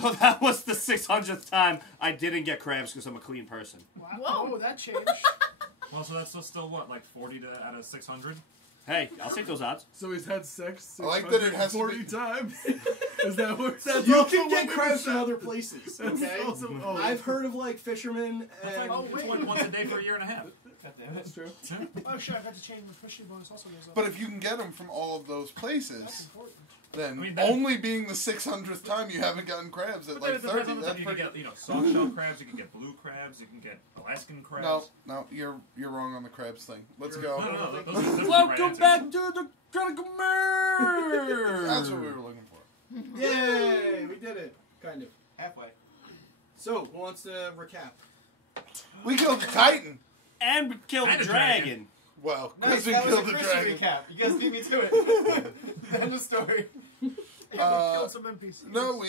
So that was the 600th time I didn't get crabs because I'm a clean person. Wow. Whoa, that changed. Well, so that's still what, like 40 out of 600? Hey, I'll take those odds. So he's had sex I like that it has 40 times. Is that what You can get crabs from other places, That's okay? awesome. Oh, I've heard of, like, fishermen That's and... like once a day for a year and a half. that's true. Oh shit, I got to change my fishing bonus also goes up. But if you can get them from all of those That's places, important. then only being the 600th time you haven't gotten crabs at like 30. That's You can get, soft shell crabs, you can get blue crabs, you can get Alaskan crabs. No, you're wrong on the crabs thing. Let's go. No, those are the Welcome right back to the Critical Miss! That's what we were looking for. Yay! We did it. Kind of. Halfway. So, who wants to recap? We killed the Titan. And we killed And the a dragon. dragon. Well, Nice, Crispin that was killed a the Christian dragon. recap. You guys beat me to it. End of story. And we killed some NPCs. No,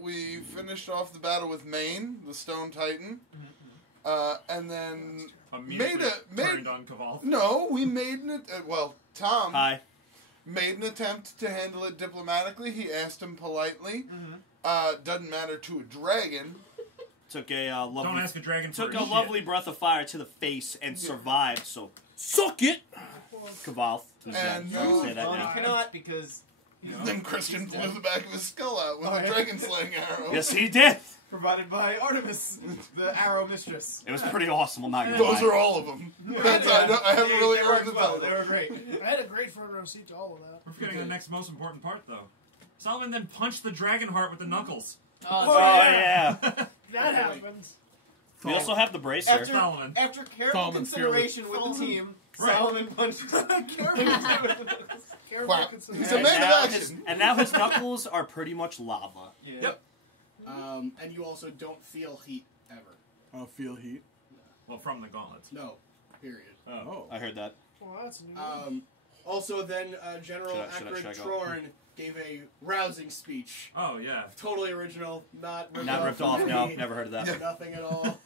we finished off the battle with Maine, the Stone Titan, and then Immediately turned on Caval. No, we made an Tom Hi. made an attempt to handle it diplomatically. He asked him politely. Doesn't matter to a dragon. Took a lovely. Don't ask a dragon for Took a shit. lovely breath of fire to the face and survived. So suck it, Caval. And, say that Well, you now. cannot because Then Christian blew the back of his skull out with a dragon slaying arrow. Yes, he did. provided by Artemis, the arrow mistress. It was pretty awesome. I'm not gonna Those lie. are all of them. That's, I haven't really They earned worked the well. title. They were great. I had a great front row seat to all of that. We're forgetting the next most important part, though. Solomon then punched the dragon heart with the knuckles. Oh yeah. That happens. We also have the bracer. Solomon. After careful Solomon's consideration with the team, Right. Solomon punched Careful Quack. consideration. He's a man of action. And now his knuckles are pretty much lava. Yep. And you also don't feel heat ever. I'll feel heat. Well, from the gauntlets. No. Period. Oh. I heard that. Well, that's a new one. Also, then General Should I Akrid check out? Trorn gave a rousing speech. Oh, yeah. Totally original, not ripped Not off ripped from off. No, any- never heard of that. Nothing at all.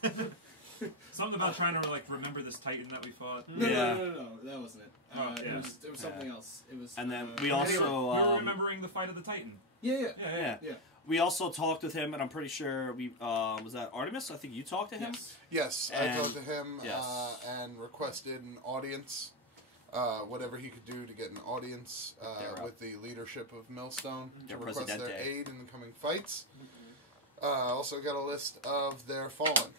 Something about trying to, like, remember this Titan that we fought. No, Yeah. no, that wasn't it. Oh, yeah. It was something else. It was. And then we anyway. also we were remembering the fight of the Titan. Yeah. yeah. We also talked with him, and I'm pretty sure we was that Artemis. I think you talked to him. Yes. Yes, I And- talked to him yes. and requested an audience, whatever he could do to get an audience with the leadership of Millstone to Their request their Presidente. aid in the coming fights. Also got a list of their fallen,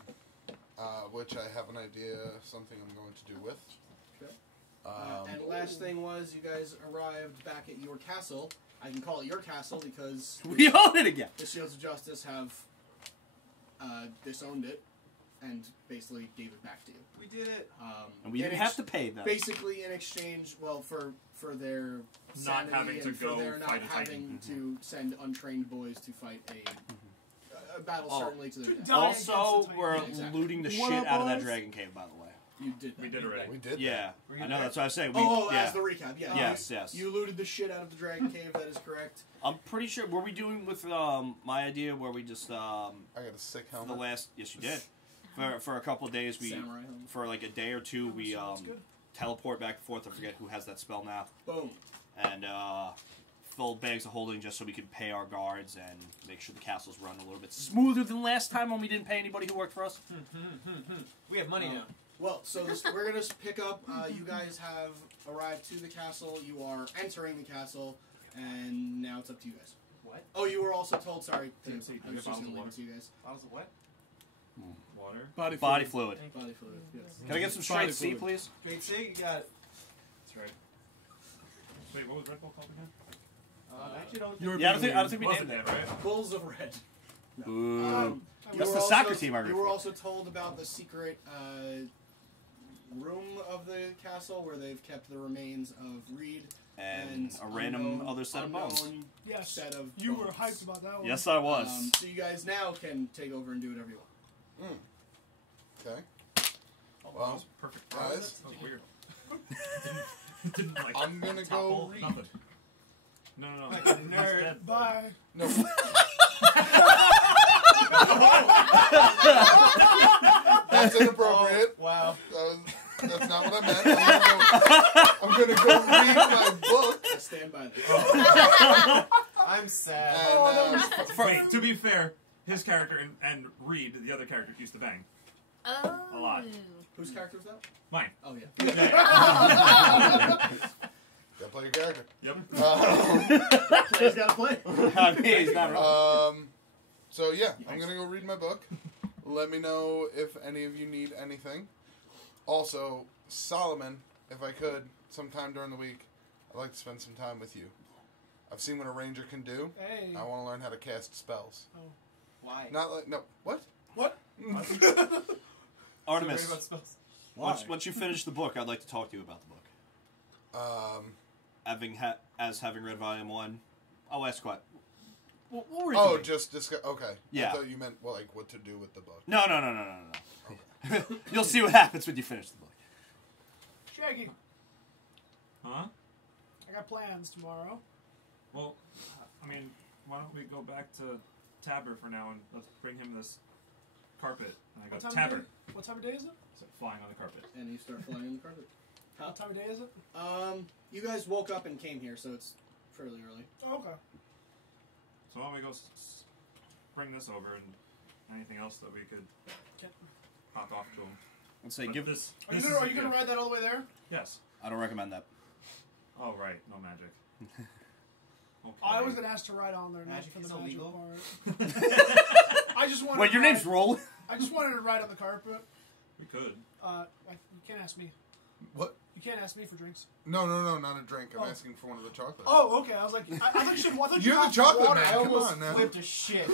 which I have an idea something I'm going to do with. Okay. And last thing was, you guys arrived back at your castle. I can call it your castle because We own it again. the Shields of Justice have disowned it and basically gave it back to you. We did it. And we in didn't have to pay them. Basically, in exchange, well, for their sanity having to and for go their not fight a having to send untrained boys to fight a battle Oh. certainly to their death. Die against Also, the we're Titan. Exactly. looting the What shit up, out of that boys? dragon cave, by the way. You did that. We did already. We did. Yeah, We're I gonna know. do That's what I was saying. We, as yeah. the recap, yeah. Yes, yes. You looted the shit out of the Dragon Cave, that is correct. I'm pretty sure. Were we doing with my idea where we just I got a sick the helmet. last? Yes, you did. For a couple of days, we Samurai helmet. for like a day or two, we Sounds good. teleport back and forth. I forget who has that spell now. Boom. And fill bags of holding just so we could pay our guards and make sure the castles run a little bit smoother than last time when we didn't pay anybody who worked for us. We have money now. Well, so we're going to pick up. You guys have arrived to the castle. You are entering the castle. And now it's up to you guys. What? Oh, you were also told, sorry. Tim, TMC, I was just bottles going of to leave water. it to you guys. Bottles of what? Water. Body fluid. Body fluid, yes. Can I get some Body straight C, fluid. please? Straight C, you got it. That's right. Wait, what was Red Bull called again? Actually, don't. You're Yeah, I don't think we Wasn't named that it. right? Bulls of Red. Ooh. You That's were the also- soccer team I root You were for. also told about the secret room of the castle where they've kept the remains of Reed And a random unknown- other set of bones. unknown Yes. set of You were bones. hyped about that one. Yes, I was. So you guys now can take over and do whatever you want. Okay. Oh, Well, that was perfect. guys. That was weird. didn't like. I'm gonna go topple, read. nothing. No. Like a nerd. Bye. No. That's inappropriate. Wow. That's not what I meant. I'm gonna go read my book. I stand by this. I I'm sad. And, Wait, to be fair, his character and Reed, the other character, used to bang. Oh. A lot. Whose character was that? Mine. Oh yeah. gotta play your character. Yep. Player's gotta play. I mean, he's not wrong. So yeah, I'm gonna go read my book. Let me know if any of you need anything. Also, Solomon, if I could, sometime during the week, I'd like to spend some time with you. I've seen what a ranger can do. Hey. I want to learn how to cast spells. Why? Not like no. What? What? Artemis, About spells. once you finish the book, I'd like to talk to you about the book. Having read Volume 1, I'll ask what were you doing? Just discuss. Okay. Yeah. I thought you meant like what to do with the book. No. You'll see what happens when you finish the book. Shaggy, Huh? I got plans tomorrow. Well, I mean, why don't we go back to Tabber for now and let's bring him this carpet. And I go, Tabber. What time of day is it? So flying on the carpet. And you start flying on the carpet. What time of day is it? You guys woke up and came here, so it's fairly early. Oh, okay. So why don't we go bring this over and anything else that we could pop off to him. Let's say, But give this. Are this you is a gonna gift. ride that all the way there? Yes. I don't recommend that. Oh right, no magic. Okay. I was gonna ask to ride on there, Magic not is for the magic illegal? part. I just wanted. Wait, your to name's ride- Roland? I just wanted to ride on the carpet. We could. You can't ask me. What? You can't ask me for drinks. No, not a drink. I'm asking for one of the chocolates. Oh, okay. I was like, I thought you should. I thought you You're the had chocolate water. man. I Come almost on now. flipped a shit.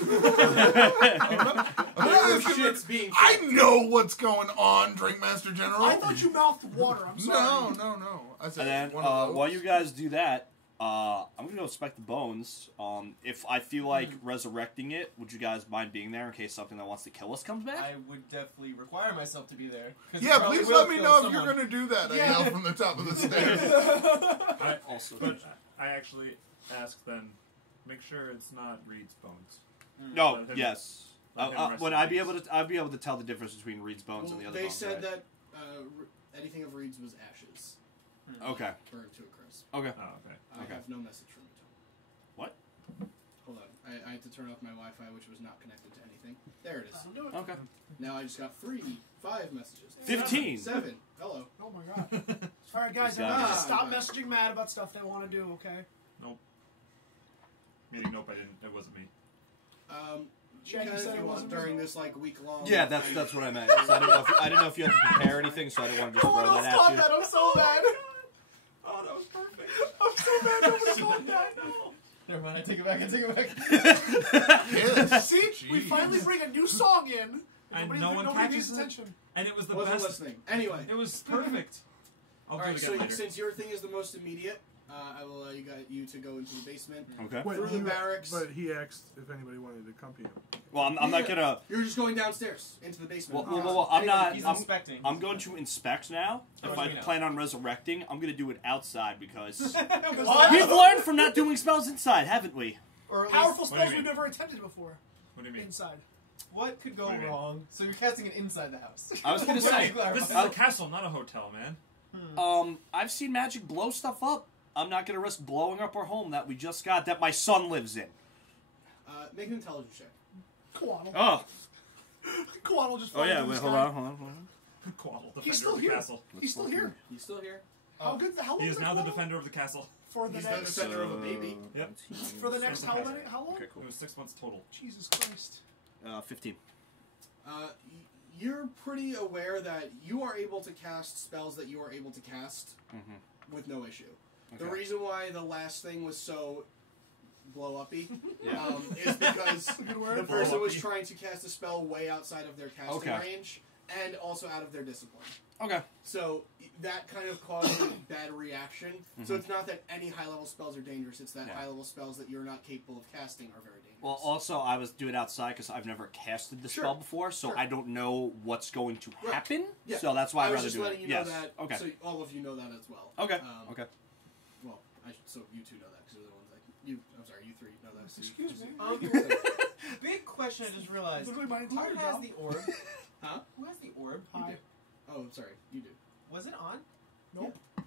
Shit's being I know what's going on, Drinkmaster General. I thought you mouthed water. I'm sorry. No. I said And then, one of those. while you guys do that, I'm gonna go inspect the bones. If I feel like resurrecting it, would you guys mind being there in case something that wants to kill us comes back? I would definitely require myself to be there. 'Cause Yeah, it probably please will let me kill know if someone. you're going to do that. I Yeah. yell from the top of the stairs. I Also, but I actually asked then, make sure it's not Reed's bones. no, Let him- yes. let him rest Would in I be peace. able to tell the difference between Reed's bones and the other They bones? said right? that anything of Reed's was ashes, Okay. burned to a crisp. Okay. Oh, okay. I Okay. have no message from you, Tom. What? Hold on. I had to turn off my Wi-Fi, which was not connected to anything. There it is. That'll do it. Okay. Now I just got 5 messages. 15. 7. Hello. Oh my god. All right, guys. These Everybody guys- just stop Ah, messaging Matt about stuff they want to do. Okay. Meaning, nope, I didn't. It wasn't me. Shaggy Guys, said if it you want wasn't during me. this week long. Yeah, that's what I meant. So I didn't know if you had to prepare anything, so I didn't want to just No one throw else that thought at that. you. I'm so mad. Oh, that was perfect. I'm so mad. Nobody thought that. Never mind, I take it back. Yes. See, we Jeez. finally bring a new song in. And Nobody, no one nobody catches pays it. attention. And it was the Wasn't best. listening. Anyway. It was perfect. I'll do Alright, it so again later. since your thing is the most immediate, I will allow you to go into the basement. Okay. Wait, Through the barracks. But he asked if anybody wanted to accompany him. Well, I'm not gonna. You're just going downstairs into the basement. Well, I'm not. He's I'm, inspecting. I'm going to inspect now. If What do I you know? plan on resurrecting, I'm gonna do it outside because What? we've learned from not doing spells inside, haven't we? Or at Powerful What do you spells mean? we've never attempted before. What do you mean? Inside. least what could go What do you mean? wrong? So you're casting it inside the house. I was gonna Let's say, clarify. This is a castle, not a hotel, man. I've seen magic blow stuff up. I'm not gonna risk blowing up our home that we just got that my son lives in. Make an intelligence check. Quaddle. Oh. Quaddle just. Oh flying yeah. through the Wait. sky. Hold on. Quaddle, defender He's still of the here. castle. He's still here. He's still here. How good? How long? He is now the Quaddle? defender of the castle. For the He's the next. defender of a baby. Yep. For the next how many? How long? Okay. Cool. It was 6 months total. Jesus Christ. 15. You're pretty aware that you are able to cast spells that you are able to cast with no issue. The Okay. reason why the last thing was so blow-uppy Yeah. is because Good word. the person was Blow-uppy. trying to cast a spell way outside of their casting Okay. range and also out of their discipline. Okay. So that kind of caused a bad reaction. So it's not that any high-level spells are dangerous, it's that Yeah. high-level spells that you're not capable of casting are very dangerous. Well, also, I was doing it outside because I've never casted the Sure. spell before, so Sure. I don't know what's going to Right. happen. Yeah. So that's why I I'd was rather just do letting it. you know Yes. that, Okay. so all of you know that as well. Okay. Okay. Well, so you two know that because you're the ones that I'm sorry, you three know that. So Excuse me. Big question I just realized. Literally my Who entire has job. the orb? Huh? Who has the orb? Hi. Oh, I'm sorry, you do. Was it on? Nope. It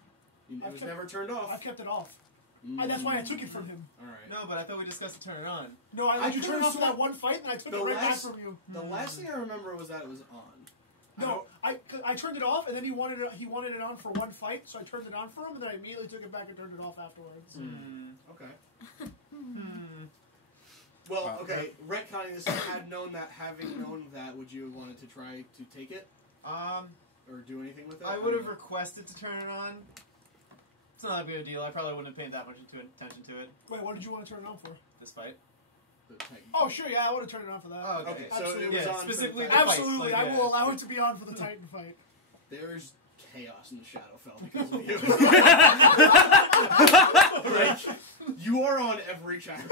I've was kept- never turned off. I've kept it off. That's why I took it from him. All right. No, but I thought we discussed to turn it on. No, I I let you could've turn it off for sworn- that one fight, and I took the it right back last- from you. The last thing I remember was that it was on. No, I turned it off, and then he wanted it on for one fight, so I turned it on for him, and then I immediately took it back and turned it off afterwards. Okay. Well, okay. Retconning this, having known that, would you have wanted to try to take it or do anything with it? I would have requested to turn it on. It's not that big a deal. I probably wouldn't have paid that much attention to it. Wait, what did you want to turn it on for? This fight. Oh, sure, yeah, I would have turned it on for that. Oh, Okay, so Absolutely. it was Yeah, on specifically for the the fight. Absolutely, Like, I yeah. will allow it to be on for the Titan fight. There's chaos in the Shadowfell because of you. Like, you are on every channel.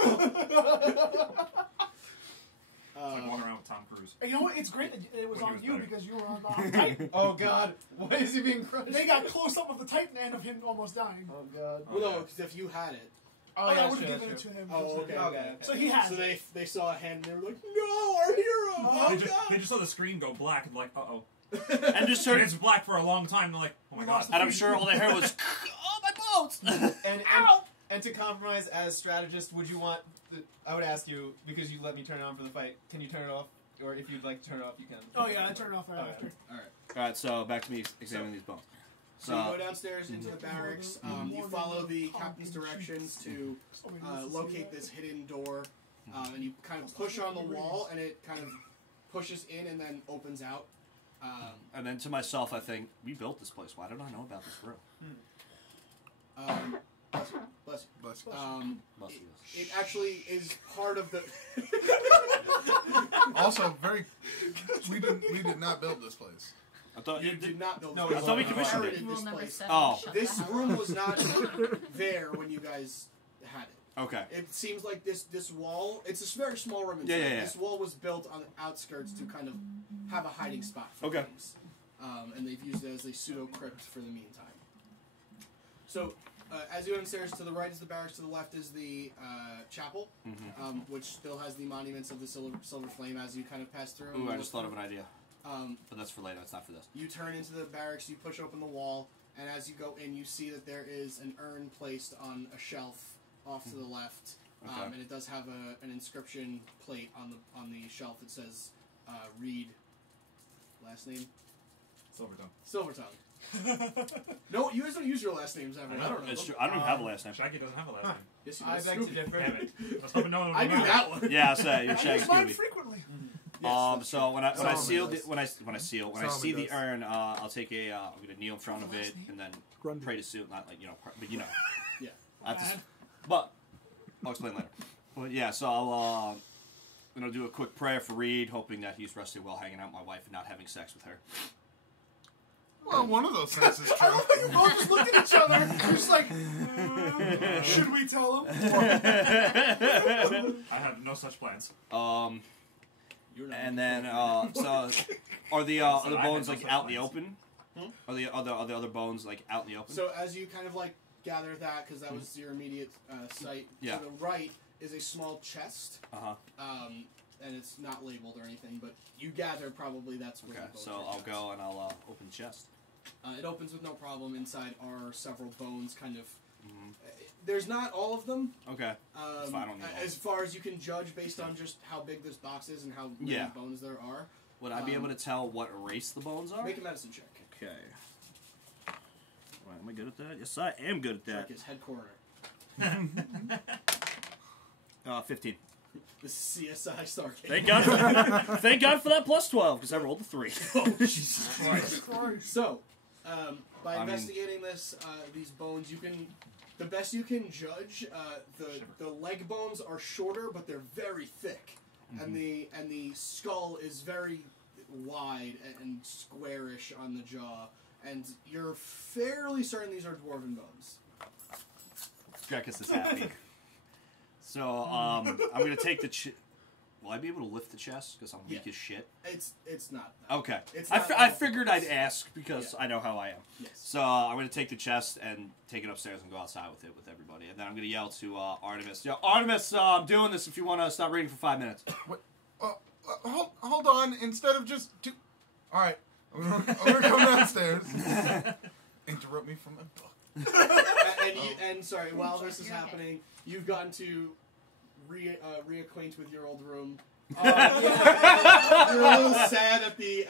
It's like walking around with Tom Cruise. And you know what? It's great that it was When he on was you better. because you were on the Titan. Oh God! Why is he being crushed? They got close up of the Titan end of him almost dying. Oh God! Well, no, because if you had it. Oh, yeah, I would sure, have given sure. it to him. Oh, okay. Okay. So he has So it. they saw a hand and they were like, "No, our hero!" Oh They God! just saw the screen go black and like, uh-oh. And just And started. it's black for a long time. They're like, oh my We god. lost And I'm sure all they heard was, "Oh, my bones!" And to compromise as strategist, would you want? I would ask you because you let me turn it on for the fight. Can you turn it off? Or if you'd like to turn it off, you can. Oh yeah, I turned it off right Okay. after. All right, so back to me examining these bones. So you go downstairs into the barracks. You follow the captain's directions to locate this hidden door, and you kind of push on the wall, and it kind of pushes in and then opens out. And then to myself, I think, we built this place. Why don't I know about this room? Bless you. Bless you. Must be this. It actually is part of the. Also, we did not build this place. I thought You you did did. not build. No, this. I thought we You commissioned it. inherited Rule this number place. 7. Oh. shut This the hell room up. was not there when you guys had it. Okay. It seems like this wall. It's a very small room. Yeah, inside. yeah, yeah. This wall was built on the outskirts to kind of have a hiding spot for Okay. things, and they've used it as a pseudo crypt for the meantime. So, as you go downstairs, to the right is the barracks. To the left is the chapel, which still has the monuments of the silver flame as you kind of pass through. Ooh, I just thought of an idea. Um, But that's for later. That's not for this. You turn into the barracks, you push open the wall, and as you go in, you see that there is an urn placed on a shelf off to the left, Okay. and it does have an inscription plate on the shelf that says, "Reed." Last name Silvertongue. Silvertongue. No, you guys don't use your last names ever. I don't know. It's true. I don't even have a last name. Shaggy doesn't have a last name. Yes, you I do. beg to differ. Damn it. I was hoping no one would I knew remember. that one. Yeah, I'll say you're I Shaggy use mine Scooby. frequently. Yes, So when I Solomon seal does. when I see Solomon the does. urn, I'll take a I'm gonna kneel in front of it and then Grundy. pray to seal, not like but you know. Yeah. I have to, but I'll explain later. But yeah, so I'm gonna do a quick prayer for Reed, hoping that he's resting well, hanging out with my wife and not having sex with her. Well, one of those things is I true. love how you both just looked at each other. You're just like, should we tell him? I have no such plans. You're not. And then so are the I had bones no like such out in the plans. open? Hmm? Are the other bones like out in the open? So as you kind of like gather that, because that was your immediate sight, Yeah. to the right is a small chest. And it's not labeled or anything, but you gather probably that's where Okay, the bones so are I'll kept. go and I'll open the chest. It opens with no problem. Inside are several bones, kind of. Mhm. There's not all of them. Okay. That's fine, I don't need all as far as you can judge based on just how big this box is and how many Yeah. bones there are. Would I be able to tell what race the bones are? Make a medicine check. Okay. Right, am I good at that? Yes, I am good at Check that. his head corner. 15. The CSI Stargate. Thank God. Thank God for that plus 12 because I rolled a 3. Jesus Christ. So, by I mean- investigating this, these bones, you can, the best you can judge, the leg bones are shorter, but they're very thick, and the skull is very wide and squarish on the jaw, and you're fairly certain these are dwarven bones. Drekas is happy. So I'm gonna take the. Will I be able to lift the chest because I'm weak Yeah. as shit? It's not. That. Okay. It's I not figured I'd ask because Yeah. I know how I am. Yes. So I'm gonna take the chest and take it upstairs and go outside with it with everybody, and then I'm gonna yell to Artemis. Yo, Artemis, I'm doing this. If you want to stop reading for 5 minutes. Hold on. Instead of just all right, I'm gonna come downstairs. Interrupt me from my book. And sorry, while this is happening, you've gotten to reacquaint with your old room. Yeah. You're a little sad at the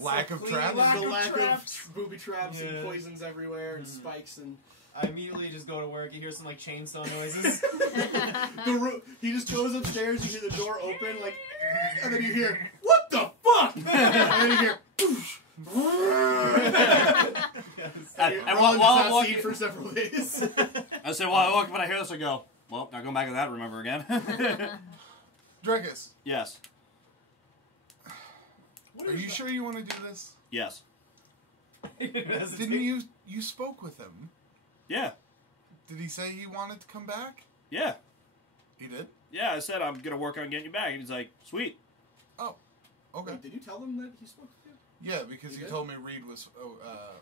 Lack of traps. the Lack lack of traps. of booby traps and Yeah. poisons everywhere and spikes and I immediately just go to work. You hear some like chainsaw noises. he just goes upstairs. You hear the door open, like, and then you hear, "What the fuck?" and then you hear, And while while I'm I'm walking, for several days. I say, while I walk, when I hear this, I go, well, not going back to that room ever again. Drekas, Yes. What are is you that? sure you want to do this? Yes. Didn't you spoke with him? Yeah. Did he say he wanted to come back? Yeah. He did? Yeah, I said I'm going to work on getting you back. And he's like, sweet. Oh, okay. Wait, did you tell them that he spoke with you? Yeah, because You he did? told me Reed was...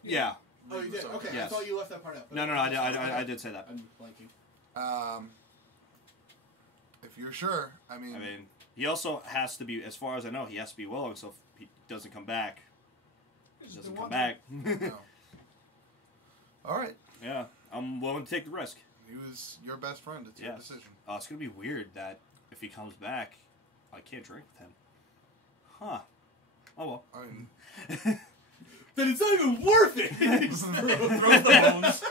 Yeah. Oh, you did? Okay, Yes. I thought you left that part out. No, I did say that. I'm blanking. If you're sure, I mean... I mean, he also has to be, as far as I know, he has to be willing, so if he doesn't come back, he doesn't come back. no. All right. Yeah, I'm willing to take the risk. He was your best friend. It's your Yes. decision. It's going to be weird that if he comes back, I can't drink with him. Huh. Oh, well. I mean, Then it's not even worth it! Throws the bones.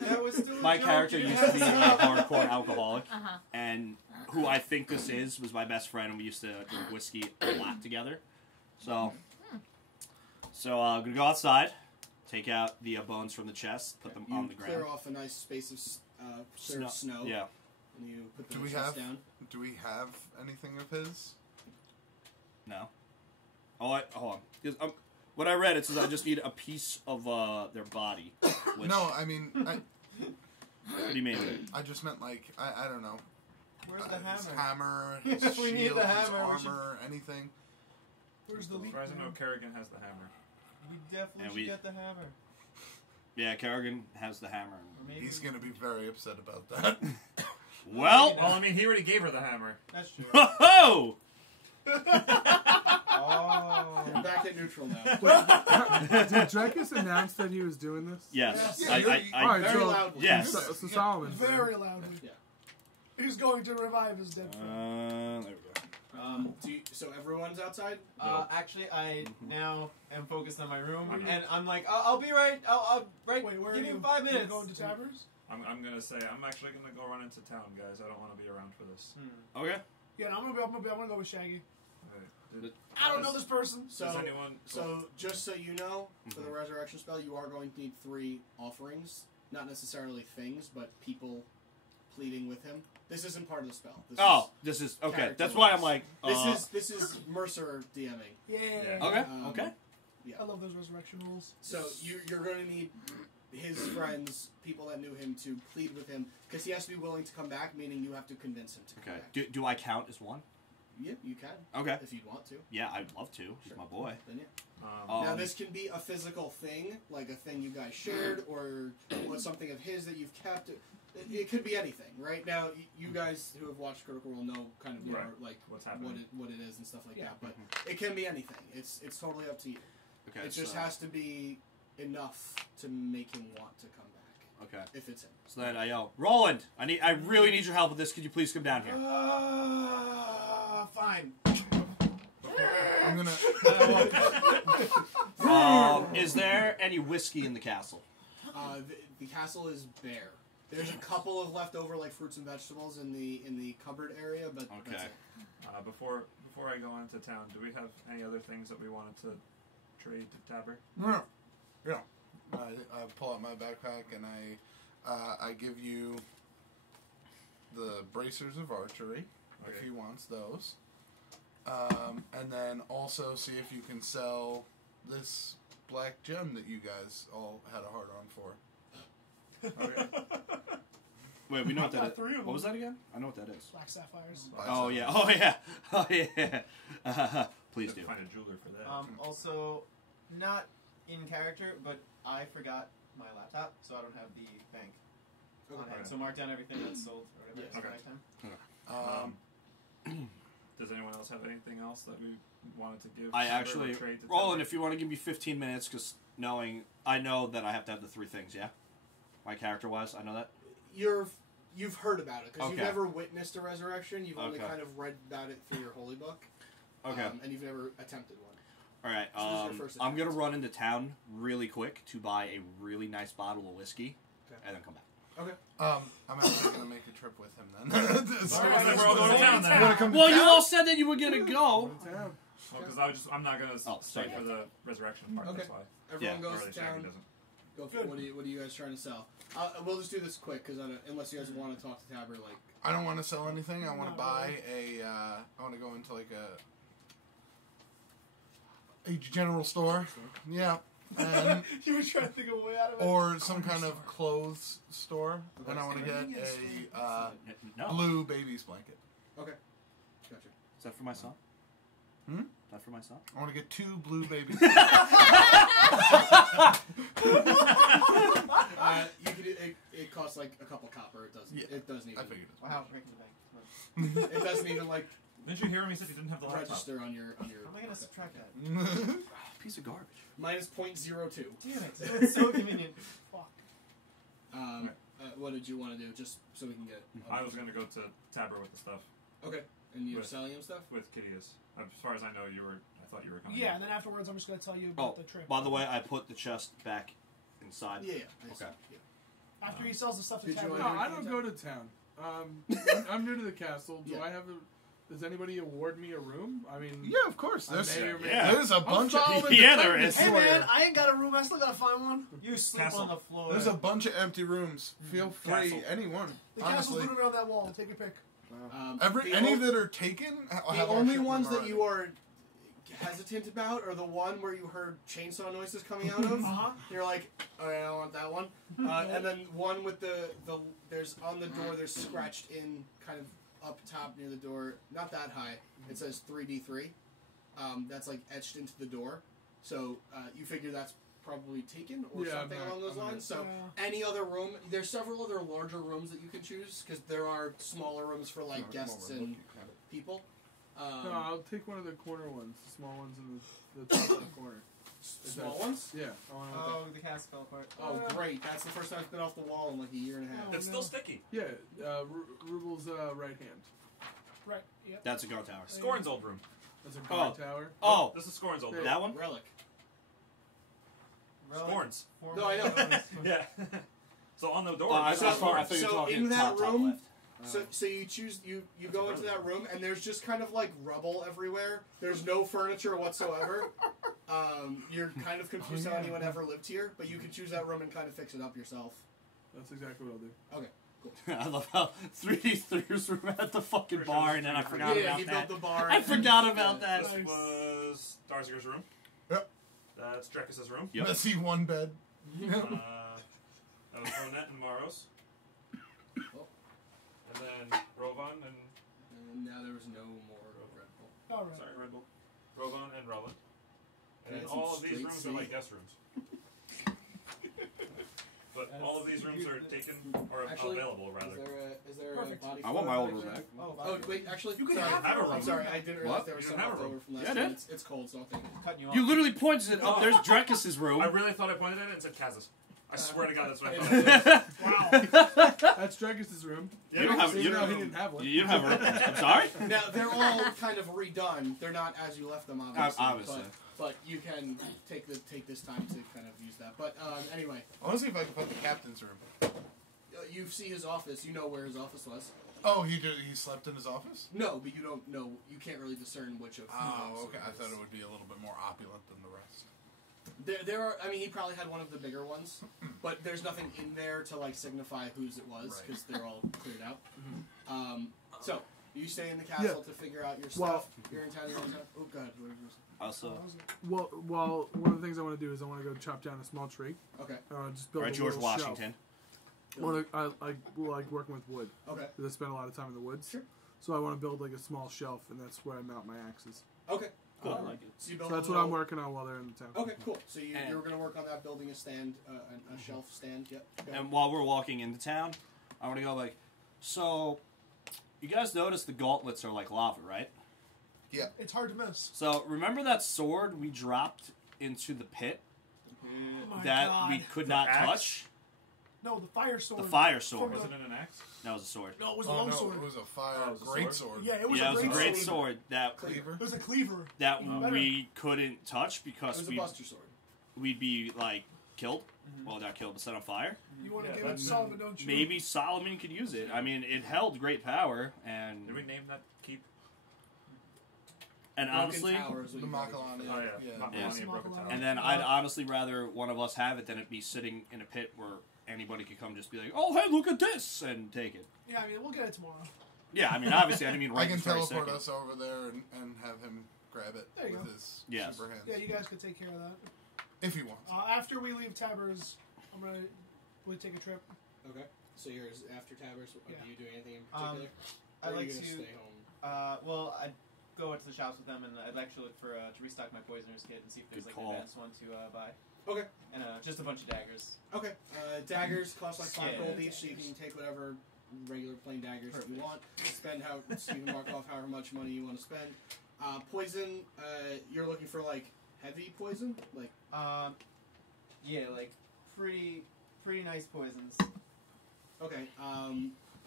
That was still My character used to be a hardcore alcoholic, Uh-huh. and who I think this is was my best friend, and we used to drink whiskey a lot together. So I'm going to go outside, take out the bones from the chest, put them You on the ground. clear off a nice space of clear snow. Yeah. And you put the Do we chest have- down. do we have anything of his? No. Hold on. 'Cause, what I read, it says I just need a piece of their body. Which, No, I mean, What do you mean? I just meant like, I don't know. Where's the His hammer? hammer, his Yes, we need shield, the his hammer. We should- armor, anything. Where's the As leak? far as I know, Kerrigan has the hammer. We definitely And should we- get the hammer. Yeah, Kerrigan has the hammer. Or maybe He's going to be very upset about that. Well, Well, I mean, he already gave her the hammer. That's true. ho! Oh. You're back at neutral now. Did Drekas announce that he was doing this? Yes. Yes. Alright, Very so, loudly. Yes. So Solomon. Very loudly. Yeah. He's going to revive his dead friend. There we go. So everyone's outside? Actually, I now am focused on my room, Okay. and I'm like, I'll be right. I'll right. Wait, where give are me you? 5 You minutes. going to Tabbers? I'm gonna say I'm actually gonna go run into town, guys. I don't want to be around for this. Okay. Yeah, and I'm gonna go with Shaggy. Alright. I don't know this person. Does So, anyone? so just so you know, for the resurrection spell, you are going to need 3 offerings. Not necessarily things, but people pleading with him. This isn't part of the spell. This is okay. Character That's why I'm wise. like. This is Mercer DMing. Yeah. Yeah. Okay. Um, Okay. I love those resurrection rules. So you're going to need his friends, people that knew him, to plead with him because he has to be willing to come back. Meaning you have to convince him to come Okay. back. Do I count as one? Yeah, you can Okay. if you'd want to. Yeah, I'd love to. He's my boy. Then yeah. Now Um, this can be a physical thing, like a thing you guys shared, or something of his that you've kept. It could be anything. Right now, you guys who have watched Critical Role know kind of more Right. like What's happening. what it is and stuff like Yeah. that. But it can be anything. It's totally up to you. okay. It just so, has to be enough to make him want to come back. Okay. If it's him. So then I yell, Roland, I really need your help with this. Could you please come down here? Fine. I'm going to... Is there any whiskey in the castle? The castle is bare. There's a couple of leftover like fruits and vegetables in the cupboard area, but that's Okay. it. Before I go into town, do we have any other things that we wanted to trade to Tabber? No. Yeah. I pull out my backpack and I give you the bracers of archery, if Okay. he wants those. And then also see if you can sell this black gem that you guys all had a hard on for. Okay. Wait, we know what that is. 3 of them. What was that again? I know what that is. Black sapphires. Oh, yeah. Oh, yeah. Oh, yeah. Please do. Find a jeweler for that. Also, not in character, but I forgot my laptop, so I don't have the bank on hand. So mark down everything that's sold or whatever it is for Okay. next time. Does anyone else have anything else that we wanted to give? I Tabber or actually... trade to Roland, Tabber? if you want to give me 15 minutes, because I know that I have to have the 3 things, yeah? My character-wise, I know that? you've heard about it because you've Okay. never witnessed a resurrection. You've only Okay. kind of read about it through your holy book. Okay. And you've never attempted one. All right. So this is your first I'm gonna attempt. run into town really quick to buy a really nice bottle of whiskey, Okay. and then come back. Okay. I'm actually gonna make a trip with him then. So- Alright, Then we're all going to town then. You wanna come to Well, you town? all said that you were gonna go. Town. Well, because I'm not going to Oh, stay sorry. for the resurrection part. Okay. That's why. Everyone Yeah. Or goes at to least Shaggy town. doesn't. Go for Good. what are you guys trying to sell? We'll just do this quick because unless you guys want to talk to Tabber, like I don't want to sell anything. I want to Not buy a. I want to go into like a general store. Yeah, and, You were trying to think of a way out of it. or some kind of clothes store. And I want to get a No. blue baby's blanket. okay, gotcha. Is that for my son? Hmm? Is that for my son? I want to get 2 blue babies. You could it costs like a couple copper. It doesn't. Yeah, It doesn't even. I figured it. Wow, breaking the bank. It doesn't even like Didn't you hear him? He said he didn't have the laptop. register on your. How am I gonna subtract that? Piece of garbage. Minus 0.02. Damn it! It's so convenient. Fuck. What did you want to do? Just so we can get. I was going to go to Tabber with the stuff Okay, and you're With- selling him stuff. with Kitteus. As far as I know, I thought you were coming. Yeah, and then afterwards, I'm just going to tell you about Oh, the trip. by the way, I put the chest back inside. Yeah. I see. Okay. Yeah. After he sells the stuff to Did you Tabby. wanna No, I don't go to town. I'm new to the castle. Do Yeah. I have a? Does anybody award me a room? I mean, Yeah, of course. I There's, may or may Yeah. there's a bunch of Solomon Yeah, the there Titan is. Hey Destroyer. man, I ain't got a room. I still gotta find one. You sleep Castle. on the floor. there's a bunch of empty rooms. Feel free, Castle. anyone. The castle's Honestly, literally on that wall. Take your pick. The any o- that are taken. The only ones that you are hesitant about are the one where you heard chainsaw noises coming out of. Uh-huh. You're like, oh, I don't want that one. And then one with the there's on the door. There's scratched in kind of up top near the door. Not that high. It says 3D3. That's like etched into the door. So you figure that's probably taken or Yeah, something I'm not- along those I'm not- lines. So Yeah. any other room, there's several other larger rooms that you can choose because there are smaller rooms for like guests and people. No, I'll take one of the corner ones, the small ones in the top of the corner. Small ones? Yeah. I want Oh, the cast fell apart. Oh, great. That's the first time it's been off the wall in like a year and a half. Oh, It's no. still sticky. Yeah, Rubel's right hand. Right. Yep. That's a guard tower. Scorn's old room. That's a guard Oh. tower. Oh, This is Scorn's old Yeah. room. that one? Relic. Scorn's. No, I know. Yeah. So on the door. I So- thought you were so talking in that top room- left. So you choose you go into that room and there's just kind of like rubble everywhere. There's no furniture whatsoever. You're kind of confused how anyone ever lived here, but you can choose that room and kind of fix it up yourself. That's exactly what I'll do. I love how 3D3's room had the fucking bar, and then I forgot Yeah, about he that. built the bar. I forgot about that. This was Darzir's room. Yep. That's Drekas' room. Yep. Messy one bed. That was Ronette and Maros. Oh. And then Rovan and And now there was no more Red Bull. All right. sorry, Red Bull. Rovan and Ruland. And Okay, then some all of these straight rooms C. are like guest rooms. But all of these rooms are taken or Actually, available rather. Is there Perfect. a body? I want my old floor room back back. Oh, there? Oh wait, actually, You can sorry, have a room. I'm sorry, I didn't realize What? there was You some don't have left a over room. from last Yeah, I time. did. It's cold, so I'll take it. cutting you off. You literally pointed it up. There's Drekas' room. I really thought I pointed at it and said Kazas. I swear to God, that's what I thought. Wow. That's Drekas' room. You don't have. So You now don't he have. didn't have one. You don't have a room. I'm sorry. Now they're all kind of redone. They're not as you left them, obviously. Obviously. But you can take this time to kind of use that. But anyway, I want to see if I can put the captain's room. you see his office. You know where his office was. Oh, he slept in his office? No, but you don't know. You can't really discern which of. Oh, okay. I thought it would be a little bit more opulent than the rest. There are. I mean, he probably had one of the bigger ones, but there's nothing in there to like signify whose it was Right. because they're all cleared out. So you stay in the castle to figure out your stuff. Well- You're in town. You're in town. Oh God. Also, Well, one of the things I want to do is I want to go chop down a small tree. Okay. Just build right, a George little Washington. Shelf. I like working with wood Okay. because I spend a lot of time in the woods. Sure. So I want to build like a small shelf, and that's where I mount my axes. Okay. Cool. I like it. So you build So that's a what I'm little- working on while they're in the town. Okay, cool. So And- you're going to work on that, building a stand, a shelf stand. Yep. Okay. And while we're walking into town, I want to go like, so, you guys notice the gauntlets are like lava, right? It's hard to miss. So remember that sword we dropped into the pit Oh my that God. we could The not axe? touch? No, the fire sword. The fire sword. Was it in an axe? That was a sword. No, it was a Oh long no, sword. it was a fire Oh, it was a great sword? sword. Yeah, it was Yeah, a it was a great great sword. sword that Cleaver. It was a cleaver. that Better. we couldn't touch It because was a buster sword. we'd be like killed. Well, not killed, but set on fire. You want to Yeah, give it to that's- Solomon, don't you? Maybe Solomon could use it. I mean, it held great power, and Did we name that keep? honestly, Broken Tower is what The you call it. Makalani. Oh yeah, Yeah. Makalani Yes. and Broken Tower. and then I'd honestly rather one of us have it than it be sitting in a pit where anybody could come just be like, "Oh, hey, look at this," and take it. Yeah, I mean, we'll get it tomorrow. Yeah, I mean, obviously, I didn't mean I right can this very teleport second. us over there and have him grab it There you with go. his Yes. super hands. Yeah, you guys could take care of that. If he wants. After we leave Taber's, we'll take a trip. Okay. So yours after Taber's. Yeah. Do you do anything in particular? I'd Or are like you gonna to. stay home. Well, I'd go into the shops with them, and I'd like to look for to restock my poisoner's kit and see if there's Good like call. an advanced one to buy, Okay. and just a bunch of daggers. Okay. Daggers cost like 5 Yeah. gold each, so you can take whatever regular plain daggers that you Perfect. want. Spend how so you can mark off however much money you want to spend. Poison. You're looking for like heavy poison, like. Yeah, like pretty nice poisons. Okay.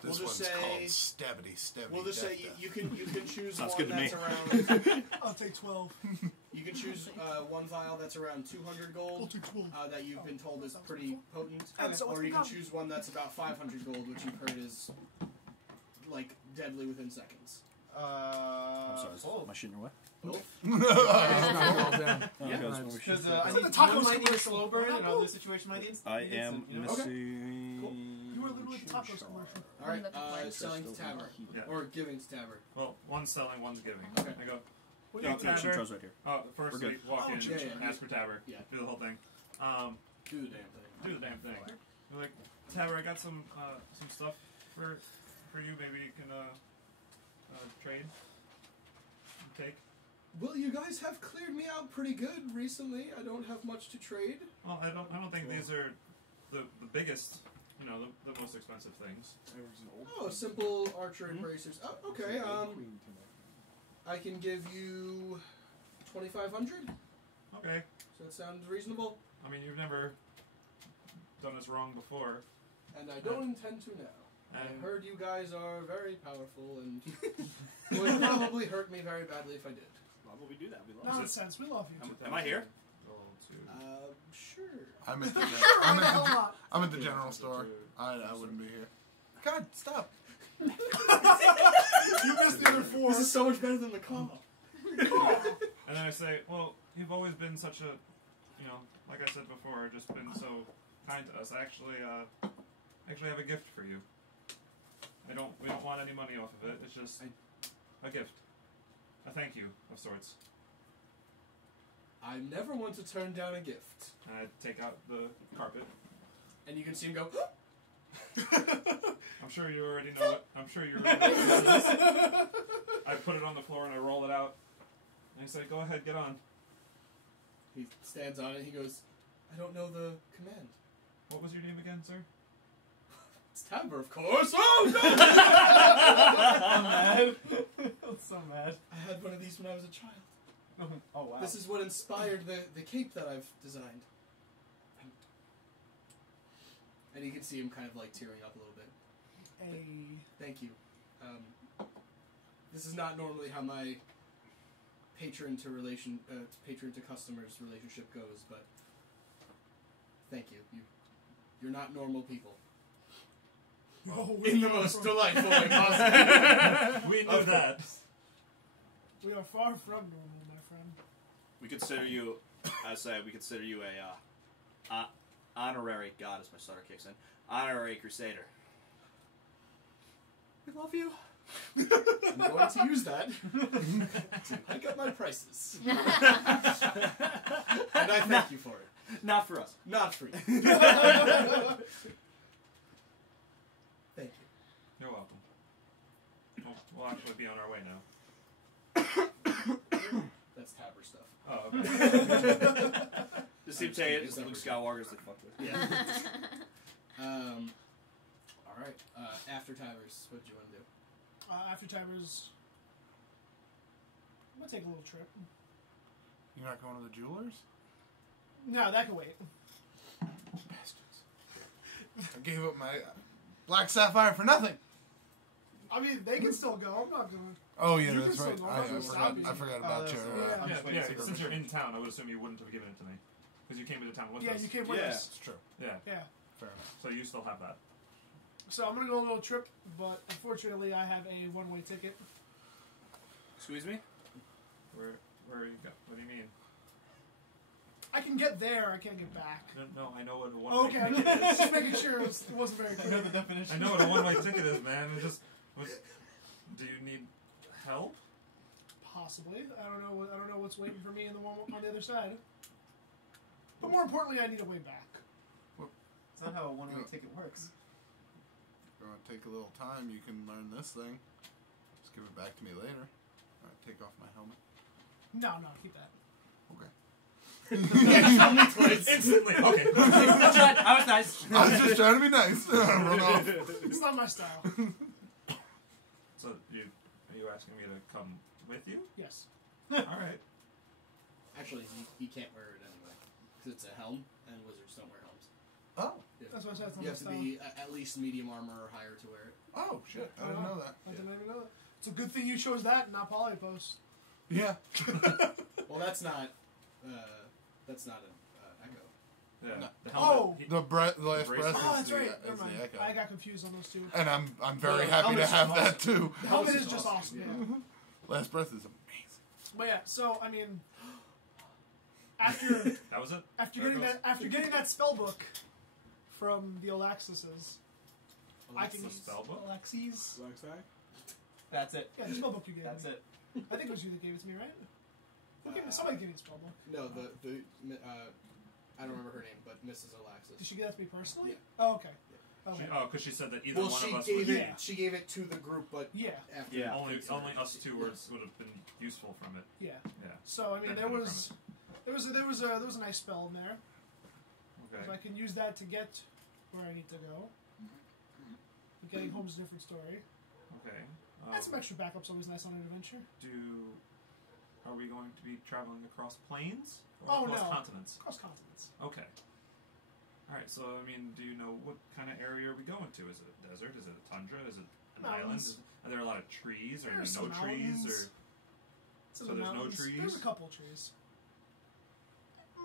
This we'll just one's say. called Stabity. We'll just say Death. you can choose Sounds one good to me. that's around. I'll take 12. You can choose one vial that's around 200 I'll gold. take 12. That you've been told is pretty potent, And so what's or the you can gun? choose one that's about 500 gold, which you've heard is like deadly within seconds. I'm sorry, Oh. am I shooting your way? Yeah, Because because It's I like need the tacos one might need a commercial. slow burn, and other situation might need. I need am some, you know? missing. Cool. You were literally the tacos commercial. All right, Look at mine. selling to Taber Yeah. or giving to Taber. Well, one's selling, one's giving. Okay. I go. What do Yeah, you Yeah, think? she throws right here. First We're we good. walk Oh, in, yeah, yeah. ask for Taber, Yeah. do the whole thing. Do the damn thing. Do the damn thing. You're like, Taber, I got some stuff for you. Maybe you can trade, take. Well, you guys have cleared me out pretty good recently. I don't have much to trade. Well, I don't think these are the biggest, the most expensive things. Oh, simple archer and bracers. Oh, okay. I can give you 2,500. Okay. So that sounds reasonable, I mean, you've never done us wrong before. and I don't intend to now. I And heard you guys are very powerful and would probably hurt me very badly if I did. Why would we do that? We love Nonsense. We love you. Am I here? roll two. Sure. I'm at the, Why the hell not? I'm at the general store. I wouldn't be here. God, stop. You missed the other 4. This is so much better than the call. And then I say, well, you've always been such a, like I said before, just been so kind to us. I actually have a gift for you. We don't want any money off of it. It's just a gift. A thank you of sorts. I never want to turn down a gift. And I take out the carpet. And you can see him go, I'm sure you already know it. I'm sure you already know what this is. I put it on the floor and I roll it out. And I say, go ahead, get on. he stands on it, he goes, I don't know the command. What was your name again, sir? It's Taber, of course. Oh, no! I'm mad. I'm so mad. I had one of these when I was a child. Oh wow. This is what inspired the cape that I've designed. And you can see him kind of like tearing up a little bit. Hey. Thank you. This is not normally how my patron to customers relationship goes, but thank you. You're not normal people. No, In the most delightful way possible. We knew that. We are far from normal, my friend. We consider you, we consider you a honorary god, as my starter kicks in. Honorary crusader. We love you. I'm going to use that to hike up my prices. And I thank you for it. Not for us. Not free. Thank you. You're welcome. We'll actually be on our way now. That's Taber stuff. Oh, okay. Just keep saying it. Luke Skywalker's like, fuck with. Yeah. All right. After Tivers, what did you want to do? After Taber's, I'm gonna take a little trip. You're not going to the jewelers? No, that can wait. Bastards. I gave up my black sapphire for nothing. I mean, they can still go. I'm not going to. Oh yeah, You that's can right. still go. I I'm not gonna stop you. forgot about your. Yeah. I'm just waiting Yeah, to see since you're permission. in town, I would assume you wouldn't have given it to me. Because you came into town with Yeah, us. you came with Yeah. us. It's true. Yeah, Yeah. Fair enough. so you still have that. So I'm going to go on a little trip, but unfortunately I have a one-way ticket. Excuse me? Where are you go? What do you mean? I can get there, I can't get back. No, I know what a one-way Okay, I'm ticket is. just making sure it wasn't very I clear. know the definition. I know what a one-way ticket is, man. It just. Do you need help? Possibly. I don't know what's waiting for me in the one on the other side. But more importantly, I need a way back. It's not how a one-way ticket works. If you want to take a little time, you can learn this thing. Just give it back to me later. Alright, take off my helmet. No, keep that. Okay. Instantly. Okay. I was nice. I was just trying to be nice. Run off. It's not my style. So are you asking me to come with you? Yes. All right. Actually, he can't wear it anyway because it's a helm, and wizards don't wear helms. Oh. Yeah. That's what I said. It's not You my have to style. be at least medium armor or higher to wear it. Oh shit! I didn't know that. I didn't even know that. It's a good thing you chose that, and not Polypost. Yeah. Well, that's not an echo. Yeah. No. The Oh! helmet, The last bracelet. breath Oh, is that's the, right. is Never mind. the echo. I got confused on those two. And I'm very The happy to helmet's have awesome. that too. The helmet is is just awesome. awesome. Yeah. Last breath is amazing. But yeah, so I mean, after that was it. after getting that spell book from the Alaxises, I can The use spell book? Alaxes. Black Sack? That's it. Yeah, the spell book you gave That's me. it. I think it was you that gave it to me, right? Who gave me? Somebody gave me the spell book. No, I don't remember her name, but Mrs. Did Alaxis. she give that to me personally? Yeah. Oh, okay. Okay. Because she said that either Well, one she of us gave would. it. Yeah. She gave it to the group, but Yeah, after Yeah. Only consideration. us two words would have been useful from it. yeah. Yeah. So I mean, there Benefited was a nice spell in there. Okay. So I can use that to get where I need to go. But getting home's a different story. Okay. And some extra backup's always nice on an adventure. Are we going to be traveling across plains or Oh, across no. continents? Cross continents. Okay. All right. So I mean, do you know what kind of area are we going to? Is it a desert? Is it a tundra? Is it an island? Mountains. Are there a lot of trees? Or are there There's no some trees? mountains. Or It's in So the there's no mountains. trees? There's a couple trees.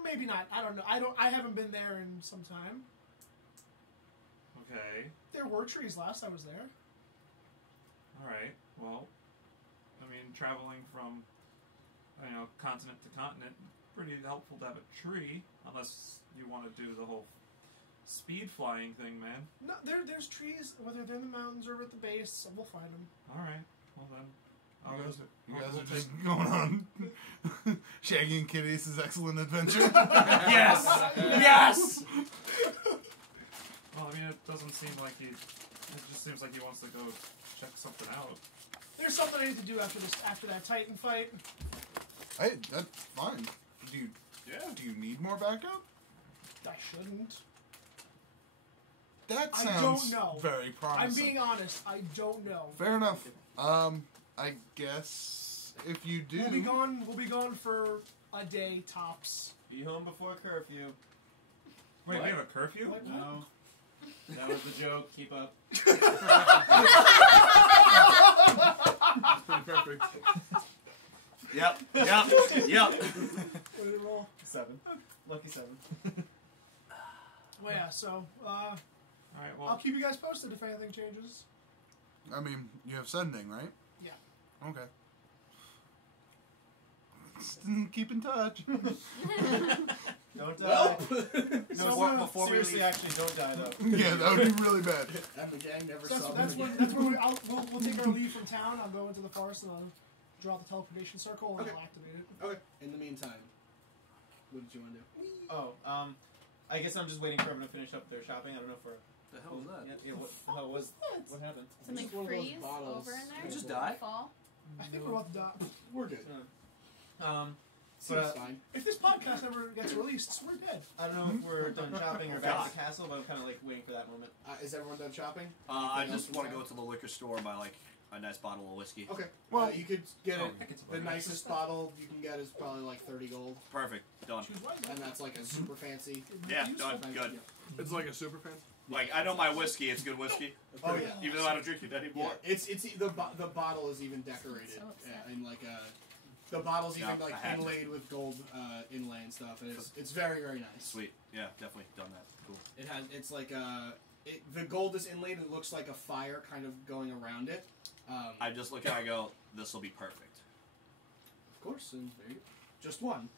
Maybe not. I don't know. I haven't been there in some time. okay. There were trees last I was there. All right. Well, I mean, traveling from continent to continent, pretty helpful to have a tree, unless you want to do the whole speed flying thing, man. No, there's trees, whether they're in the mountains or at the base. We'll find them. All right. Well then, You guys are just going on Shaggy and Kitteus' excellent adventure. Yes! Yes! Well, I mean, it doesn't seem like he. It just seems like he wants to go check something out. There's something I need to do after that Titan fight. Hey, that's fine. Do you need more backup? I shouldn't. That I sounds don't know. very promising. I'm being honest. I don't know. Fair enough. I guess if you do, We'll be gone for a day tops. Be home before curfew. Wait, What? we have a curfew? What? No. That was the joke. Keep up. That's pretty perfect. Yep. What did it roll? 7. Lucky 7. Well, yeah. So All right. I'll Well, keep you guys posted if anything changes. I mean, you have sending, right? Yeah. Okay. Keep in touch. Don't die. So, before we Seriously, leave, actually, don't die though. Yeah, that would be really bad. And the gang never So saw that's them where again. we'll take our leave from town. I'll go into the forest and I'll draw the teleportation circle and Okay. I'll activate it. Okay. In the meantime, what did you want to do? Oh, I guess I'm just waiting for everyone to finish up their shopping. I don't know if we're. the hell was that? Yeah, what the hell was? What happened? Something Just one of those freeze bottles. over in there? Did you just die? Fall? I think we're about to die. We're good. But, Seems fine. If this podcast never gets released, we're dead. I don't know if we're done shopping or back to the castle, but I'm kind of like waiting for that moment. Is everyone done shopping? I Anything just else want to in go to the liquor store and buy like a nice bottle of whiskey. Okay. Well- Well, you could get Oh, it. I get some The money. nicest bottle you can get is probably like 30 gold, Perfect. Done. Choose one. and that's like a super fancy. Yeah, Useful. done. Good. It's like a super fan. Like, I know my whiskey, it's good whiskey. Oh yeah. Even though I don't drink it anymore. Yeah, it's the bottle is even decorated So upset. and like the bottle's even Yeah, like I had inlaid with gold inlay and stuff, and it's very very nice. Sweet. Yeah, definitely done that. Cool. It has it's like the gold is inlaid and it looks like a fire kind of going around it. I just look at it, I go, this will be perfect. Of course, and there you go. Just one.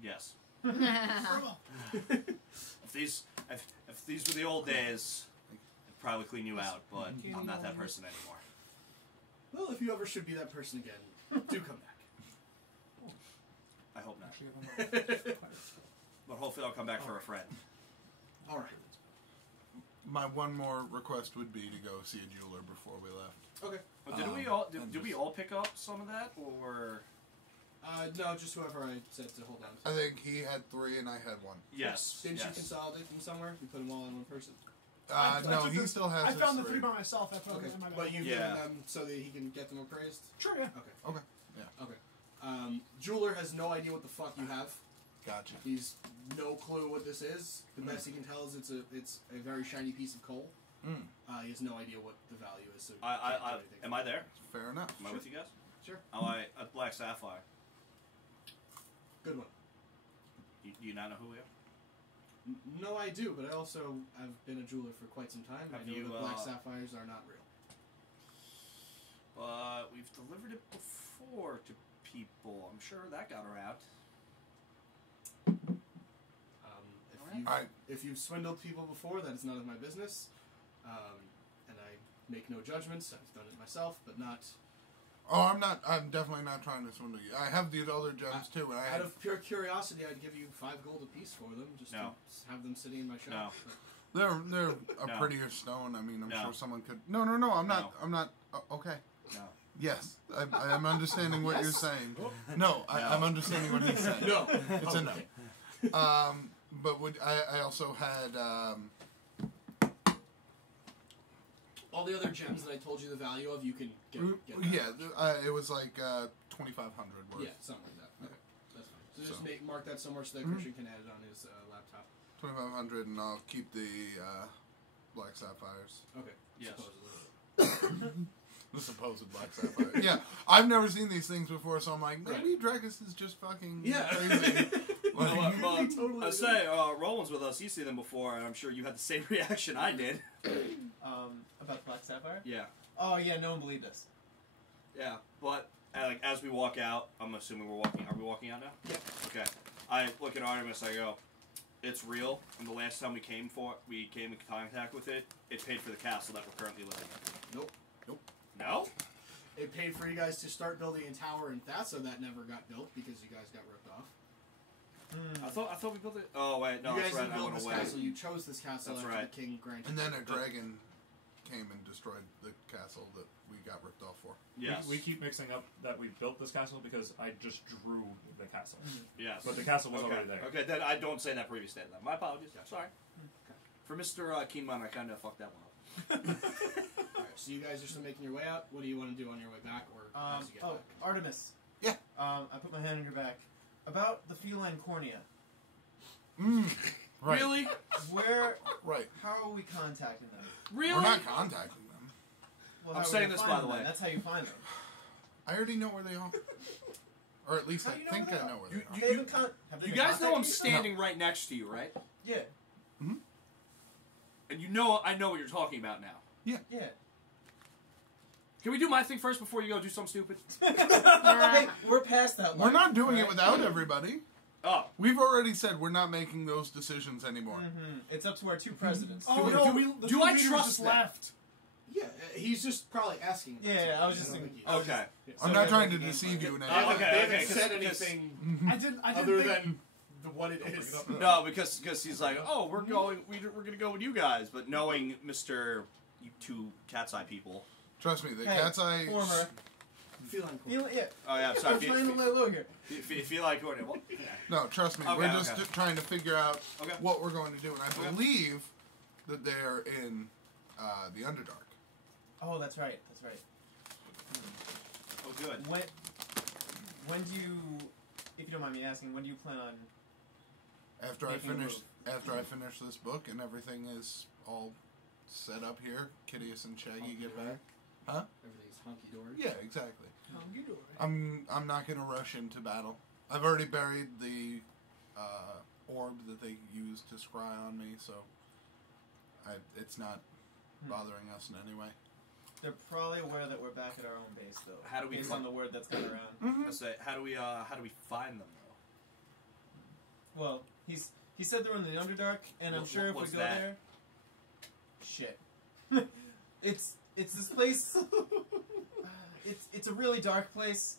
Yes. Burwell. If these were the old days, I'd probably clean you out, but I'm not that person anymore. Well, if you ever should be that person again, do come back. I hope not. But hopefully I'll come back for a friend. All right. My one more request would be to go see a jeweler before we left. Okay. Well, did we all pick up some of that, or? No, just whoever I said to hold on to. I think he had 3 and I had 1. Yes. Didn't yes. you consolidate them somewhere? You put them all in one person. No, he still has I his found the 3. 3 by myself. I put Okay, them in my bag. but you've Yeah. given them so that he can get them appraised? Sure, yeah. Okay. Okay. Yeah. Okay. Jeweler has no idea what the fuck you have. Gotcha. He's no clue what this is. The best he can tell is it's a very shiny piece of coal. Mm. He has no idea what the value is. So Am I there? Fair enough. Am I with you guys? Sure. Oh, a black sapphire. Good one. Do you not know who we are? No, I do, but I also have been a jeweler for quite some time. Have I know you, that black sapphires are not real. But we've delivered it before to people. I'm sure that got around. If if you've swindled people before, that is none of my business. And I make no judgments. I've done it myself, but not. Oh, I'm not. I'm definitely not trying to swindle you. I have these other gems too, and I Out have. of pure curiosity, I'd give you 5 gold apiece for them, just No. to have them sitting in my shop. No. They're a No. prettier stone. I mean, I'm No. sure someone could. No. I'm not. No. I'm not. Okay. No. Yes, I'm understanding what you're saying. No, I'm understanding what he's saying. No, It's a no. But I also had. all the other gems that I told you the value of, you can get Yeah, it was like 2,500 worth. Yeah, something like that. Okay, that's fine. So just So. mark that somewhere so that Christian can add it on his laptop. 2,500, and I'll keep the black sapphires. Okay. Yes. Supposedly. The supposed black sapphire. Yeah, I've never seen these things before, so I'm like, maybe Drekas is just fucking crazy. Like, I say, Roland's with us. You've seen them before, and I'm sure you had the same reaction I did. About the black sapphire? Yeah. Oh yeah, no one believed us. Yeah, but like as we walk out, I'm assuming we're walking. Are we walking out now? Yeah. Okay. I look at Artemis. I go, it's real. And the last time we came in contact with it. It paid for the castle that we're currently living in. Nope. No. It paid for you guys to start building a tower in Thassa that never got built because you guys got ripped off. I thought we built it. Oh wait, no, you that's guys right. didn't I build went this away. castle. You chose this castle That's after right. the king granted. and then it. a dragon came and destroyed the castle that we got ripped off for. Yes. We keep mixing up that we built this castle because I just drew the castle. Yes. But the castle was okay. already there. Okay, then I don't say that previous statement. My apologies. Sorry. For Mr. Keenman, I kind of fucked that one up. Alright, so you guys are still making your way out. What do you want to do on your way back, or as you get back? Artemis. Yeah. I put my hand on your back. About the feline cornea. Right. Really? Where? Right. How are we contacting them? Really? We're not contacting them. Well, I'm how are we saying gonna this, find by the them way. then? That's how you find them. I already know where they are. Or at least How I do you know think where I they know are? where they are. They haven't have they You been guys know I'm contacting you? standing right next to you, right? Yeah. And you know I know what you're talking about now. Yeah. Can we do my thing first before you go do something stupid? Hey, we're past that We're line. not doing it Right? without everybody. Oh. We've already said we're not making those decisions anymore. It's up to our 2 presidents. Oh we- no, do- the do two I leaders trust just them? left. Yeah, he's just probably asking. about Yeah, something. I was just don't thinking- think he's- Okay. I'm not trying to deceive you in any They haven't, way. Okay, they haven't okay, said 'cause- anything I didn't other think, than what it is. No, because he's like, oh, we're gonna go with you guys, but knowing Mr. You 2 cat's eye people. Trust me, the Hey, cat's eye. Former. Feline cornea. Yeah. Oh yeah, I'm sorry. I'm trying to lay low here. Feel like well, yeah. No, trust me. Okay, we're just okay. trying to figure out Okay. what we're going to do, and I Okay. believe that they're in the Underdark. Oh, that's right. That's right. Oh, good. When do you, if you don't mind me asking, when do you plan on? After I making a finish this book and everything is all set up here, Kitteus and Shaggy get back. Huh? Everything's hunky dory. Yeah, exactly. You do it. I'm not gonna rush into battle. I've already buried the orb that they used to scry on me, so it's not bothering us in any way. They're probably aware that we're back at our own base, though. How do we based find- on the word that's gone around? I say, how do we find them though? Well, he said they're in the Underdark, and I'm What- sure if we what's go that? there, shit, it's this place. It's a really dark place.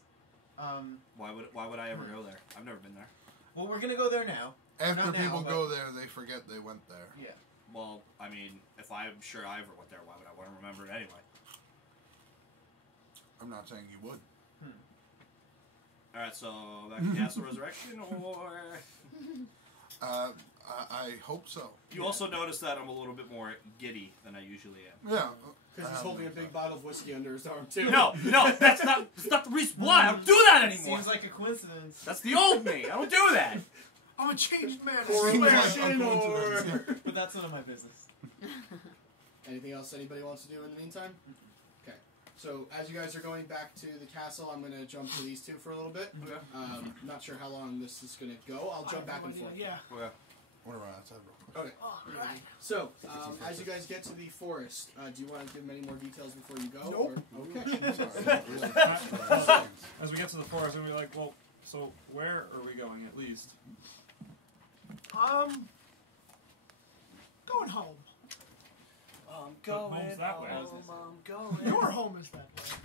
Why would I ever go there? I've never been there. Well, we're gonna go there now. After Not now, people but- go there, they forget they went there. Yeah. Well, I mean, if I'm sure I ever went there, why would I want to remember it anyway? I'm not saying you would. All right, so back to Castle Resurrection, or I hope so. you also notice that I'm a little bit more giddy than I usually am. Yeah. Because he's holding a big bottle of whiskey under his arm, too. No, that's not the reason why I don't do that anymore. Seems like a coincidence. That's the old me. I don't do that. I'm a changed man. Or Seems like Correlation, a or... coincidence. But that's none of my business. Anything else anybody wants to do in the meantime? Okay. So, as you guys are going back to the castle, I'm going to jump to these two for a little bit. Not sure how long this is going to go. I'll jump back and forth. Yeah. Okay. We're around outside real quick. Okay. Oh, right. So, as you guys get to the forest, do you want to give them any more details before you go? Nope. Or, okay. As we get to the forest, we'll be like, well, so where are we going at least? Going home. home's that way. Going. Your home is that way.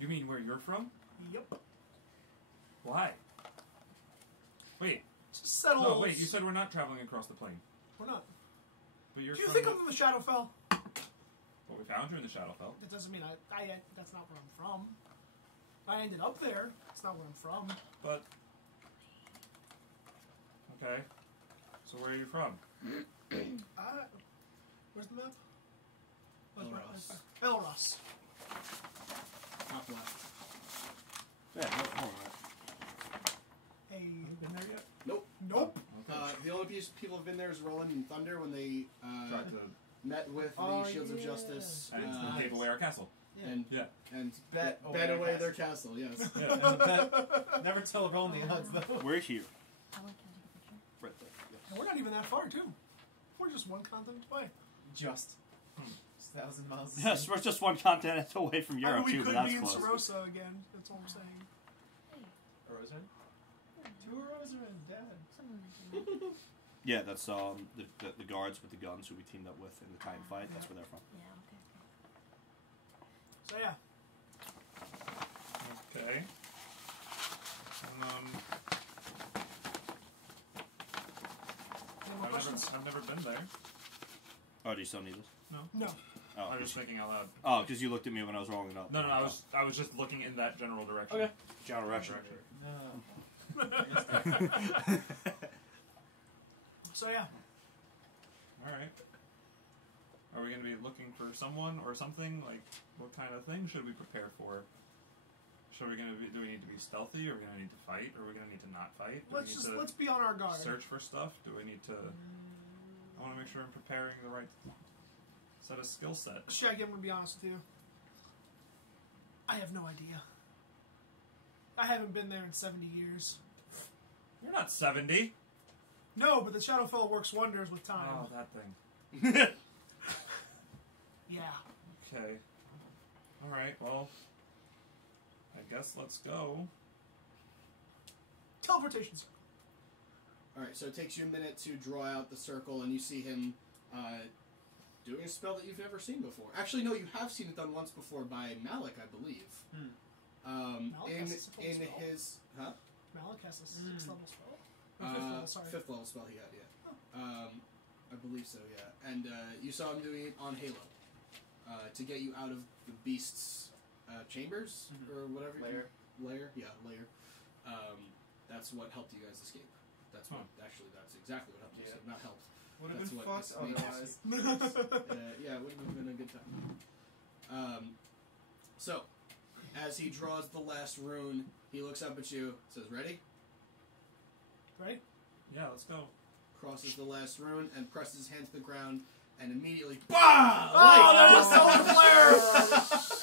You mean where you're from? Yep. Why? Wait. Just settle. No, wait. You said we're not traveling across the plain. We're not. But you're Do you from think the... I'm from the Shadowfell? Well, we found you in the Shadowfell. That doesn't mean that's not where I'm from. I ended up there. That's not where I'm from. But... Okay. So where are you from? Where's the map? Belros. Belros. Top left. Yeah, no, Hey, been there yet? Nope. Nope. The only people have been there is Ruland and Thunder when they Tried to met with Oh, the Shields of yeah. Justice and gave away our castle. and Yeah. Bet bet away away our their castle. Yes. Yeah. And the bet, never tell Ron the odds, though. We're here. I want to take a picture. Right there. And we're not even that far, too. We're just one continent away. Just 1,000 miles. Yes, we're just one continent away from I Europe, mean, we too, but could that's be in close. Sorosa again. That's all I'm saying. A Rosarin? Two Rosarin, Dad. Someone mentioned that. Yeah, that's the guards with the guns who we teamed up with in the Titan fight. That's where they're from. Yeah, okay. So, yeah. Okay. Any more questions? I've never been there. Oh, do you still need this? No. Oh, I was just thinking out loud. oh, because you looked at me when I was rolling it up. No, I was just looking in that general direction. Okay. General direction. No. So, yeah. All right. Are we going to be looking for someone or something? Like, what kind of thing should we prepare for? Should we do we need to be stealthy? Are we going to need to fight? Or are we going to need to not fight? Do we need to Let's be on our guard. search for stuff? Do we need to? I want to make sure I'm preparing the right set of skill set. Shaggy, I'm going to be honest with you. I have no idea. I haven't been there in 70 years. You're not 70. No, but the Shadowfell works wonders with time. Oh, that thing. Yeah. Okay. All right. Well, I guess let's go. Teleportation circle. Alright, so it takes you a minute to draw out the circle, and you see him doing a spell that you've never seen before. Actually, no, you have seen it done once before by Malik, I believe. Malik has a simple In spell. his... Huh? Malik has a 6th level spell. Or 5th level, sorry. 5th level spell he had, yeah. I believe so, yeah. And you saw him doing it on Halo. To get you out of the beast's chambers, or whatever. Lair. Yeah, lair. That's what helped you guys escape. That's what, actually, that's exactly what helped you escape. Not helped. Would have That's been what fucked this made us- otherwise. Yeah, it would have been a good time. So, as he draws the last rune, he looks up at you, says, "Ready?" Right? Yeah, let's go. Crosses the last rune and presses his hand to the ground and immediately Oh,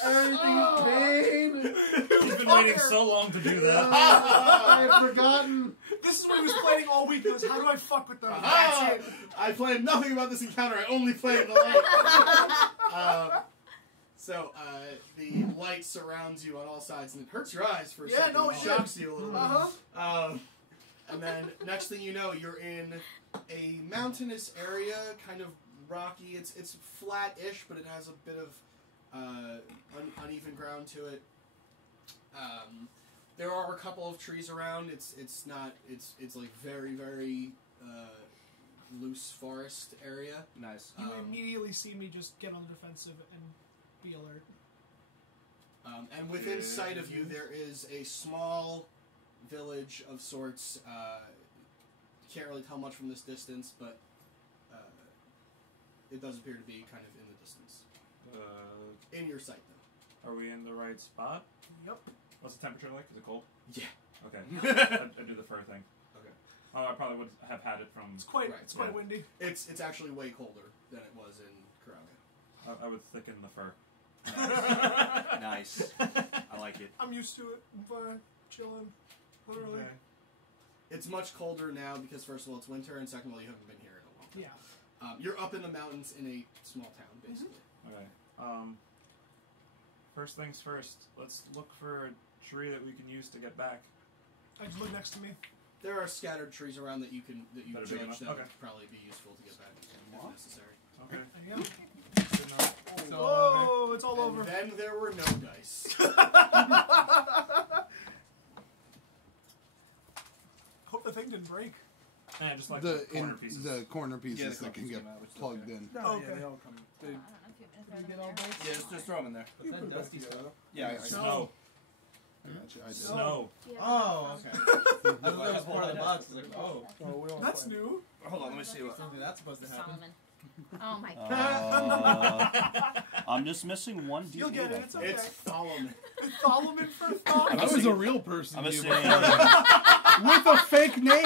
Everything is pain. He's been waiting so long to do that. I had forgotten. This is what he was planning all week. He goes, how do I fuck with them? Ah, That's it. I planned nothing about this encounter. I only planned the light. The light surrounds you on all sides, and it hurts your eyes for a second. no, It it shocks you a little bit. Uh-huh. And then next thing you know, you're in a mountainous area, kind of rocky. It's flat-ish, but it has a bit of uneven ground to it. There are a couple of trees around. It's like very, very loose forest area. Nice. You immediately see me just get on the defensive and be alert. And within sight of you, there is a small village of sorts. Can't really tell much from this distance, but it does appear to be kind of in the distance. In your sight, though. Are we in the right spot? Yep. What's the temperature like? Is it cold? Yeah. Okay. I'd do the fur thing. Okay. Oh, I probably would have had it from... It's quite Yeah. windy. It's actually way colder than it was in Karaga. I would thicken the fur. Nice. I like it. I'm used to it. I'm fine. Chilling. Literally. Okay. It's much colder now because, first of all, it's winter, and second of all, you haven't been here in a long time. Yeah. You're up in the mountains in a small town, basically. Okay. First things first. Let's look for a tree that we can use to get back. I just look next to me. There are scattered trees around that you That are big judge enough? that Okay. would probably be useful to get back if necessary. Okay. There you go. Good enough. Oh, it's all over. And then there were no dice. Hope the thing didn't break. And just like the corner pieces. the corner pieces Yeah, the that corner can pieces get came out, which is plugged okay. in. No, Okay. yeah, they all come. I They, don't know if you you throw get them all in those? there. Yeah, just throw them in there. You But put then it back Dusty's together. Yeah, Yeah. Snow. I got you. I did. Snow. Do you have Oh, a- okay. I thought that was part of the box. I was like, oh. Oh, we don't That's play. new. Hold on, let me see what. Something that's supposed to happen. Solomon. Oh my god. I'm just missing one D8. You'll get it. It's okay. It's Solomon. Solomon for thought. I was a real person. I'm here missing, before. With a fake name.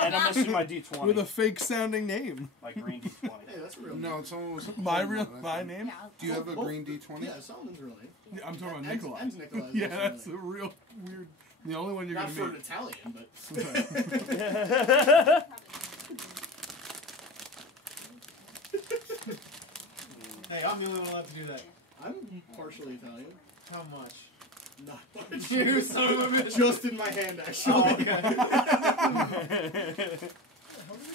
and I'm missing my D20. With a fake sounding name. My green D20. Hey, that's real. No, someone was. My holding real on, I my think. name? Yeah, Do you have a Oh, green D20? Yeah, Solomon's real name. Yeah, I'm talking about And- Nicholi. and Nicholi. Yeah, that's a real weird. The only one you're Not gonna for an meet. Italian, but Hey, I'm the only one allowed to do that. I'm partially Italian. How much? Not much. You son of a bitch. Just in my hand, actually. Oh, okay. Where did it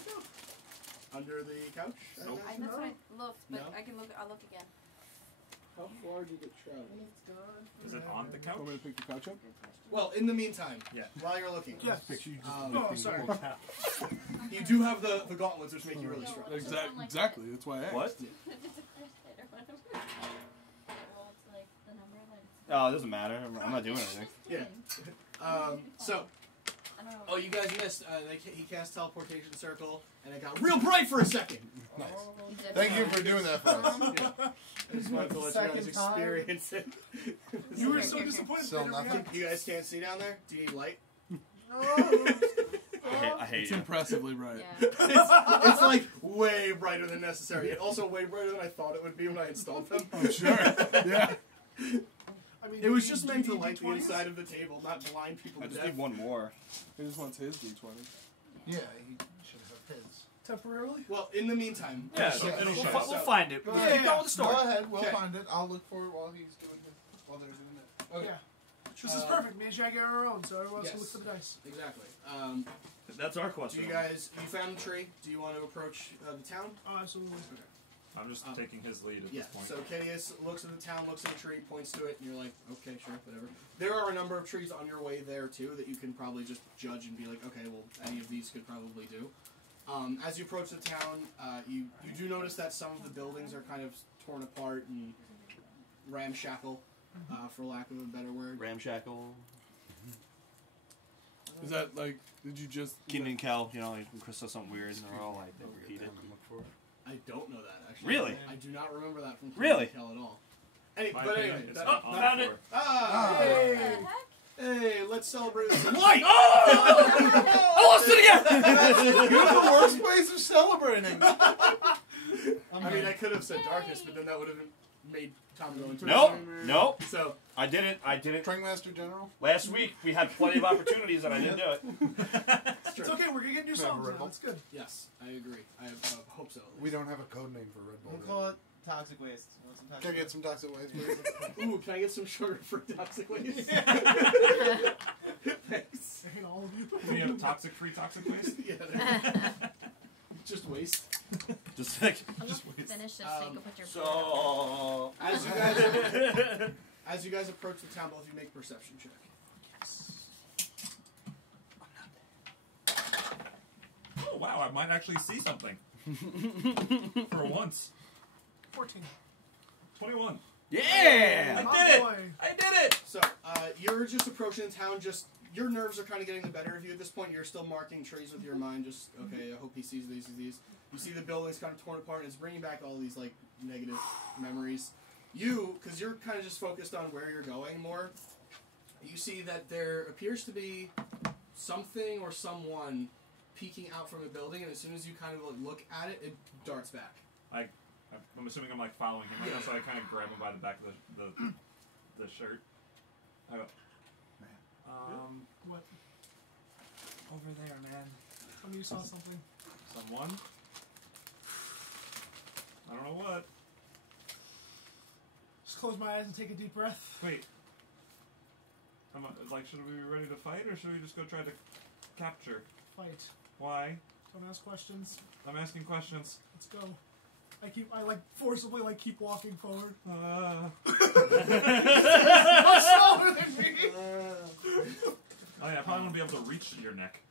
go? Under the couch. I Nope. imagine? That's what I looked, but No? I can look. I'll look again. How far did it travel? Is it on the couch? Want me to pick the couch up? Well, in the meantime, Yeah. while you're looking, Yes. Oh, sorry. you do have the gauntlets, which make you really strong. Exactly. That's why I asked. What? Well, it's like the number of like. Oh, it doesn't matter. I'm not doing anything. Yeah. So, I don't know. oh, you guys missed. He cast teleportation circle, and it got real bright for a second. Nice. You did Thank you it. for doing that for us. I just wanted to let you guys Second time. experience it. You were so disappointed. Still they never nothing. got- You guys can't see down there? Do you need light? I hate It's you. impressively right. Yeah. It's like way brighter than necessary, and also way brighter than I thought it would be when I installed them. I'm sure. Yeah. I mean, It was do just you meant to need light the D20s? inside of the table, not blind people I to just death. need one more. He just wants his D20. Yeah, he should have his. Temporarily? Well, in the meantime, Yeah, so- it'll so- we'll find it. Go Keep ahead. going with the story. Go ahead, we'll Okay. find it. I'll look for it while he's doing it. While they're doing it. Okay. Yeah. This is perfect. Me and Shaggy are our own, so everyone else can Yes. look for the dice. Exactly. That's our Do question. you guys, you found the tree? Do you want to approach the town? Oh, absolutely. I'm just taking his lead at Yeah. this point. So Kitteus looks at the town, looks at the tree, points to it, and you're like, okay, sure, whatever. There are a number of trees on your way there too that you can probably just judge and be like, okay, well, any of these could probably do. As you approach the town, you do notice that some of the buildings are kind of torn apart and ramshackle, for lack of a better word. Ramshackle. Is that like? Did you just? Keenan and Kel, you know, when Chris says something weird and they're all like, they repeat it. I don't know that actually. Really? I do not remember that from Really? Tell at all. But My opinion anyway, is that, not found it. for- ah, What hey, the heck? hey, let's let's celebrate with some Light! Oh! I lost it again! You have the worst ways of celebrating. I mean, I could have said darkness, but then that would have made Tom go into Nope. So, I didn't. Ringmaster General? Last week, we had plenty of opportunities and I didn't do it. it's true. It's okay. We're gonna get new Can I have a songs Red now. Bull? It's good. Yes, I agree. I hope so. We don't have a code name for Red We'll Bull. call it toxic waste. You want some toxic Can I get waste? some toxic waste, please? Ooh, can I get some sugar for toxic waste? Thanks. I hate all of you. Do you have toxic-free toxic waste? Yeah, just waste. Just like, I'll just finish this so you can put your so. As you guys approach the town, both of you make a perception check. Oh wow, I might actually see something. For once. 14. 21. Yeah! Oh, I did it! boy. I did it! So, you're just approaching the town, your nerves are kind of getting the better of you at this point. You're still marking trees with your mind, just, okay, I hope he sees these. You see the buildings kind of torn apart, and it's bringing back all these, like, negative memories. You, because you're kind of just focused on where you're going more, you see that there appears to be something or someone peeking out from a building, and as soon as you kind of look at it, it darts back. I'm assuming I'm like following him. Yeah. So I kind of grab him by the back of the shirt. I go, What? over there, man. Tell me you saw something. Someone. I don't know what. Just close my eyes and take a deep breath. Wait. Like, should we be ready to fight, or should we just go try to capture? Fight. Why? Don't ask questions. I'm asking questions. Let's go. I like forcibly keep walking forward. Uh, Much smaller than me. Oh yeah, I probably won't be able to reach your neck.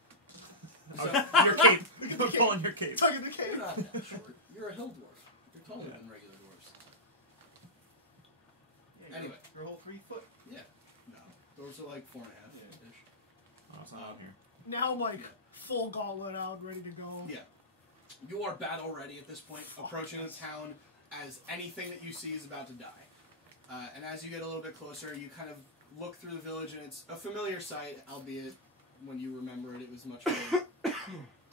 So, Your cape. I'm pulling your cape. Tugging the cape. you're not that short. You're a hill dwarf. You're taller Yeah. than regular dwarves. Yeah, Anyway. your whole 3 foot. Yeah. No. Dwarves are like 4.5-ish. Oh, it's not on here. Now I'm Yeah. full gauntlet out, ready to go. Yeah. You are battle ready at this point, approaching the town as anything that you see is about to die. And as you get a little bit closer, you kind of look through the village, and it's a familiar sight, albeit when you remember it, it was much more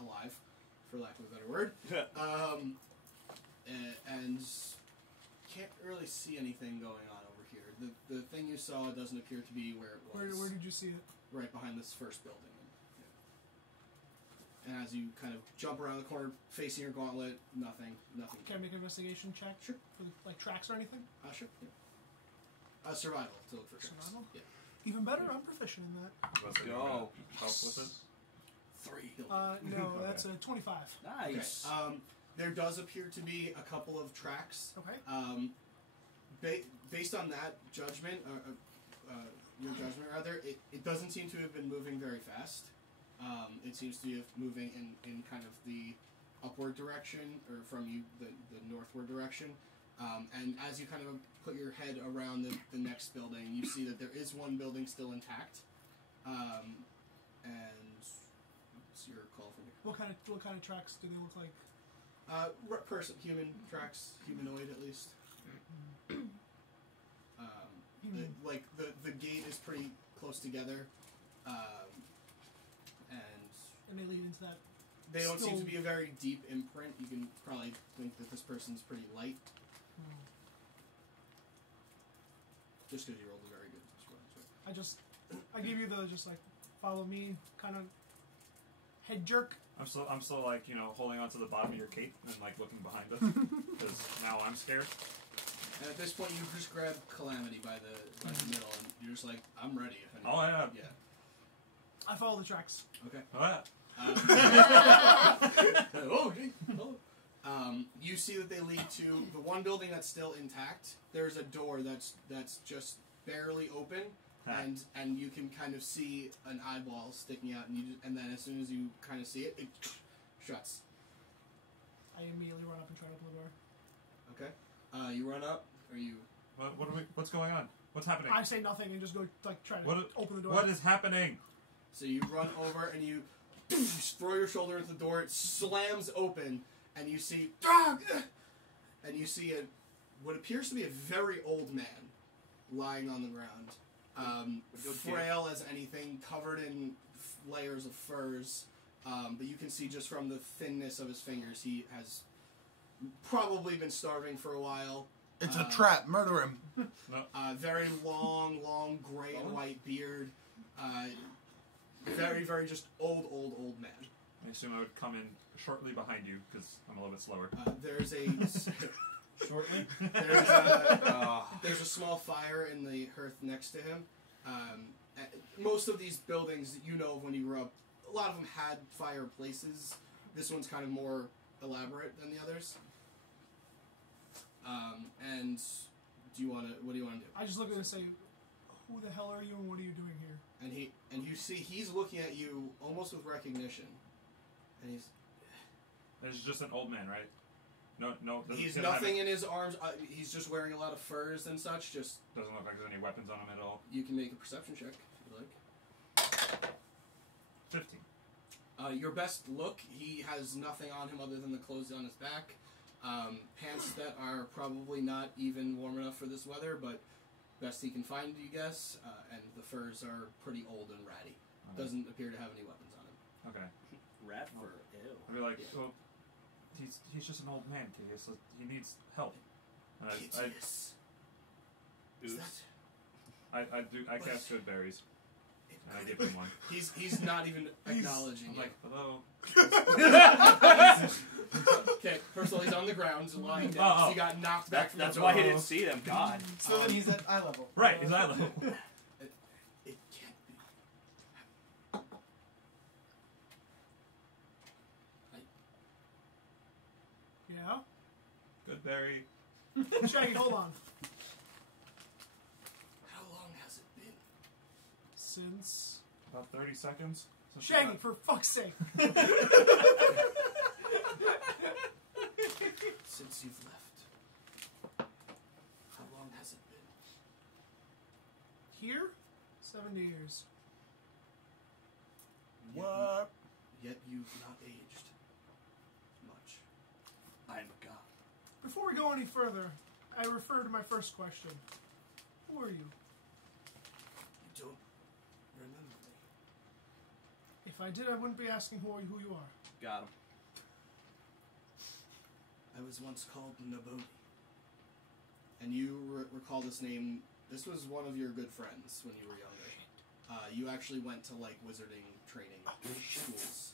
alive, for lack of a better word. And can't really see anything going on over here. The thing you saw doesn't appear to be where it was. Where did you see it? Right behind this first building. Yeah. And as you kind of jump around the corner, facing your gauntlet, nothing. Can I make an investigation check? Sure. For the, tracks or anything? Sure. Yeah. Survival to look for tracks. Survival? Yeah. Even better. I'm proficient in that. Let's go. Help with it. 3. No, that's a 25. Nice. Okay. There does appear to be a couple of tracks. Okay. Based on that judgment, your judgment rather, it doesn't seem to have been moving very fast. It seems to be moving in kind of the upward direction, or from you, the northward direction. And as you kind of put your head around the next building, you see that there is one building still intact. And what's your call for me? What kind of tracks do they look like? Human tracks, humanoid at least. Like the gate is pretty close together, and they lead into that. they don't seem to be a very deep imprint. You can probably think that this person's pretty light, just because you rolled a very good score. I give you the follow me kind of head jerk. I'm still like, holding onto the bottom of your cape and like looking behind us because now I'm scared. And at this point, you just grab Calamity by the middle, and you're just like, I'm ready. If anything. Oh yeah. Yeah. I follow the tracks. Okay. Oh yeah. Oh, gee. Oh. You see that they lead to the one building that's still intact. There's a door that's just barely open, and you can kind of see an eyeball sticking out, and then as soon as you kind of see it, it shuts. I immediately run up and try to open the door. Okay. You run up. Are you? What's going on? What's happening? I say nothing and just go try to open the door. What is happening? So you run over and you throw your shoulder into the door. It slams open, and you see, what appears to be a very old man lying on the ground, frail as anything, covered in layers of furs. But you can see just from the thinness of his fingers, he has probably been starving for a while. It's a trap. Murder him. Very long gray and white beard. Very, very just old man. I assume I would come in shortly behind you because I'm a little bit slower. There's a Shortly? there's a small fire in the hearth next to him. Most of these buildings that you know of when you grew up, a lot of them had fireplaces. This one's kind of more elaborate than the others. And what do you want to do? I just look at him and say, "Who the hell are you, and what are you doing here?" And you see he's looking at you almost with recognition, and There's just an old man, right? No. he's nothing in his arms. He's just wearing a lot of furs and such. Just Doesn't look like there's any weapons on him at all. you can make a perception check if you like. 15. Your best look, he has nothing on him other than the clothes on his back. Pants that are probably not even warm enough for this weather, but best he can find, you guess. And the furs are pretty old and ratty. Doesn't appear to have any weapons on him. Okay. Rat fur. Ew. I'd be like, well, he's just an old man, Kitteus. So he needs help. And Kitteus. Is that? I cast good berries. And I give him one. He's not even acknowledging I'm you. like, hello. Okay, first of all, he's on the ground, he's lying down. Oh. He got knocked back from That's the why door. he didn't see them. God. So then he's at eye level. Right, he's eye level. It can't be. Yeah. Good berry. Shaggy, hold on. How long has it been? Since About 30 seconds. Since we Shaggy, got- for fuck's sake. Since you've left. How long has it been? Here, 70 years. What? Yet you've not aged much. I'm a god. Before we go any further, I refer to my first question. Who are you? You don't remember me. If I did, I wouldn't be asking who you are. Got him. I was once called Naboni. And you recall this name. This was one of your good friends when you were younger. You actually went to, like, wizarding training schools.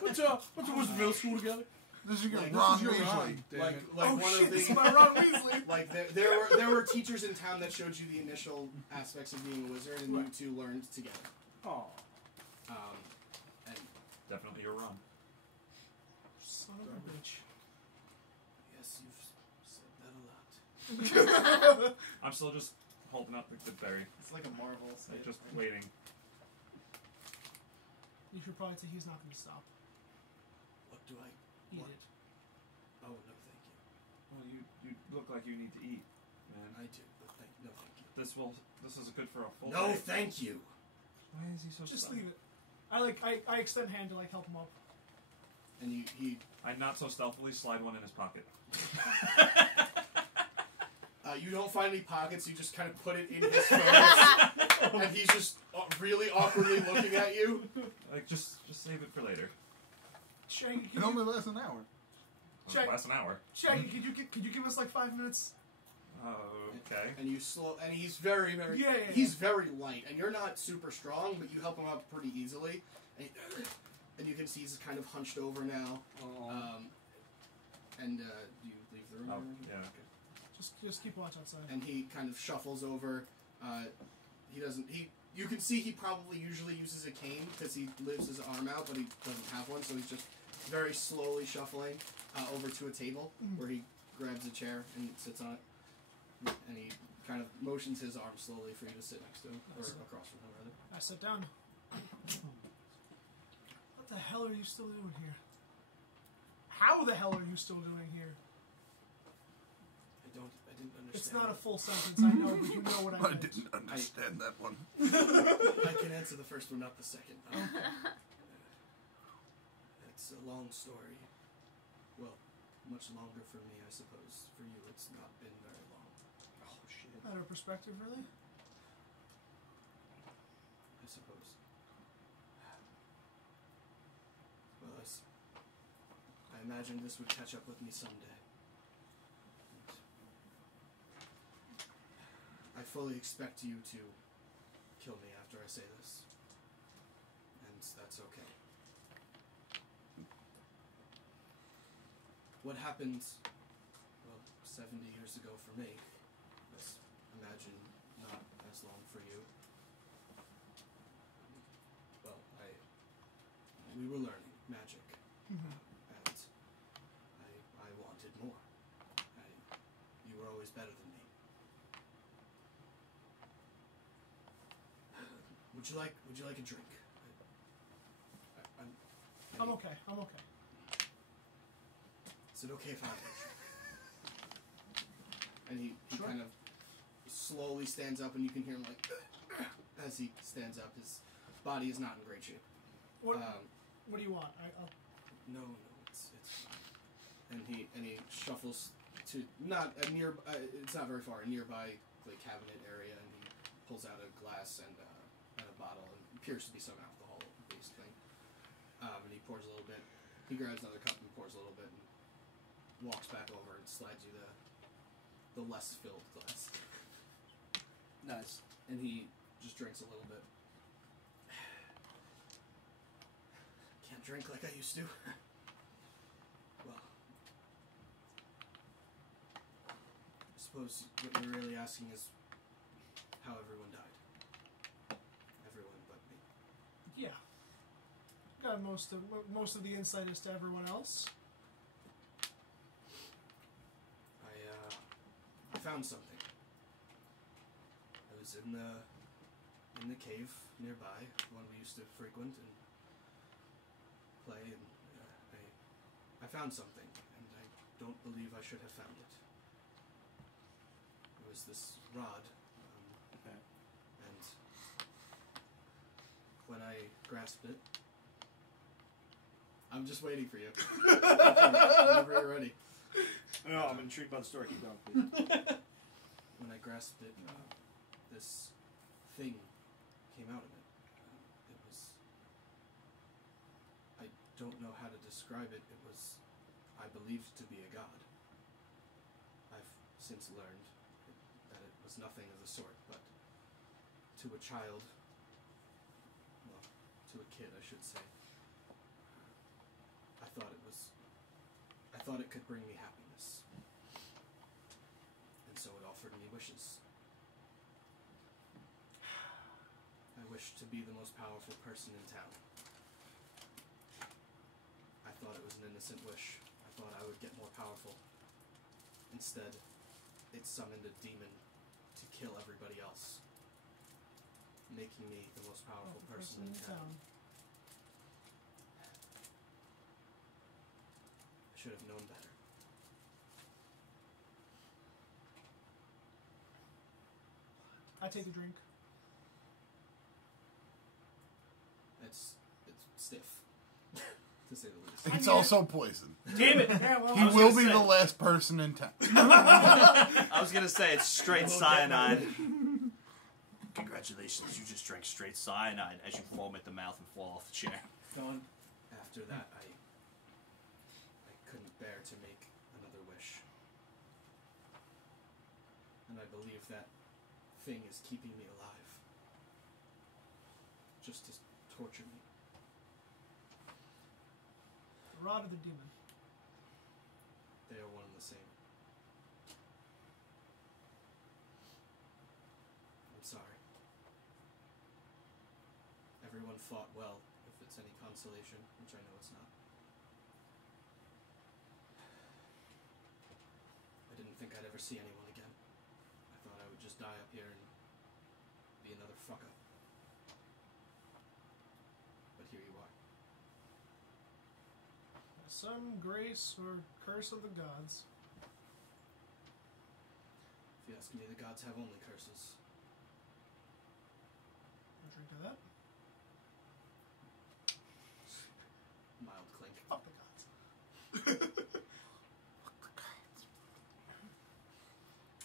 What's up? What's the middle school together? This is your Like, Ron this is your Weasley. Ron. Damn Like it. one shit, of this the... is my Ron Weasley. Like, there were teachers in town that showed you the initial aspects of being a wizard, and you two learned together. Oh. And Definitely your run. Son of a bitch. yes, you've said that a lot. I'm still just holding up the good berry. It's like a marvel. Like, just waiting. You should probably say he's not going to stop. What do I... Eat What? it. Oh, no, thank you. Well, you look like you need to eat, man. I do, but no, thank you. This is good for a full No, day. thank you. Why is he so Just stealthy? leave it. I extend hand to, like, help him up. And he I not so stealthily slide one in his pocket. you don't find any pockets, you just kind of put it in his face, and he's just really awkwardly looking at you. Like, just save it for later. Shaggy, It only lasts an hour. Check. Last an hour. Shaggy, could you give us, like, 5 minutes? Okay. And you and he's very, very, Yeah. he's very light, and you're not super strong, but you help him up pretty easily. And you can see he's kind of hunched over now. And do you leave the room? Oh, yeah. Okay. Just keep watch outside. And he kind of shuffles over. You can see he probably usually uses a cane because he lifts his arm out, but he doesn't have one, so he's just very slowly shuffling over to a table where he grabs a chair and sits on it. And he kind of motions his arm slowly for you to sit next to him, or across from him, rather. I sit down. What the hell are you still doing here? How the hell are you still doing here? I didn't understand. It's not a full sentence, I know, but you know what I I meant. didn't understand that one. I can answer the first one, not the second. It's a long story. Well, much longer for me, I suppose. For you, it's not been very long. Oh, shit. Matter of perspective, really? I imagined this would catch up with me someday. I fully expect you to kill me after I say this. And that's okay. What happened, well, 70 years ago for me, was, imagine, not as long for you. Well, we were learning magic, and I wanted more. You were always better than me. Would you like a drink? I'm okay. I'm okay. Is it okay if I have a drink? And he Sure. kind of slowly stands up, and you can hear him like as he stands up. His body is not in great shape. What do you want? No, it's fine. And he shuffles to not a near. It's not very far. A nearby like cabinet area, and he pulls out a glass and a bottle, and it appears to be some alcohol-based thing. And he pours a little bit. He grabs another cup and pours a little bit, and walks back over and slides you the less filled glass. Nice. And he just drinks a little bit. Can't drink like I used to. Well, I suppose what you're really asking is how everyone died. Everyone but me. Yeah. Got most of the insight as to everyone else. I found something. I was in the cave nearby, the one we used to frequent and play, and I found something, and I don't believe I should have found it. It was this rod, and when I grasped it, I'm just waiting for you. Whenever you're ready. No, I'm intrigued by the story. Keep going, please. When I grasped it, this thing came out of it. It was... I don't know how to describe it. It was, I believed to be a god. I've since learned that it was nothing of the sort, but to a child, well, to a kid, I should say, I thought it could bring me happiness. And so it offered me wishes. I wished to be the most powerful person in town. I thought it was an innocent wish. I thought I would get more powerful. Instead, it summoned a demon to kill everybody else, making me the most powerful person in town. I should have known better. I take a drink. It's stiff, to say the least. It's also poison. Damn it! Yeah, well, He will be the last person in town. I was gonna say it's straight cyanide. Congratulations, you just drank straight cyanide as you foam at the mouth and fall off the chair. Gone. After that, I couldn't bear to make another wish. And I believe that thing is keeping me alive. Just to torture me. The rod or the demon? They are one and the same. I'm sorry. Everyone fought well, if it's any consolation, which I know it's not. I didn't think I'd ever see anyone again. I thought I would just die up here and be another fuck up. But here you are. Some grace or curse of the gods. If you ask me, the gods have only curses. A drink to that. Mild clink. Fuck the gods.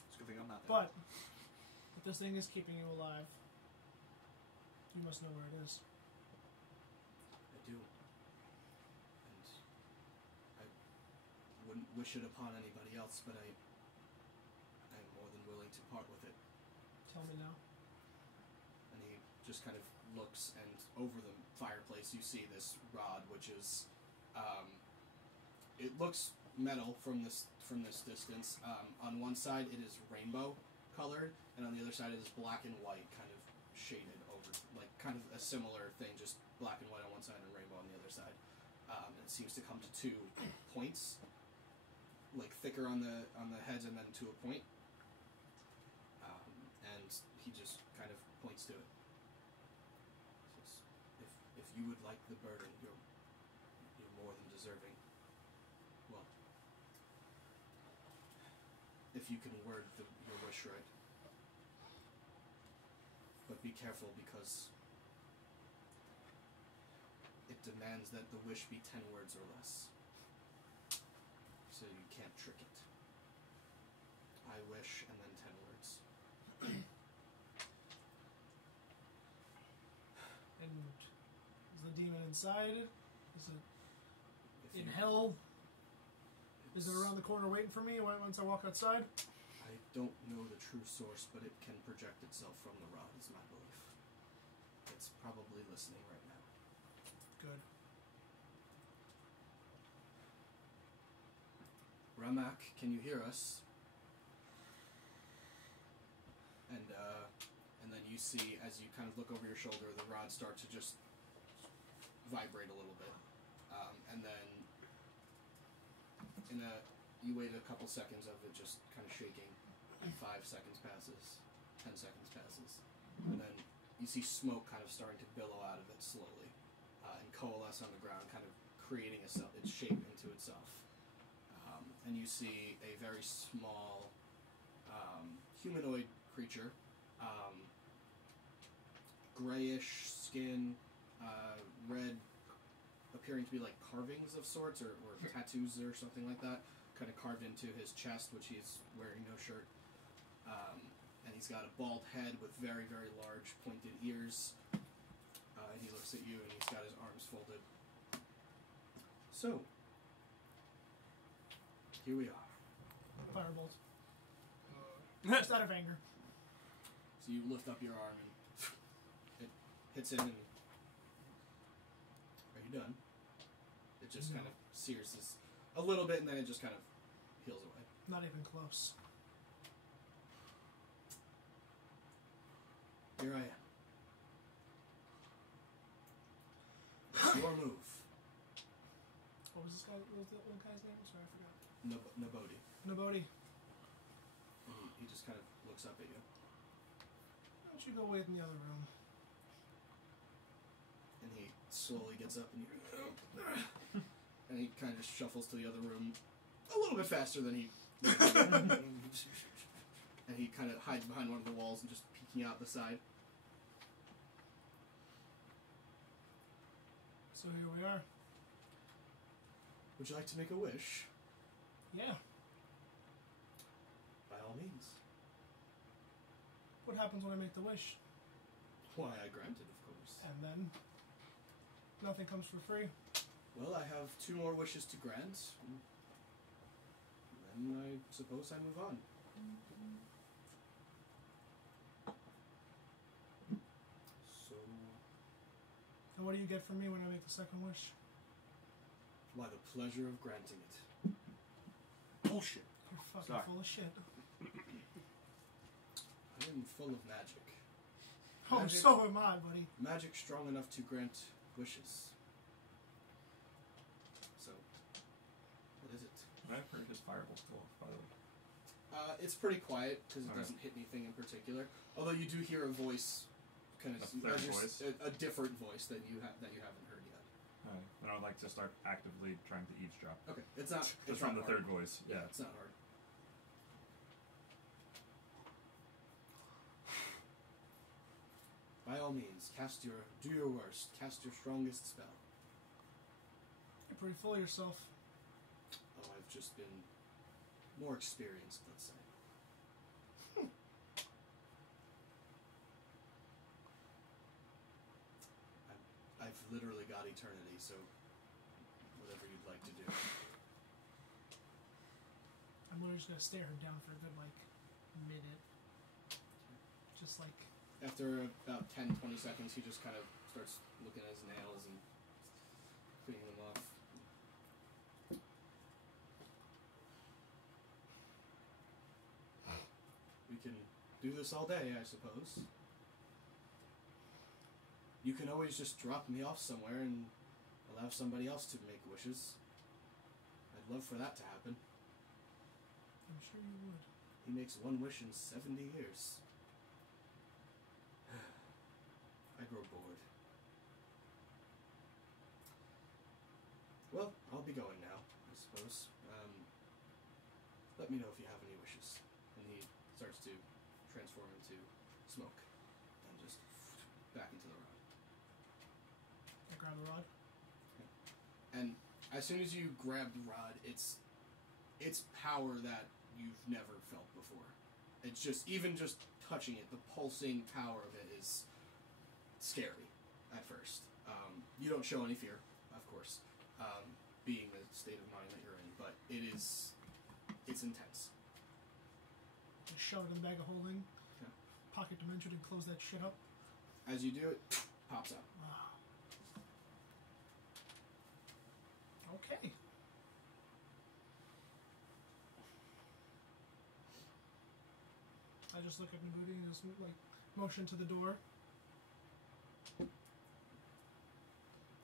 It's a good thing I'm not there. But if this thing is keeping you alive, you must know where it is. I do. And I wouldn't wish it upon anybody else, but I'm more than willing to part with it. Tell me now. And he just kind of looks, and over the fireplace you see this rod, which is, it looks metal from this distance. On one side it is rainbow colored, and on the other side it is black and white, kind of shaded over, like kind of a similar thing, just black and white on one side and rainbow on the other side. And it seems to come to 2 points, like thicker on the heads and then to a point. And he just kind of points to it. Says, if you would like the burden, you're more than deserving. Well, if you can word your wish right. But be careful, because it demands that the wish be 10 words or less. So you can't trick it. I wish, and then 10 words. And is the demon inside? Is it If in you- hell? Is it it's- around the corner waiting for me once I walk outside? I don't know the true source, but it can project itself from the rod, is my belief. It's probably listening right now. Good. Ramak, can you hear us? And then you see, as you kind of look over your shoulder, the rod start to just vibrate a little bit. And then you wait a couple seconds of it just kind of shaking. 5 seconds passes, 10 seconds passes, and then you see smoke kind of starting to billow out of it slowly, and coalesce on the ground, kind of creating its shape into itself. And you see a very small humanoid creature, grayish skin, red, appearing to be like carvings of sorts, or tattoos or something like that, kind of carved into his chest, which he's wearing no shirt. And he's got a bald head with very, very large pointed ears. And he looks at you, and he's got his arms folded. So, here we are. Firebolt. Just out of anger. So you lift up your arm, and it hits him, and are you done? It just kind of sears this a little bit, and then it just kind of heals away. Not even close. Here I am. It's your move. What was this guy? What was the one guy's name? Sorry, I forgot. Nabodi. Nobody. He just kind of looks up at you. Why don't you go wait in the other room? And he slowly gets up, and he kind of just shuffles to the other room a little bit faster than he. And he kind of hides behind one of the walls and just peeking out the side. So here we are. Would you like to make a wish? Yeah. By all means. What happens when I make the wish? Why, I grant it, of course. And then nothing comes for free. Well, I have 2 more wishes to grant. Then I suppose I move on. So, And what do you get from me when I make the second wish? why, the pleasure of granting it. Bullshit. You're fucking Sorry. full of shit. I am full of magic. Oh, Magic. so am I, buddy. Magic strong enough to grant wishes. So, what is it? I've heard his fireball go off, by the way. It's pretty quiet because it Okay. doesn't hit anything in particular. Although you do hear a voice, kind of A third voice? a different voice that you haven't heard yet. Alright. Then I would like to start actively trying to eavesdrop. Okay, it's not. Just It's from not the hard. third voice. Yeah, Yeah. it's not hard. By all means, do your worst. Cast your strongest spell. You're pretty full of yourself. Oh, I've just been more experienced, let's say. I've literally got eternity, so whatever you'd like to do. I'm just gonna stare him down for a good minute. Just like. After about 10-20 seconds, he just kind of starts looking at his nails and cleaning them off. We can do this all day, I suppose. You can always just drop me off somewhere and allow somebody else to make wishes. I'd love for that to happen. I'm sure you would. He makes one wish in 70 years. I grow bored. Well, I'll be going now, I suppose. Let me know if you have any wishes. And he starts to transform into smoke and just back into the rod. I grab the rod. And as soon as you grab the rod, it's power that you've never felt before. It's just, even just touching it, the pulsing power of it is scary at first. You don't show any fear, of course, being the state of mind that you're in, but it's intense. Just shove it in the bag of holding, Yeah. pocket dimension, and close that shit up. As you do it, pops out. Okay. I just look at Nabooty and just motion to the door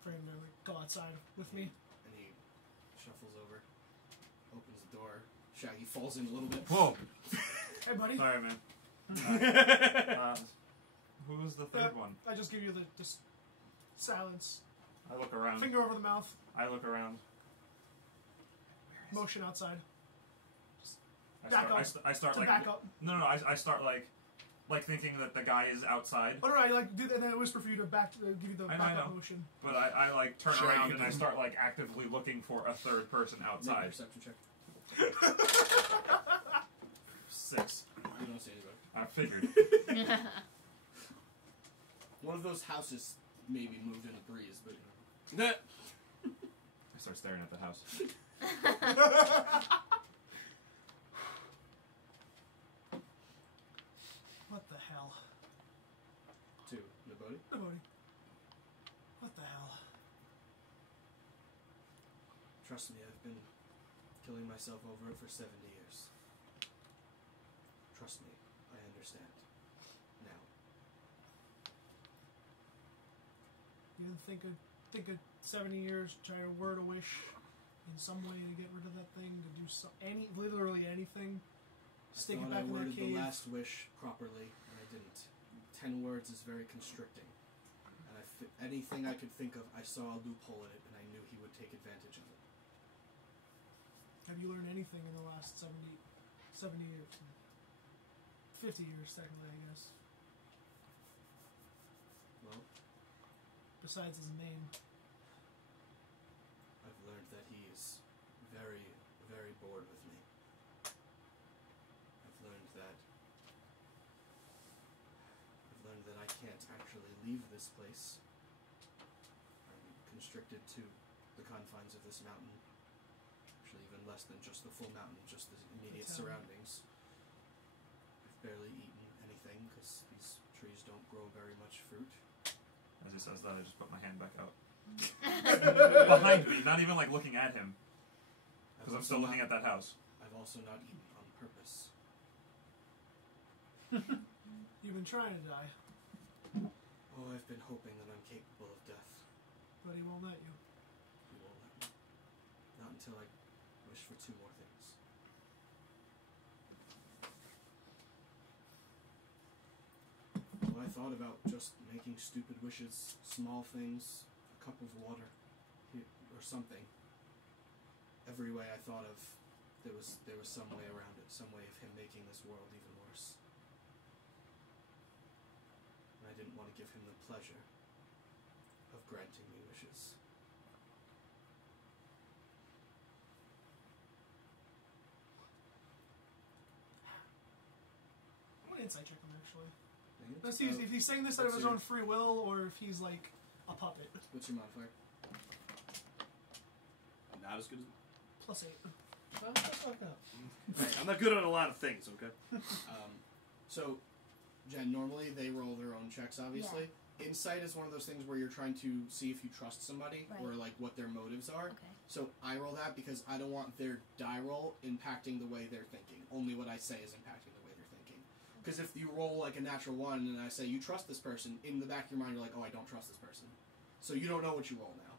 for him to go outside with me. And he shuffles over, opens the door. Shaggy falls in a little bit. Whoa! Hey, buddy. Sorry, man. Who was the third one? I just give you the silence. I look around. Finger over the mouth. I look around. Motion outside. I start to like back up. No, I start like thinking that the guy is outside. Oh no, I do that, and then I whisper for you to give you the backup motion. But I like turn Sure, around you and I can. start like actively looking for a third person Make a outside. perception check. 6. You don't see anybody. I figured. One of those houses maybe moved in a breeze, but I start staring at the house. What the hell? 2. Nobody? Nobody. What the hell? Trust me, I've been killing myself over it for 70 years. Trust me, I understand. Now. You didn't think of 70 years, try to word a wish in some way to get rid of that thing, to do literally anything. Stick it back I in that worded cave. the last wish properly, and I didn't. 10 words is very constricting. And anything I could think of, I saw a loophole in it, and I knew he would take advantage of it. Have you learned anything in the last 70 years? 50 years, technically, I guess. Well, Besides his name. I've learned that he is very, very bored with me. I've learned that I can't actually leave this place. I'm constricted to the confines of this mountain. Actually, even less than just the full mountain, just the immediate surroundings. I've barely eaten anything because these trees don't grow very much fruit. As he says that, I just put my hand back out. Behind me, not even like looking at him. Because I'm still looking at that house. I've also not eaten on purpose. You've been trying to die, Oh, I've been hoping that I'm capable of death. but he won't let you. He won't let me. Not until I wish for 2 more things. Well, I thought about just making stupid wishes, small things, a cup of water, or something. Every way I thought of, there was some way around it, some way of him making this world even worse. And I didn't want to give him the pleasure of granting me wishes. I'm gonna insight check him, actually. Thank you. Let's see if he's saying this out of his own free will, or if he's like a puppet. What's your modifier? Not as good as... +8. Fuck up. Hey, I'm not good at a lot of things, okay? So, Jen, normally they roll their own checks, obviously. Insight is one of those things where you're trying to see if you trust somebody or like what their motives are. Okay. So I roll that because I don't want their die roll impacting the way they're thinking. Only what I say is impacting the way they're thinking. Because if you roll like a natural 1 and I say you trust this person, in the back of your mind you're like, oh, I don't trust this person. So you don't know what you roll now,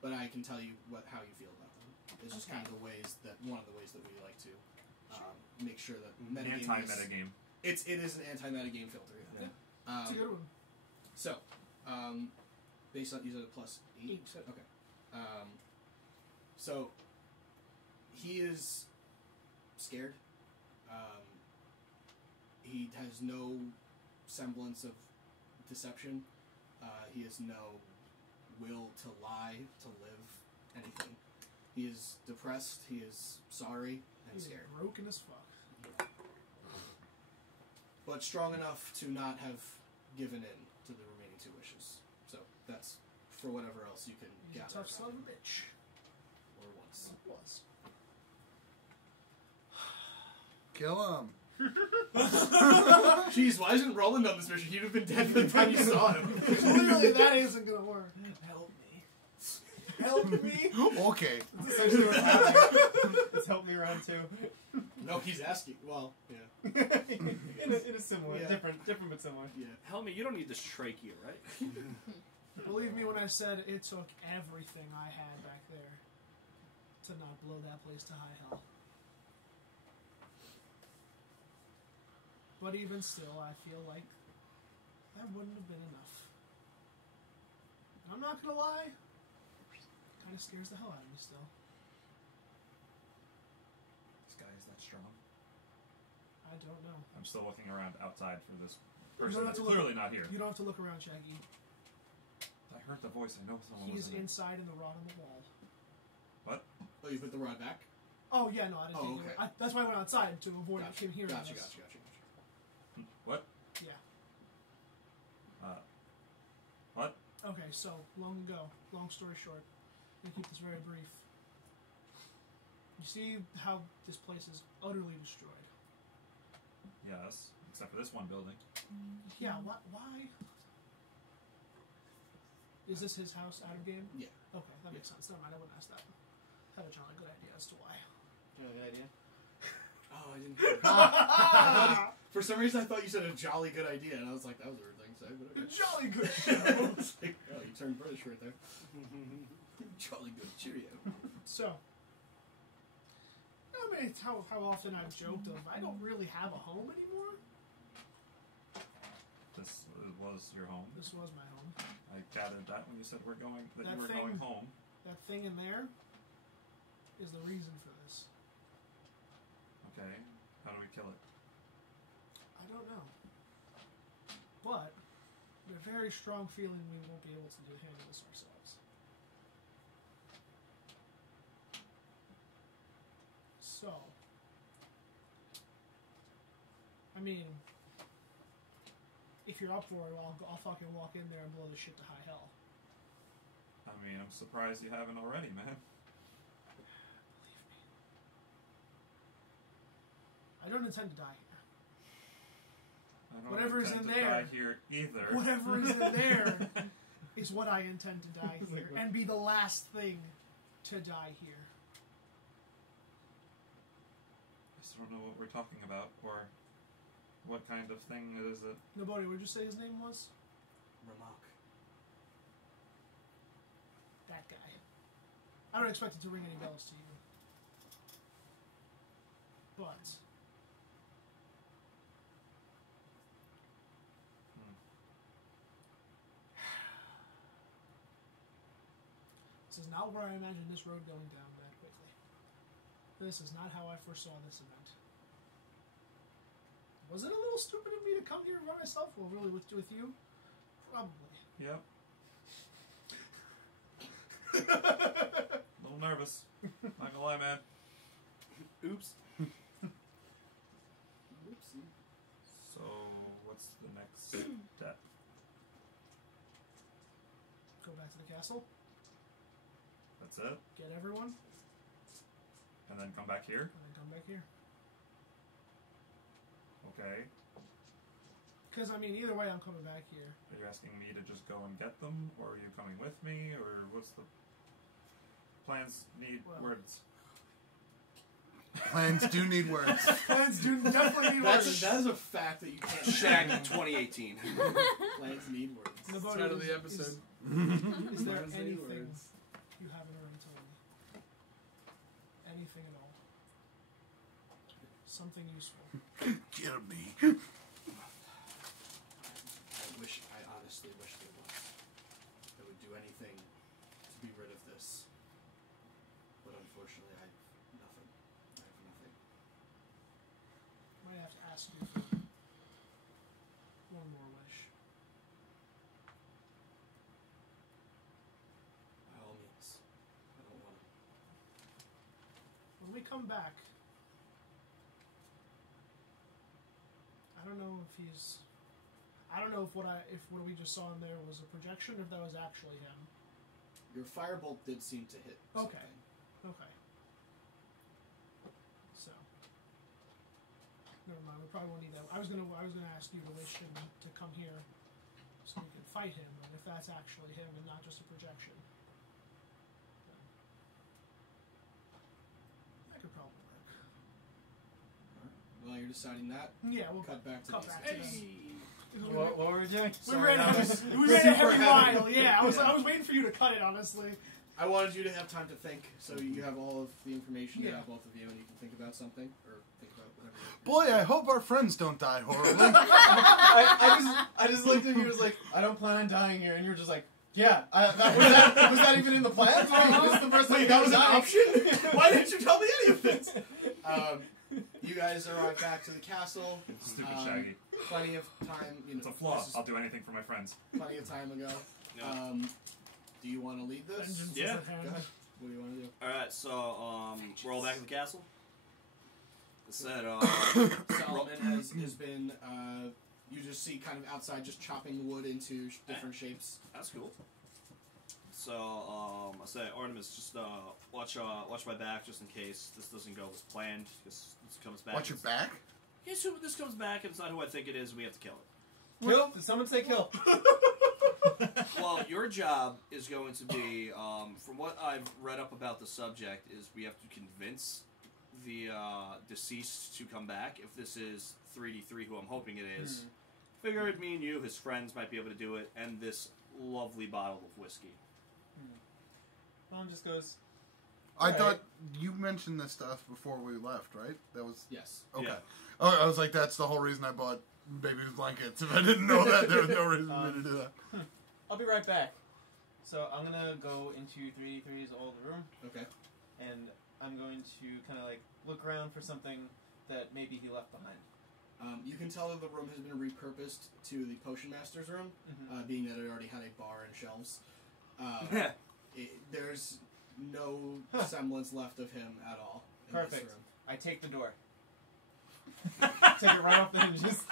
but I can tell you how you feel about them. It's just kind of one of the ways that we like to make sure that metagame Anti-metagame. It is an anti-metagame filter. Yeah. It's a good one. So, based on, you said a plus 8? Okay. So, he is scared. He has no semblance of deception. He has no will to lie, to live, anything. He is depressed, he is sorry, and He's scared. broken as fuck. But strong enough to not have given in to the remaining 2 wishes. So that's for whatever else you can He's a gather. tough son of a bitch. Or once. Was. Kill him. Jeez, why isn't Roland on this mission? He'd have been dead by the time you saw him. Clearly that isn't gonna work. Help me. Help me. Okay. That's essentially what's happening. It's help me round 2. No, he's asking. Well, yeah. in a similar, Yeah. different but similar. Yeah. Helmet, you don't need this trachea, right? Believe me when I said it took everything I had back there to not blow that place to high hell. But even still, I feel like that wouldn't have been enough. I'm not gonna lie, kind of scares the hell out of me still. This guy is that strong. I don't know. I'm still looking around outside for this You person don't that's have to look- clearly not here. You don't have to look around, Shaggy. I heard the voice. I know someone He's was in it. inside in the rod on the wall. What? Oh, you put the rod back? Oh yeah, no, I didn't Oh, think okay. that's why I went outside to avoid Gotcha. him hearing Gotcha. us. What? Yeah. What? Okay, so long ago, long story short, I'm gonna keep this very brief. You see how this place is utterly destroyed. Yes. Except for this one building. Yeah, why? Is this his house out of game? Yeah. Okay, that makes sense. Never mind, I wouldn't ask that. Had a generally good idea as to why. Do you have a good idea? Oh, I didn't hear it. For some reason, I thought you said a jolly good idea, and I was like, that was a weird thing to say. But okay. Jolly good show! It's like, oh, you turned British right there. Jolly good, cheerio. So, I mean, how often I've joked of, I don't really have a home anymore. This was your home. This was my home. I gathered that when you said you were going thing- home. That thing in there is the reason for this. Okay. How do we kill it? I don't know. But, I have a very strong feeling we won't be able to handle this ourselves. So, I mean, if you're up for it, I'll fucking walk in there and blow this shit to high hell. I mean, I'm surprised you haven't already, man. I don't intend to die here. I don't Whatever is intend in to there. die here either. Whatever is in there is what I intend to die here, and be the last thing to die here. I just don't know what we're talking about, or what kind of thing is it. Nobody, what did you say his name was? Ramak. That guy. I don't expect it to ring any bells to you. But this is not where I imagined this road going down that quickly. This is not how I foresaw this event. Was it a little stupid of me to come here by myself? Well, really, with you? Probably. Yep. A little nervous. Not gonna lie, man. Oops. Oopsie. So, what's the next step? Go back to the castle. That's it? Get everyone. And then come back here? And then come back here. Okay. Because, I mean, either way, I'm coming back here. Are you asking me to just go and get them? Or are you coming with me? Or what's the... Plans need words. Plans do need words. Plans do definitely need words. That is a fact that you can't. Shaggy 2018. Plans need words. Nobody Title of is- the episode. Is there Plans need anything words. you have in a room to learn? Anything at all? Something useful. Kill me. I honestly wish there was. I would do anything to be rid of this. But unfortunately, I have nothing. I have nothing. I might have to ask you for one more wish. By all means. I don't want to. When we come back, I don't know if he's. I don't know if what we just saw in there was a projection, or if that was actually him. Your firebolt did seem to hit. Okay. Something. Okay. So. Never mind. We probably won't need that. I was gonna ask you to wish him to come here, so we could fight him, and if that's actually him and not just a projection, then that could probably work. While you're deciding that, Yeah, we'll cut back to cut these back guys. to this. What were we doing? We ran a heavy while. Yeah, I was waiting for you to cut it. Honestly. I wanted you to have time to think, so you have all of the information Yeah. about both of you, and you can think about something or think about whatever. Boy, I hope our friends don't die horribly. I just looked at you and was like, I don't plan on dying here, and you were just like, yeah. Was that even in the plan? Was the first Wait, that was an option? Why didn't you tell me any of this? You guys arrive back to the castle. Stupid Shaggy. Plenty of time. You know, It's a flaw. this is I'll do anything for my friends. plenty of time ago. Yeah. Do you want to lead this? Vengeance Yeah. is at hand. Go ahead. What do you want to do? Alright, so, we're all back at the castle. I said, Solomon has been. You just see kind of outside, just chopping wood into different shapes. that's cool. So, I say, Artemis, just, watch my back just in case this doesn't go as planned, because this comes back. Watch your back. In case this comes back and it's not who I think it is, we have to kill it. Kill? Did someone say kill? Well, your job is going to be, from what I've read up about the subject, is we have to convince the deceased to come back. If this is 3D3, who I'm hoping it is, figured me and you, his friends, might be able to do it, and this lovely bottle of whiskey. Tom just goes, I thought you mentioned this stuff before we left, right? That was Yes. okay. Yeah. Oh, I was like, that's the whole reason I bought baby blankets. If I didn't know that, there was no reason for me to do that. I'll be right back. So I'm going to go into 3D3's old room, Okay. and I'm going to kind of like look around for something that maybe he left behind. You can tell that the room has been repurposed to the Potion Master's room, being that it already had a bar and shelves. There's no semblance left of him at all in this Perfect. room. I take the door. Take it right off the hinges.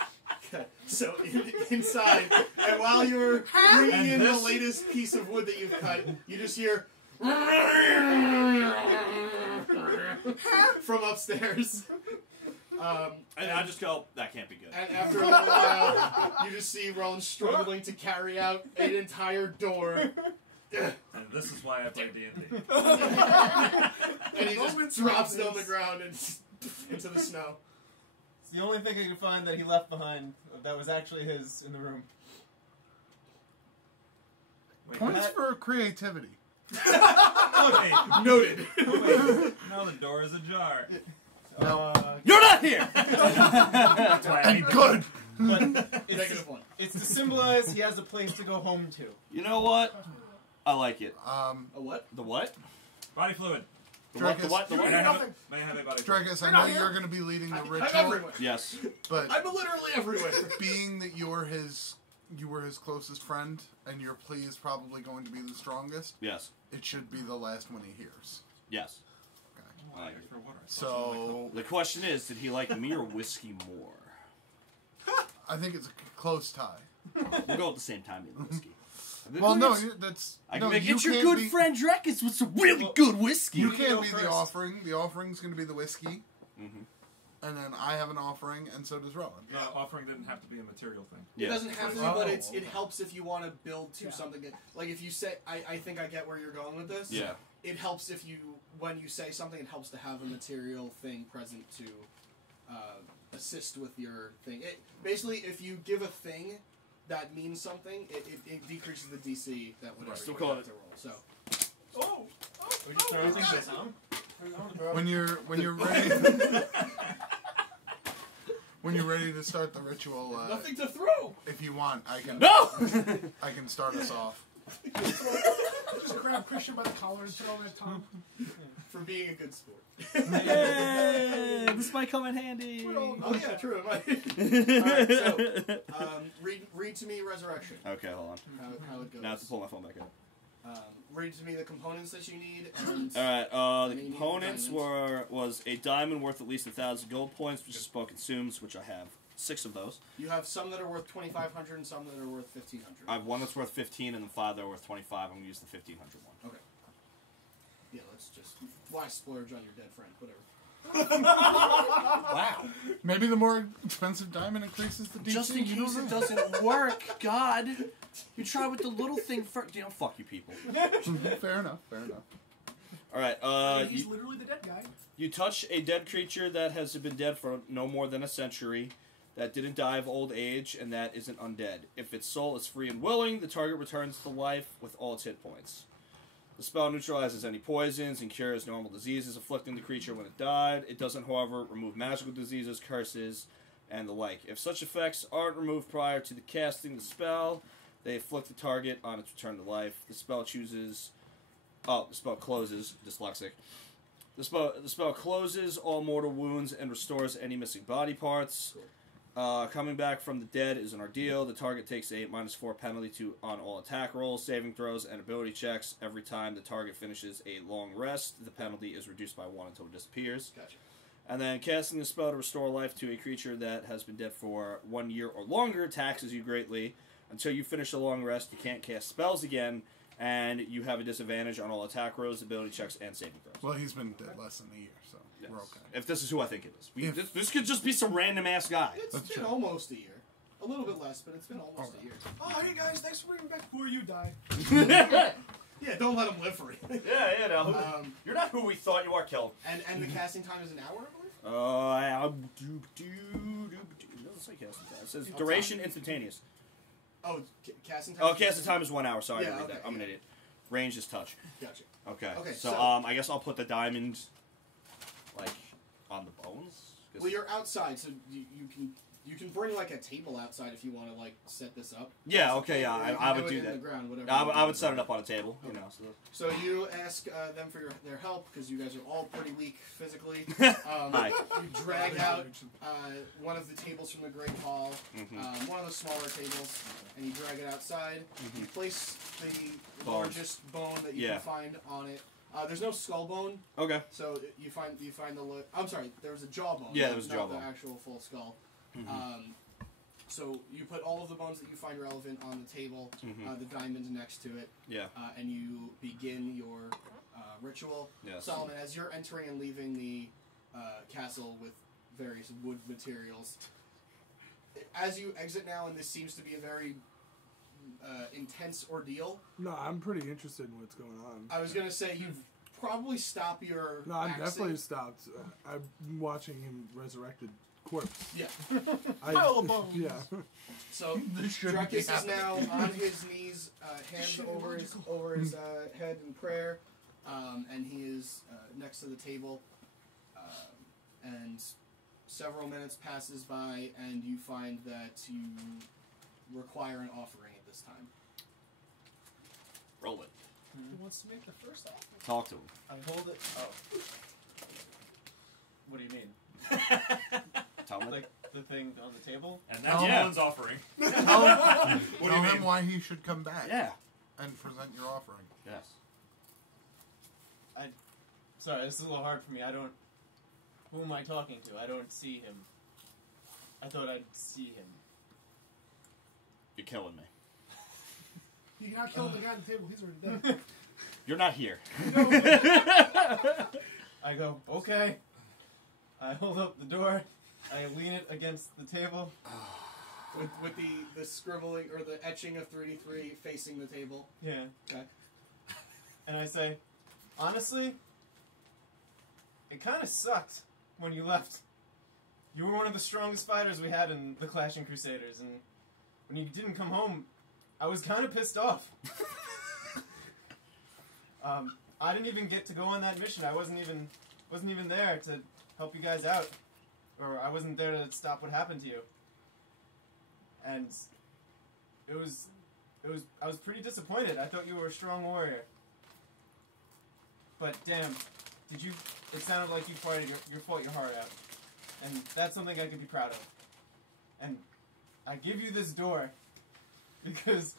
Okay. So inside, and while you're bringing in the latest piece of wood that you've cut, you just hear from upstairs. And I just go, that can't be good. And after a little while, you just see Roland struggling to carry out an entire door. And this is why I play D&D. And he just drops it on the ground and into the snow. It's the only thing I could find that he left behind that was actually his in the room. Wait, Points for creativity. okay. Noted. Now the door is ajar. You're not here! That's why I need And good. But Negative one. it's to symbolize he has a place to go home to. You know what? I like it. A what? The what? Body fluid. The what? The what? The May I what? have, may I have a body fluid? Drekas, I know you're going to be leading the I'm ritual, everywhere. Yes. but I'm literally everywhere. being that you were his closest friend, and your plea is probably going to be the strongest, Yes. it should be the last one he hears. Yes. Okay. Oh, like extra water. I thought something like So The question is, did he like me or whiskey more? I think it's a close tie. We'll go at the same time in the whiskey. Well, no, that's I no. can make You it your can't good be, friend Drekas with some really good whiskey. You You can't go be first. the offering. The offering's going to be the whiskey, Mm-hmm. and then I have an offering, and so does Rowan. No, offering didn't have to be a material thing. It doesn't have to, Oh. but it helps if you want to build to Yeah. something. Like if you say, I think I get where you're going with this. Yeah. It helps if you, when you say something, it helps to have a material thing present to assist with your thing. Basically, if you give a thing that means something, it decreases the DC that whatever Still you call have it. to roll. So We just throw things at them. When you're ready, when you're ready to start the ritual, nothing to throw. if you want, I can No! I can start us off. Just grab Christian by the collar and throw him at Tom. For being a good sport. Yay! This might come in handy. Oh yeah, true. It might. Alright, so read to me Resurrection. Okay, hold on. How it goes. Now I have to pull my phone back up. Read to me the components that you need. And Alright, the Any components diamonds? was a diamond worth at least 1,000 gold points, which is spell consumes, which I have 6 of those. you have some that are worth 2,500 and some that are worth 1,500. I have one that's worth 15 and then 5 that are worth 25. I'm going to use the 1,500 one. Okay. Yeah, let's just why splurge on your dead friend? Whatever. Wow. Maybe the more expensive diamond increases the DC. Just in you don't case it know. doesn't work, God. You try with the little thing first. You know, fuck you people. Fair enough. Fair enough. Alright, He's literally the dead guy. you touch a dead creature that has been dead for no more than a century, that didn't die of old age, and that isn't undead. If its soul is free and willing, the target returns to life with all its hit points. The spell neutralizes any poisons and cures normal diseases afflicting the creature when it died. It doesn't, however, remove magical diseases, curses, and the like. If such effects aren't removed prior to the casting the spell, they afflict the target on its return to life. The spell closes. Dyslexic. The spell closes all mortal wounds and restores any missing body parts. Coming back from the dead is an ordeal. The target takes a -4 penalty on all attack rolls, saving throws, and ability checks. Every time the target finishes a long rest, the penalty is reduced by 1 until it disappears. Gotcha. And then casting the spell to restore life to a creature that has been dead for 1 year or longer taxes you greatly. Until you finish a long rest, you can't cast spells again, and you have a disadvantage on all attack rolls, ability checks, and saving throws. Well, he's been dead less than a year, so Yes. we're okay. If this is who I think it is. If- This could just be some random-ass guy. It's That's been true. almost a year. A little bit less, but it's been almost a year. Oh, hey guys, thanks for bringing back Who Are You died. Yeah, don't let him live for you. Yeah, no. You're not who we thought you are, Kel. And the casting time is an hour, I believe? It doesn't say casting time. It says duration instantaneous. Oh, casting time? Oh, casting time is 1 hour. Sorry, I Yeah, didn't read okay, that. I'm an yeah. idiot. Range is touch. Gotcha. Okay. Okay, So, so- I guess I'll put the diamond, like, on the bones. 'Cause- Well, you're outside, so you can bring like a table outside if you want to like set this up. Yeah. Okay. Yeah. Or you I can would it do in that. The ground, whatever. I would set it up on a table. You know. So you ask them for their help because you guys are all pretty weak physically. Hi. You drag out one of the tables from the great hall, one of the smaller tables, and you drag it outside. You place the Bones. largest bone that you Yeah. can find on it. There's no skull bone, Okay. so you find the. I'm sorry, there was a jawbone. Yeah, there was a not jawbone. the actual full skull. So you put all of the bones that you find relevant on the table, the diamond next to it, Yeah. and you begin your ritual. Yes. Solomon, as you're entering and leaving the castle with various wood materials, as you exit now, and this seems to be a very intense ordeal, No, I'm pretty interested in what's going on. I was going to say you've probably stop your No, I'm accent. definitely stopped. I'm watching him resurrected corpse. Yeah. Pile of bones. Yeah. So This shouldn't be Drekas is now happening. on his knees, hands Shit, over his head in prayer, and he is next to the table. And several minutes passes by, and you find that you require an offering at this time. Roll it. Who wants to make the first offer? Talk to him. I hold it. Oh. What do you mean? Tell him. Like the thing on the table? And that's Yeah. Roland's offering. Tell What do you him mean? why he should come back Yeah. and present your offering. Yes. Sorry, this is a little hard for me. I don't. Who am I talking to? I don't see him. I thought I'd see him. You're killing me. You cannot kill the guy at the table. He's already dead. You're not here. I go, okay. I hold up the door. I lean it against the table. With the scribbling or the etching of 3D3 facing the table. Yeah. Okay. And I say, honestly, it kind of sucked when you left. You were one of the strongest fighters we had in the Clashing Crusaders, and when you didn't come home, I was kind of pissed off. I didn't even get to go on that mission. I wasn't even there to help you guys out, or I wasn't there to stop what happened to you. And I was pretty disappointed. I thought you were a strong warrior. But damn, it sounded like you fought your heart out. And that's something I could be proud of. And I give you this door because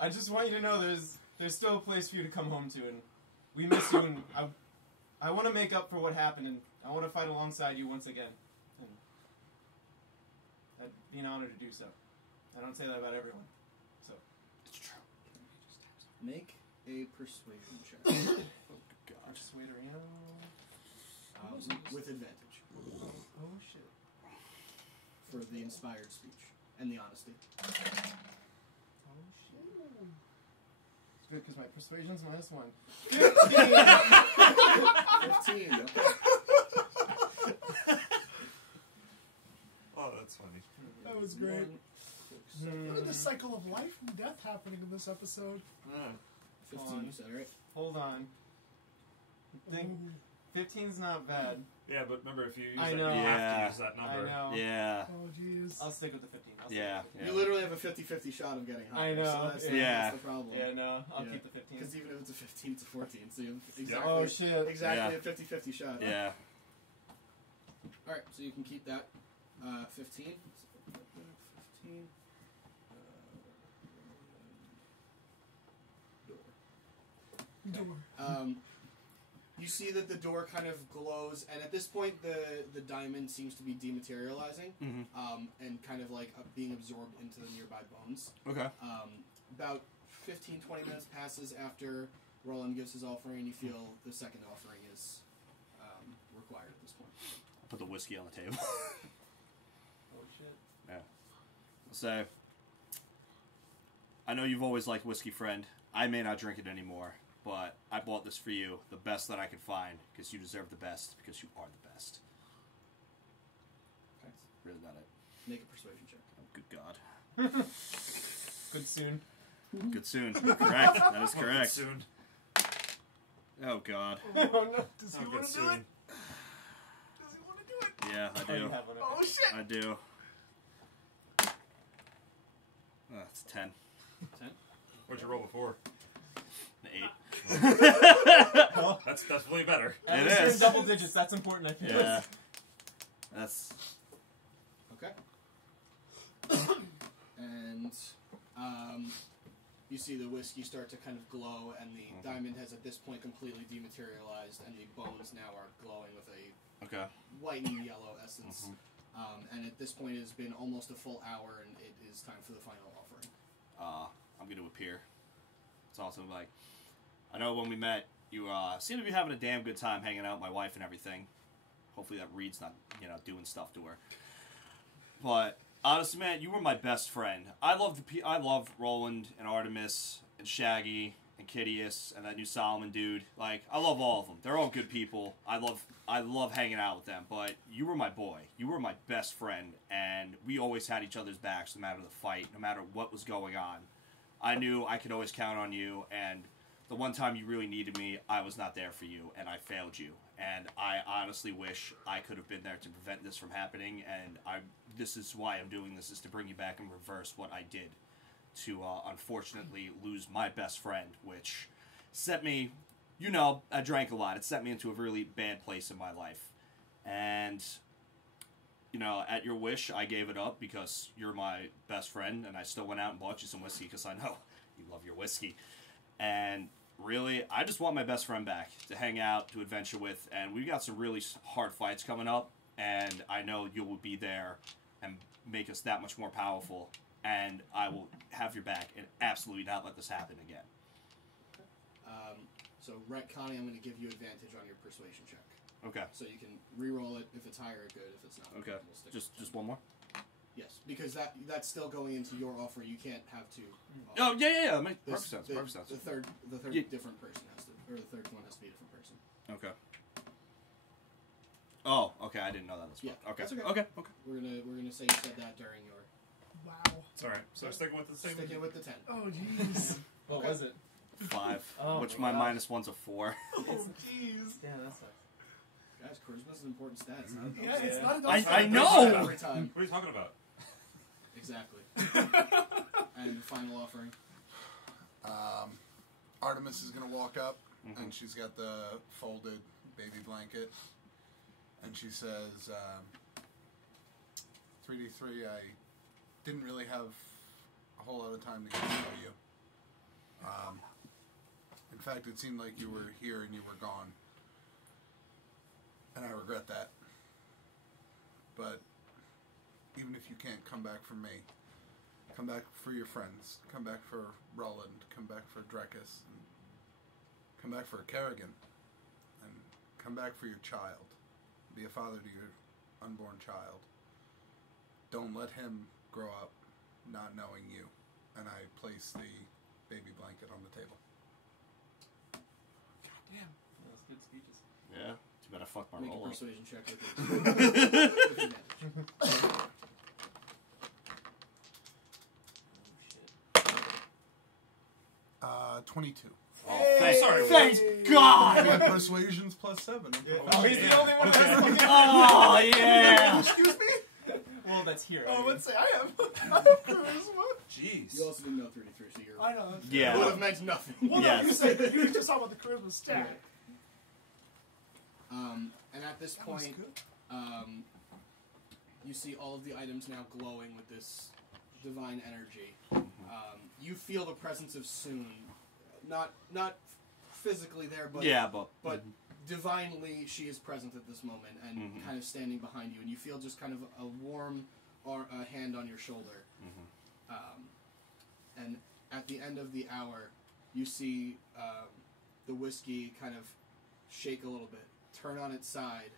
I just want you to know there's still a place for you to come home to, and we miss you, and I want to make up for what happened, and I want to fight alongside you once again. And that'd be an honor to do so. I don't say that about everyone. So It's true. Make a persuasion check. God. Persuaderino. With advantage. Oh shit. For the inspired speech and the honesty. Oh shit. It's good because my persuasion's -1. 15. Okay. Oh, that's funny. That was great. Look at the cycle of life and death happening in this episode. 15, you said, right? Hold on. I think 15's not bad. Yeah, but remember, if you use I that, know. you have Yeah. to use that number. I know. Yeah. Oh, jeez. I'll stick with the 15. Yeah. You literally have a 50-50 shot of getting higher. I know. So that's, Yeah. that's the problem. Yeah, no, I'll Yeah. keep the 15. Because even if it's a 15, it's a 14. So you have exactly, Oh shit. exactly Yeah. a 50-50 shot. Yeah. Alright, so you can keep that 15. 15. Door. You see that the door kind of glows, and at this point, the diamond seems to be dematerializing, Mm-hmm. and kind of like being absorbed into the nearby bones. Okay. About 15-20 minutes passes after Ruland gives his offering, and you feel the second offering is required at this point. I'll put the whiskey on the table. Oh shit. Yeah. I'll say, I know you've always liked whiskey, friend. I may not drink it anymore, but I bought this for you, the best that I could find, because you deserve the best, because you are the best. Thanks. Really about it. Make a persuasion check. Oh, good God. Good soon. Good soon. Correct. That is Oh, correct. soon. Oh, God. Oh no. Does Oh, he good want to do soon. it? Does he want to do it? Yeah, I Oh, you do. have one. Oh, Okay. shit! I do. Oh, it's 10. 10? What'd you roll before? An 8. Well, That's way better. at It least you're in is. double digits. That's important, I think. Yeah. That's... Okay. And you see the whiskey start to kind of glow, and the diamond has at this point completely dematerialized, and the bones now are glowing with a Okay. white and yellow essence. And at this point, it has been almost a full hour, and it is time for the final offering. I'm going to appear. It's also like, I know when we met, you seem to be having a damn good time hanging out with my wife and everything. Hopefully that Reed's not, doing stuff to her. But honestly, man, you were my best friend. I love Ruland and Artemis and Shaggy and Kitteus and that new Solomon dude. Like, I love all of them. They're all good people. I love hanging out with them. But you were my boy. You were my best friend, and we always had each other's backs, no matter the fight, no matter what was going on. I knew I could always count on you, and the one time you really needed me, I was not there for you, and I failed you. And I honestly wish I could have been there to prevent this from happening, and this is why I'm doing this, is to bring you back and reverse what I did to, unfortunately, lose my best friend, which set me, I drank a lot. It set me into a really bad place in my life. And, at your wish, I gave it up because you're my best friend, and I still went out and bought you some whiskey because I know you love your whiskey. And really, I just want my best friend back to hang out, to adventure with, and we've got some really hard fights coming up, and I know you will be there and make us that much more powerful and I will have your back and absolutely not let this happen again. So retconning, I'm going to give you advantage on your persuasion check. Okay. So you can re-roll it if it's higher, good. If it's not, Okay. we'll stick Just one more. Yes, because that's still going into your offer. You can't have two. Oh yeah. That makes perfect sense. The Perfect sense. third Yeah. different person has to, or the third one has to be a different person. Okay. Oh, okay. I didn't know that. Yeah, Okay. that's okay. Okay. We're gonna say you said that during your Wow. It's alright. So sticking with the same. sticking with the 10. Oh jeez. What was it? 5, Oh, which my wow. -1's a 4. Oh jeez. Yeah, that sucks. Guys, charisma's an important stat. It's not Yeah, it's not a I dumb know! every time. What are you talking about? Exactly. And final offering. Artemis is gonna walk up, Mhm. and she's got the folded baby blanket, and she says, 3D3, I didn't really have a whole lot of time to get to know you. In fact, it seemed like you were here and you were gone. And I regret that. But even if you can't come back for me, come back for your friends. Come back for Ruland. Come back for Drekas. And come back for Kerrigan. And come back for your child. Be a father to your unborn child. Don't let him grow up not knowing you. And I place the baby blanket on the table. Damn. Those good speeches. Yeah. Too bad I fucked my Make a roll up. persuasion check with advantage. Oh shit. 22. Oh, thank, sorry. thank God! My persuasion's +7. Oh, he's the only one who has one. Oh, yeah! Excuse me? Well, that's here. Oh, I mean. let's say I have charisma. Jeez. You also didn't know 33, so you're. I know. Yeah. It would have meant nothing. Well, Yes. no, you said you just talking about the charisma stat. And at this That was point, good. you see all of the items now glowing with this divine energy. You feel the presence of Soon, not physically there, but Yeah, but divinely she is present at this moment and kind of standing behind you, and you feel just kind of a warm hand on your shoulder. And at the end of the hour, you see the whiskey kind of shake a little bit, turn on its side,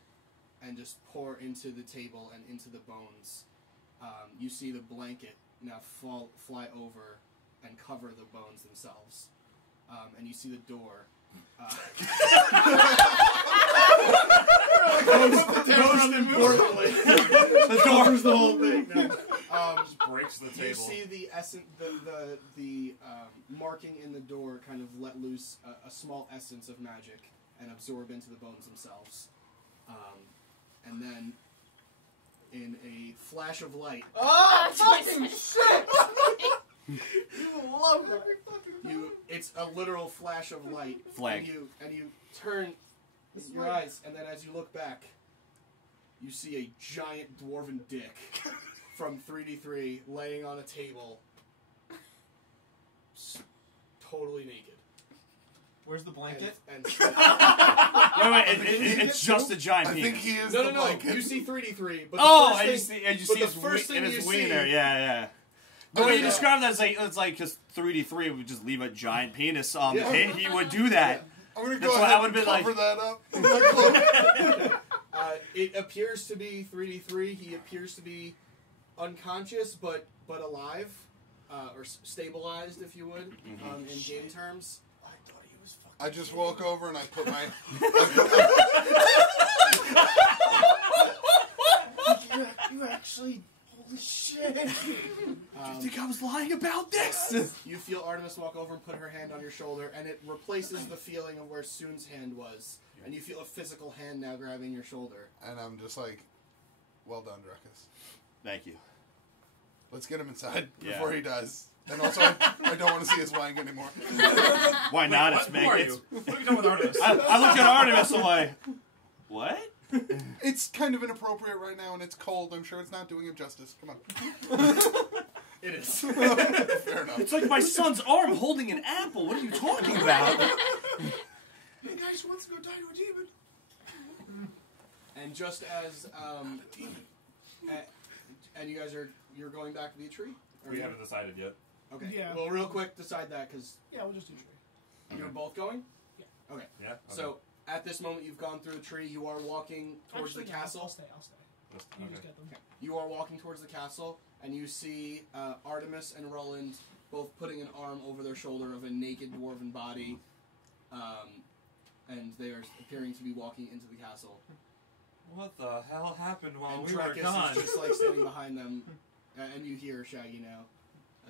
and just pour into the table and into the bones. You see the blanket now fly over and cover the bones themselves. And you see the door. Most importantly, the door's the whole thing. Just breaks the table. You see the essence, the marking in the door kind of let loose a small essence of magic and absorb into the bones themselves. And then, in a flash of light, fucking shit! You love that. it's a literal flash of light. Flag. And you turn your eyes, and then as you look back, you see a giant dwarven dick from 3D3 laying on a table, totally naked. Where's the blanket? And wait, it's just a giant I penis. think he is no, the no. blanket. You see 3D3, but Oh, the I first just thing, see his first thing his you wiener. see, Yeah. The way you describe that is like it's like because 3D3 would just leave a giant penis on the pit. He would do that. I'm going to That's go why I ahead would've and been cover that up. It appears to be 3D3. He appears to be unconscious, but alive, or stabilized, if you would, in game terms. I thought he was fucking. I just walk over and I put my... You actually. Holy shit! Do you think I was lying about this? You feel Artemis walk over and put her hand on your shoulder, and it replaces the feeling of where Soon's hand was. And you feel a physical hand now grabbing your shoulder. And I'm just like, well done, Drekas. Thank you. Let's get him inside Yeah. before he does. And also, I don't want to see his wank anymore. Why not? What? It's Who are Meg. you? What are you doing with Artemis? I looked at Artemis. I'm like, what? It's kind of inappropriate right now, and it's cold. I'm sure it's not doing him justice. Come on. It is. Fair enough. It's like my son's arm holding an apple. What are you talking about? Hey guys, who wants to go die to a demon? And just as and you guys you're going back to the tree. We haven't decided yet. Okay. Yeah. Well, real quick, decide that because Yeah, we'll just do tree. you're both going. Yeah. Okay. Yeah. Okay. So at this moment, you've gone through the tree. You are walking towards Actually, the no, castle. I'll stay. You just get them. You are walking towards the castle, and you see Artemis and Ruland both putting an arm over their shoulder of a naked dwarven body, and they are appearing to be walking into the castle. What the hell happened while And we were Drekas gone? is just like standing behind them, and you hear Shaggy now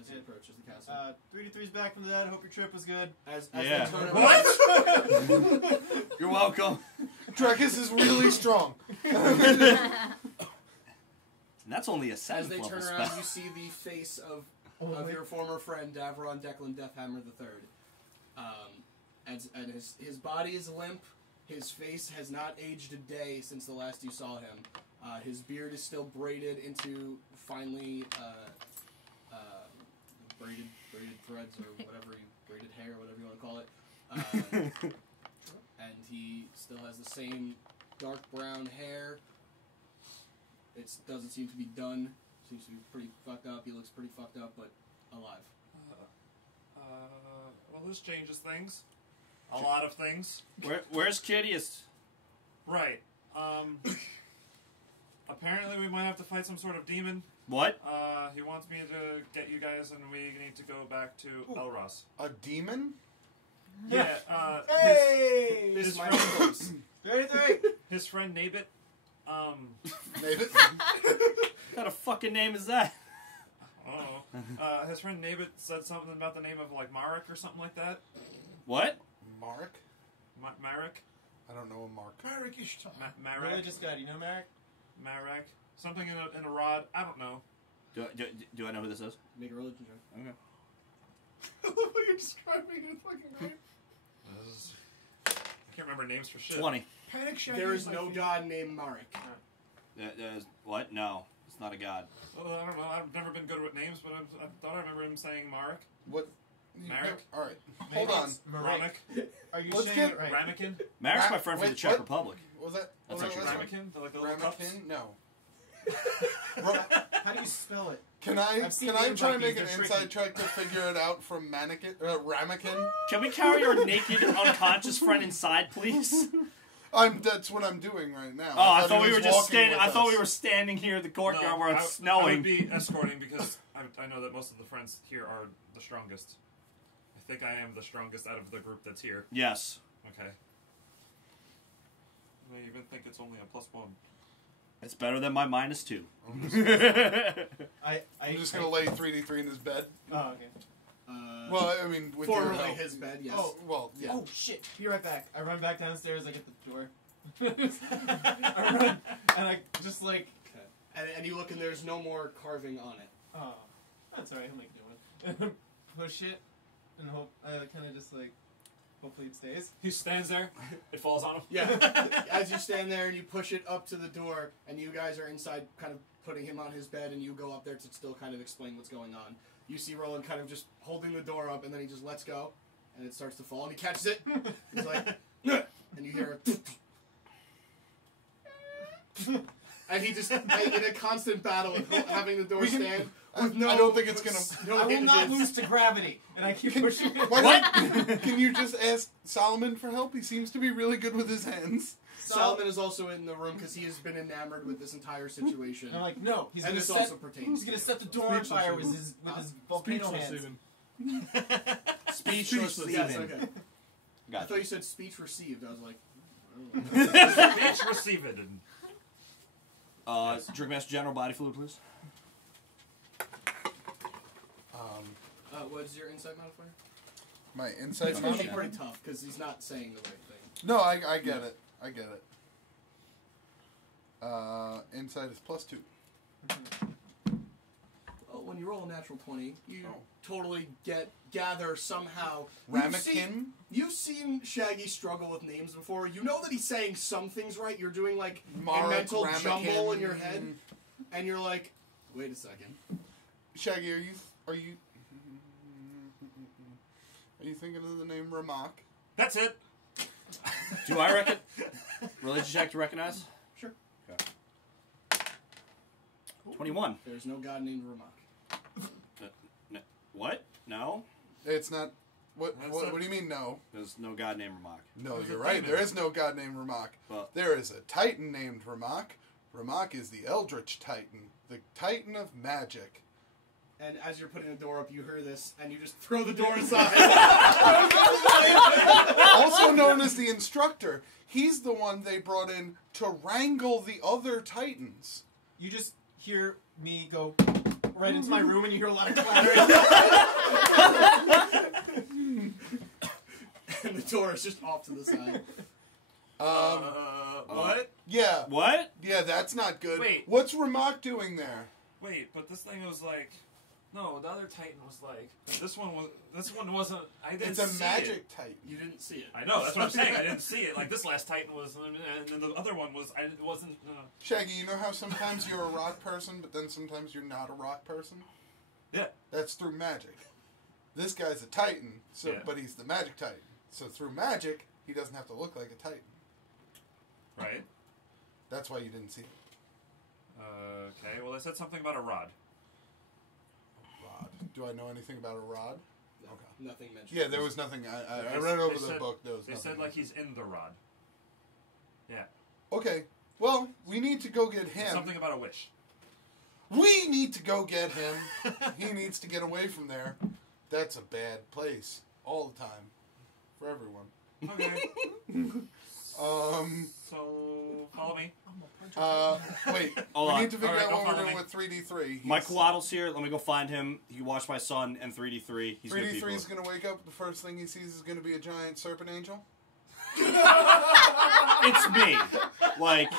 as he approaches the castle. 3-3's back from the dead. Hope your trip was good. As Yeah. they turn around, What? You're welcome. Drekas is really strong. And that's only a as 7th they level turn spell. around, you see the face of your former friend Davron Declan Deathhammer III. And his body is limp. His face has not aged a day since the last you saw him. His beard is still braided into finely braided threads or whatever braided hair, whatever you want to call it. And he still has the same dark brown hair. It doesn't seem to be done. Seems to be pretty fucked up. He looks pretty fucked up, but alive. Well, this changes things. A lot of things. Where's Kitteus? Right. Apparently we might have to fight some sort of demon. What? He wants me to get you guys, and we need to go back to Elros. A demon? Yeah, Hey! This his is my friend, close. 33! his friend Nabit, David? What kind of fucking name is that? oh, his friend Nabit said something about the name of, like, Marek or something like that. What? Mark? Marek? I don't know a Mark. Marek Ishtar. Marek? Religious guy, do you know Marek? Marek? Something in a rod. I don't know. Do I know who this is? Make a religion check. Okay. I love how you're describing it fucking right. I can't remember names for shit. 20. Panic Shaggy. There is my no favorite. god named Marek. What? No. It's not a god. Well, I don't know. I've never been good with names, but I thought I remember him saying Marek. What? Marek? Alright. Hold on. Ramek? Are you Let's saying get- it right? Ramekin? Marek's my friend from the Wait, Czech what? Republic. What was that? That's What actually was that? Ramekin? Like the little cups? Ramekin? No. How do you spell it? Can I I've seen can I names try like and make these, an they're inside tricky. check to figure it out from Ramekin? Can we carry our naked, unconscious friend inside, please? That's what I'm doing right now. Oh, I he thought we was were just walking standing. with I thought us. we were standing here in the courtyard No, where it's I would snowing. be escorting because I know that most of the friends here are the strongest. I think I am the strongest out of the group that's here. Yes. Okay. I even think it's only a +1. It's better than my -2. I'm just I gonna lay 3d3 in his bed. Oh, okay. Well, I mean, with your Formerly help. his bed, yes. Oh, well, yeah. Oh, shit. Be right back. I run back downstairs, I get the door. I run, and I just like... Okay. And you look and there's no more carving on it. Oh, that's alright, he'll make a new one. Push it, and hope, I kind of just like, hopefully it stays. He stands there. It falls on him. Yeah. As you stand there and you push it up to the door, and you guys are inside kind of putting him on his bed, and you go up there to still kind of explain what's going on. You see Roland kind of just holding the door up, and then he just lets go, and it starts to fall, and he catches it. He's like, "Nah," and you hear and he just, in a constant battle with having the door stand, with no... I don't think it's gonna... no I will not hinges. lose to gravity, and I keep pushing it. What? Can you just ask Solomon for help? He seems to be really good with his hands. Solomon is also in the room because he has been enamored with this entire situation. And I'm like, no, he's And gonna this set, also pertains he's gonna to set the door on fire with his volcano hands. Speechless Yes, even. okay. I Gotcha. thought you said speech received. I was like, I don't know. Bitch, receive it. Drink General body fluid, please. What's your insight modifier? My insight It's going to be modifier? pretty tough because he's not saying the right thing. No, I get it. I get it. Insight is +2. Well, when you roll a natural 20, you Oh. totally gather somehow. Ramekin? You've seen Shaggy struggle with names before. You know that he's saying some things right. You're doing like a Marek, mental Ramekin. jumble in your head, and you're like, wait a second. Shaggy, are you thinking of the name Ramak? That's it. Do I reckon? Religion check to recognize? Sure. Okay. 21. There's no god named Ramak. What? No? It's not. What That's what, not- what do you mean, no? There's no god named Ramak. No, There's you're a right. demon. There is no god named Ramak. Well, There is a titan named Ramak. Ramak is the Eldritch Titan, the Titan of magic. And as you're putting the door up, you hear this, and you just throw the door aside. Also known as the Instructor. He's the one they brought in to wrangle the other Titans. You just hear me go right into my room, and you hear a lot of clattering. And the door is just off to the side. What? Yeah. what? Yeah, that's not good. Wait. What's Ramak doing there? Wait, but this thing was like. No, the other Titan was like. This one wasn't. I didn't It's a see magic it. Titan. You didn't see it. I know, that's what I'm saying. I didn't see it. Like, this last Titan was. And then the other one was. It wasn't. Shaggy, you know how sometimes you're a rock person, but then sometimes you're not a rock person? Yeah. That's through magic. This guy's a Titan, so Yeah. but he's the magic Titan. So through magic, he doesn't have to look like a Titan. Right? That's why you didn't see it. Okay, well, they said something about a rod. Rod. Do I know anything about a rod? No, Okay. nothing mentioned. Yeah, there was nothing. I They- read over they the said- book. There was They nothing. said, like, he's in the rod. Yeah. Okay. Well, we need to go get him. Something about a wish. We need to go get him. He needs to get away from there. That's a bad place all the time for everyone. Okay. So, follow me. Wait. Hold we on. need to figure Alright, out don't what we're follow doing me. with 3D3. My Coatle's here. Let me go find him. You watch my son and 3D3. He's gonna 3D3 is be going to wake up. The first thing he sees is going to be a giant serpent angel. It's me. Like,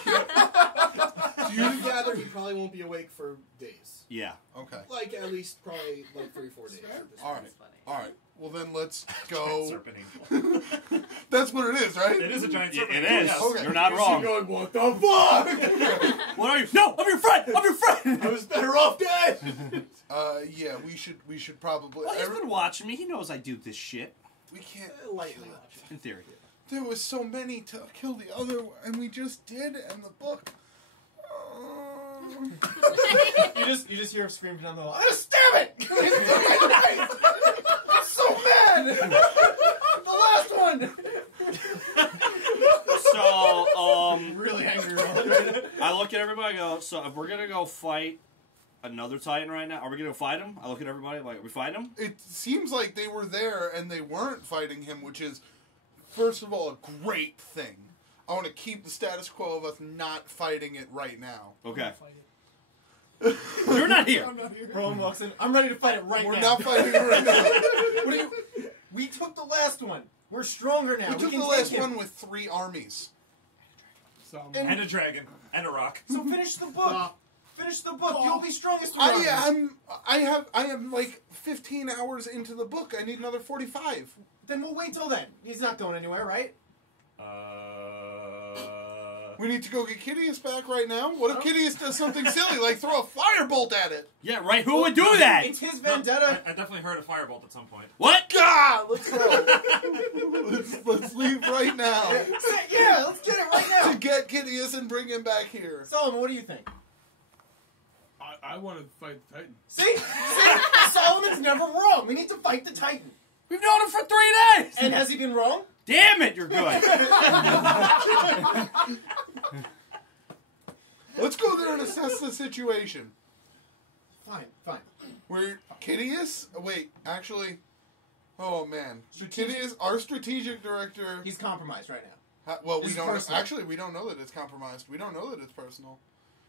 You gather he probably won't be awake for days. yeah. Okay. Like, at least probably, like, 3-4 days. at this All point. right. All right. Well, then let's go. Serpent angel. That's what it is, right? It is a giant Yeah, serpent it angel. is. Yes. Okay. You're not You're wrong. going, what the fuck? What are you? No, I'm your friend. I'm your friend. I was better off dead. Yeah, we should probably. Well, he's been watching me. He knows I do this shit. We can't. Lightly watching. In theory. There was so many to kill the other, and we just did, and the book. You just hear him scream down the hall. I'm gonna stab it! I'm so mad! The last one! So, Really angry. I look at everybody. I go. So, if we're gonna go fight another Titan right now, are we gonna go fight him? I look at everybody like, are we fighting him? It seems like they were there and they weren't fighting him, which is, first of all, a great thing. I want to keep the status quo of us not fighting it right now. Okay. Fight it. You're not here. I'm not here. Roland walks in. I'm ready to fight it right We're now. not fighting it right now. What do you? We took the last one. We're stronger now. We took can the take last him. one with 3 armies. And a dragon. And a rock. So finish the book. Finish the book. You'll be strongest. I am like 15 hours into the book. I need another 45. Then we'll wait till then. He's not going anywhere, right? We need to go get Kitteus back right now. What if Kitteus does something silly, like throw a firebolt at it? Yeah, right. Who would do that? It's his No, vendetta. I definitely heard a firebolt at some point. What? God, let's go. let's leave right now Yeah, let's get it right to now. get Kitteus and bring him back here. Solomon, what do you think? I want to fight the Titan. See? Solomon's never wrong. We need to fight the Titan. We've known him for 3 days. And has he been wrong? Damn it, you're good. Let's go there and assess the situation. Fine. We're Kitteus. Wait, actually, oh man, Strategic- Kitteus, our strategic director. He's compromised right now. Well, This we is don't personal. actually. We don't know that it's compromised. We don't know that it's personal.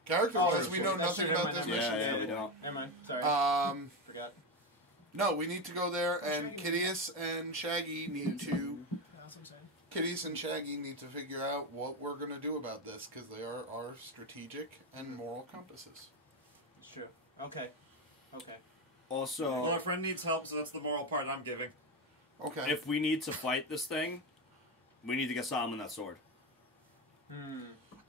Character Oh, wise, we know that's nothing true. about Never this mind, mission. Yeah, we don't. Never mind. Sorry. Forgot. No, we need to go there, and Shaggy. Kitteus and Shaggy need to. That's what I'm saying. Kitteus and Shaggy need to figure out what we're going to do about this, because they are our strategic and moral compasses. It's true. Okay. Well, Also, our friend needs help, so that's the moral part I'm giving. Okay. if we need to fight this thing, we need to get Solomon that sword.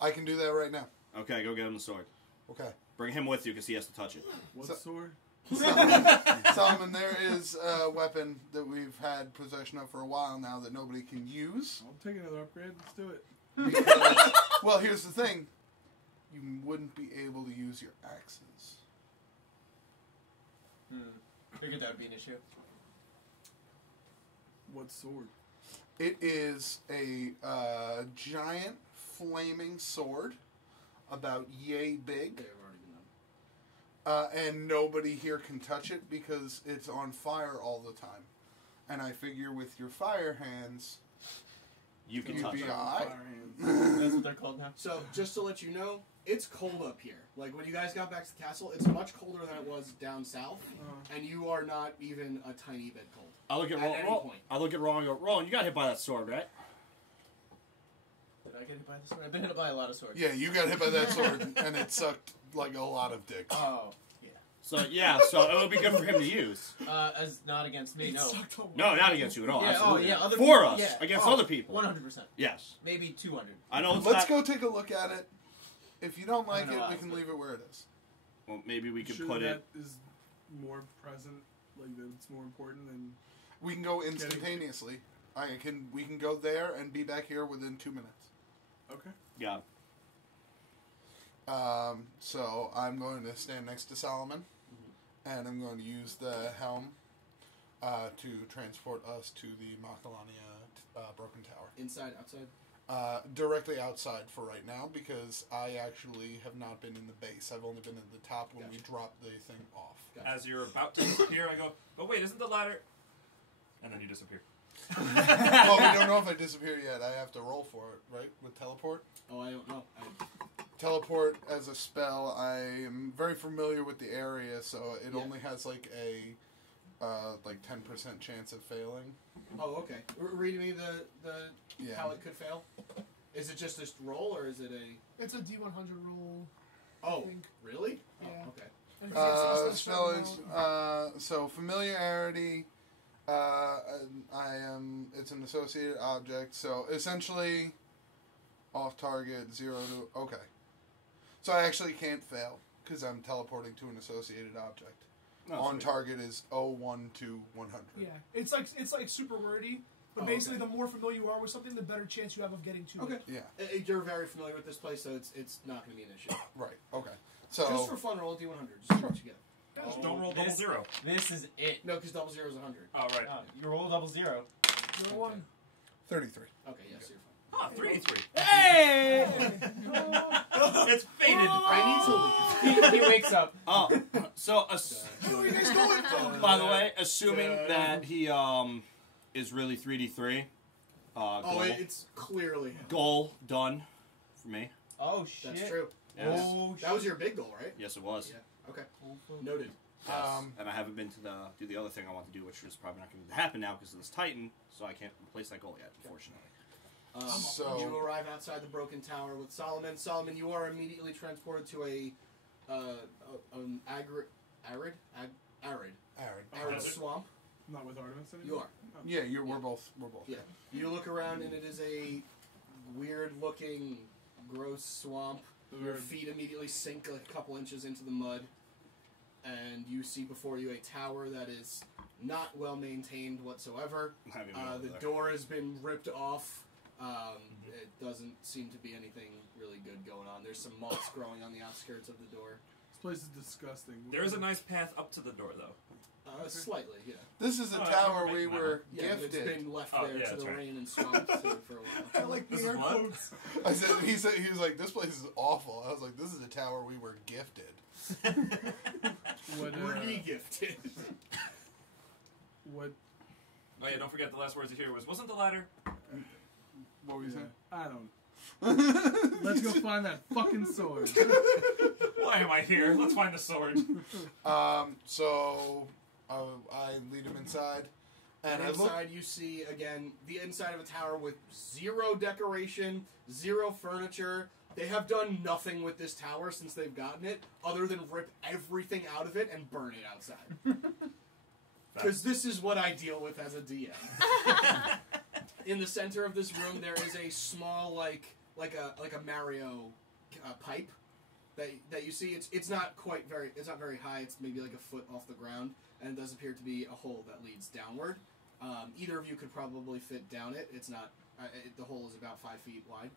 I can do that right now. Okay, go get him the sword. Okay. Bring him with you because he has to touch it. What So- sword? Solomon, there is a weapon that we've had possession of for a while now that nobody can use. I'll take another upgrade. Let's do it. Because, well, here's the thing. You wouldn't be able to use your axes. Figured that would be an issue. What sword? It is a giant flaming sword, about yay big. They've already been done. And nobody here can touch it because it's on fire all the time. And I figure with your fire hands, You can you'd touch be it. alright. Fire hands. That's what they're called now. So, just to let you know, it's cold up here. Like, when you guys got back to the castle, it's much colder than it was down south, and you are not even a tiny bit cold. I look at At any point. I look at Roland and go, Roland, you got hit by that sword, right? Did I get hit by the sword? I've been hit by a lot of swords. Yeah, you got hit by that sword, and it sucked like a lot of dicks. Oh, yeah. So yeah, so it would be good for him to use. As not against me, It no. sucked a lot. No, not against you at all. Yeah, absolutely. oh, yeah, other For people, us, yeah. against Oh, other people. 100%. Yes. Maybe 200. I know it's Let's not. go take a look at it. If you don't like I it, know, we can leave it where it is. Well, maybe we could Sure put that it. is more present, like that it's more important than... We can go instantaneously. We can go there and be back here within 2 minutes. Okay. Yeah. So I'm going to stand next to Solomon, and I'm going to use the helm to transport us to the Macalania Broken Tower. Inside, outside? Directly outside for right now, because I actually have not been in the base. I've only been at the top when we dropped the thing off. As you're about to disappear, I go, but wait, isn't the ladder... And then you disappear. Well, we don't know if I disappear yet. I have to roll for it, right? With teleport? Oh, I don't know. Teleport as a spell, I am very familiar with the area, so it Yeah. only has like a 10% chance of failing. Oh, okay. Read me the Yeah. how it could fail. Is it just a roll, or is it a... It's a D100 roll. Oh, think. really? Yeah. Oh, okay. And if it's less than Spell a is certain so familiarity. It's an associated object. So essentially, off target 0 to okay. So I actually can't fail because I'm teleporting to an associated object. No, On sweet. target is 01 to 100. Yeah, it's like super wordy, but Oh, basically okay. the more familiar you are with something, the better chance you have of getting to Okay. it. Yeah. You're very familiar with this place, so it's not going to be an issue. Right. Okay. So Just for fun, roll a D100. Just put it together. Just don't roll double this- zero. This is it. No, because double zero is 100. Oh, right. You roll double zero. You're one. 33. Okay, yes, you're fine. Ah, 3-3. Hey! It's faded. I need to leave. He wakes up. Oh, so Where are you guys going from? by the way, assuming that he is really 3d3, Oh, goal, it's clearly him. goal done for me. Oh, shit. That's true. Yes. Oh, That was your big goal, right? Yes, it was. Yeah. Okay. Noted. Yes. And I haven't been to do the other thing I want to do, which is probably not going to happen now because of this Titan, so I can't replace that goal yet, unfortunately. So- you arrive outside the broken tower with Solomon. Solomon, you are immediately transported to an arid Aaron. swamp. Not with Artemis anymore? You are. Oh. Yeah, we're both. Yeah. You look around and it is a weird-looking, gross swamp. Your Weird. feet immediately sink a couple inches into the mud, and you see before you a tower that is not well maintained whatsoever. I haven't been over The there. door has been ripped off. It doesn't seem to be anything really good going on. There's some moss growing on the outskirts of the door. This place is disgusting. There is a nice path up to the door, though. Slightly, yeah. This is a Oh, tower I we remember. were Yeah, it's gifted. been left Oh, there yeah, to that's the right. rain and swamp for a while. I like the This is air what? quotes. I said he was like, this place is awful. I was like, this is a tower we were gifted. What, Re-gifted. what, Oh, yeah, don't forget the last words you hear wasn't the ladder? What were you saying? I don't. Let's go find that fucking sword. Why am I here? Let's find the sword. So I lead him inside, and I look. inside you see, again, the inside of a tower with zero decoration, zero furniture. They have done nothing with this tower since they've gotten it, other than rip everything out of it and burn it outside. Because this is what I deal with as a DM. In the center of this room, there is a small, like a Mario pipe that you see. It's not very high. It's maybe like a foot off the ground, and it does appear to be a hole that leads downward. Either of you could probably fit down it. It's not. The hole is about 5 feet wide.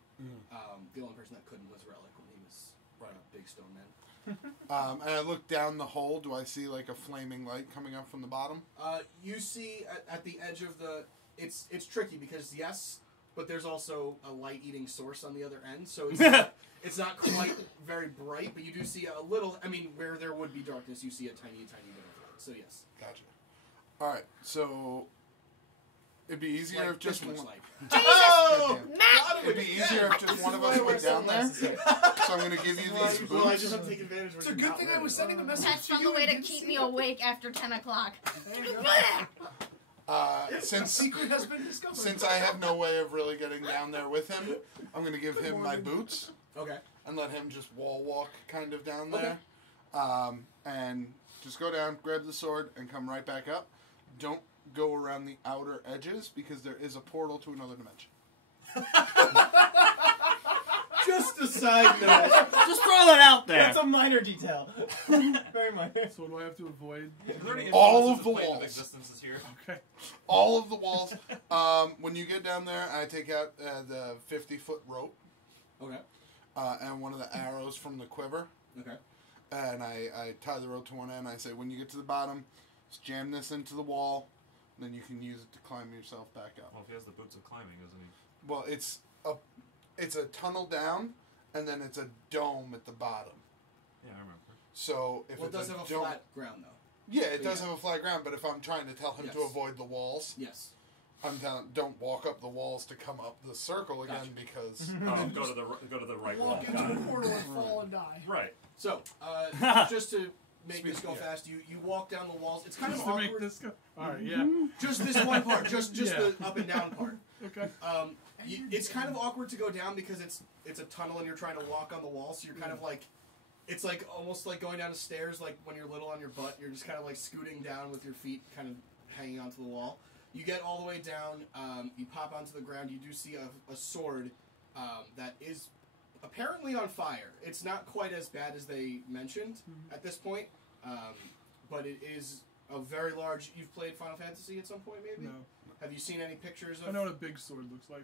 The only person that couldn't was Relic when he was a big stone man. And I look down the hole. Do I see like a flaming light coming up from the bottom? You see at the edge of the... It's tricky because, yes, but there's also a light-eating source on the other end, so it's not quite very bright, but you do see a little... I mean, where there would be darkness, you see a tiny, tiny bit of light, so yes. Gotcha. Alright, so... It'd be easier Like if just this one... much light. Oh, It'd be easier if just one of us went down there. So I'm going to give you these Well, I boots. just have to take advantage when It's a you're good not thing I ready. was sending a message That's to on you. the way and to didn't keep see me it. awake after 10 o'clock. There you go. Since Secret has been discovered. since I have no way of really getting down there with him, I'm going to give him my boots Okay. and let him just wall walk kind of down Okay. there. And just go down, grab the sword, and come right back up. Don't go around the outer edges because there is a portal to another dimension. Just a side note. Just throw that out there. That's a minor detail. Very minor. So what do I have to avoid? Is there any All influence of the plane walls. existence here? Okay. All of the walls. When you get down there, I take out the 50-foot rope Okay. and one of the arrows from the quiver. Okay. And I tie the rope to one end. I say, when you get to the bottom, just jam this into the wall. Then you can use it to climb yourself back up. Well, if he has the boots of climbing, isn't he? Well, it's a tunnel down, and then it's a dome at the bottom. Yeah, I remember. So if Well, it it's does a have a dome, flat ground, though. yeah, it does Yeah. have a flat ground. But if I'm trying to tell him to Yes. avoid the walls, Yes. I'm telling don't walk up the walls to come up the circle again Gotcha. because Oh, go to the right wall. Walk into Got a it. portal and fall and die. Right. So, just to make this go Yeah. fast, you walk down the walls. It's kind of Just to make awkward. this go. Alright, yeah. Just this one part, just Yeah. the up and down part. Okay. It's kind of awkward to go down because it's a tunnel and you're trying to walk on the wall, so you're kind of like, it's like almost like going down the stairs, like when you're little on your butt. You're just kind of like scooting down with your feet kind of hanging onto the wall. You get all the way down. You pop onto the ground. You do see a sword that is apparently on fire. It's not quite as bad as they mentioned at this point, but it is a very large. You've played Final Fantasy at some point, maybe? No. Have you seen any pictures of? I know what a big sword looks like.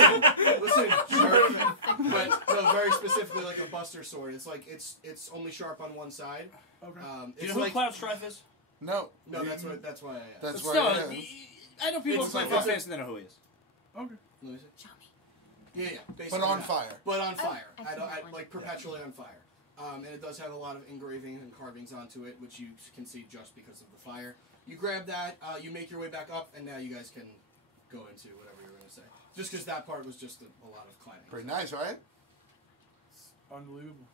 listen, sharp, but no, very specifically like a Buster sword. It's like it's only sharp on one side. Okay. Do you It's know who like Cloud Strife is? no, no, that's why. That's why. that's Still, what it is. I know people who It's play like- Final it's a- Fantasy and they know who he is. Okay. Let me see. Yeah, basically. But on that. fire. But on fire. I've I seen don't, that one. like perpetually on fire. And it does have a lot of engravings and carvings onto it, which you can see just because of the fire. You grab that, you make your way back up, and now you guys can go into whatever you're going to say. Just because that part was just a lot of climbing. Pretty nice, right? Unbelievable.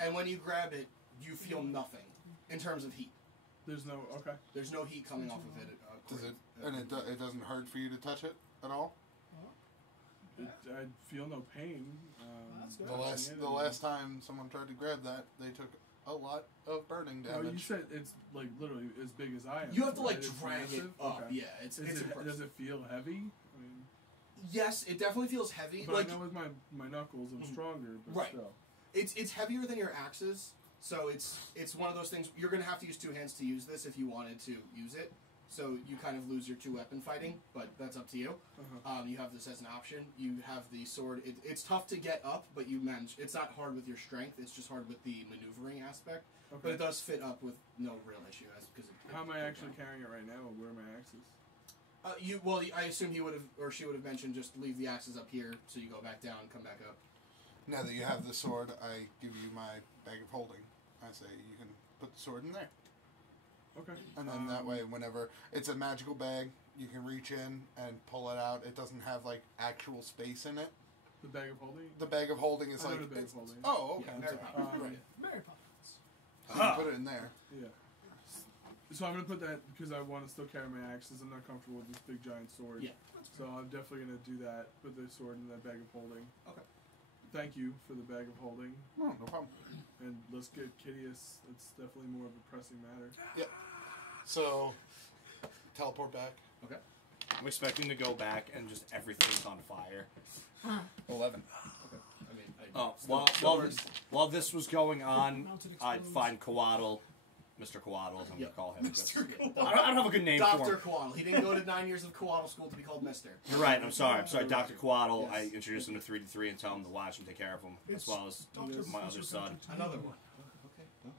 And when you grab it, you feel nothing in terms of heat. There's no. Okay. There's no heat coming off of it. Does it? And it doesn't hurt for you to touch it at all. I feel no pain. That's good. The last time someone tried to grab that, they took a lot of burning Oh, you damage. said it's like literally as big as I am. You have to like right? It's drag it massive? up. Okay. Yeah, it's impressive. Does it feel heavy? I mean, Yes, it definitely feels heavy. but like I know with my knuckles I'm stronger. But Right. Still. it's heavier than your axes, so it's one of those things. You're gonna have to use two hands to use this if you wanted to use it. So you kind of lose your two weapon fighting, but that's up to you. You have this as an option. You have the sword. It's tough to get up, but you manage. It's not hard with your strength. It's just hard with the maneuvering aspect. Okay. But it does fit up with no real issue. Because How am I actually carrying it right now? Where are my axes? I assume he would have or she would have mentioned just leave the axes up here, so you go back down, come back up. Now that you have the sword, I give you my bag of holding. I say you can put the sword in there. Okay. And then that way, whenever it's a magical bag, you can reach in and pull it out. It doesn't have like actual space in it. The bag of holding. The bag of holding is I know like. the bag of it's- holding. Oh, okay. Yeah, I'm Mary sorry. Poppins. Right. Mary Poppins. So you put it in there. Yeah. So I'm gonna put that because I want to still carry my axes. I'm not comfortable with this big giant sword. Yeah. So I'm definitely gonna do that. Put the sword in that bag of holding. Okay. Thank you for the bag of holding. Oh, no problem. And let's get Kitteus. It's definitely more of a pressing matter. So, teleport back. I'm expecting to go back and just everything's on fire. 11. I mean, Oh, still- while this was going on, Mounted I'd explodes. find Coatl Mr. Coatl, as I'm going Yep. to call him. Mr. because- Coatl. I don't have a good name for Dr. him. Coatl. He didn't go to 9 years of Coatl school to be called Mister. You're right. I'm sorry. Dr. Coatl. Yes. I introduced him to 3-3 and tell him to watch and take care of him, as well as my other son. Another one. Okay. Well.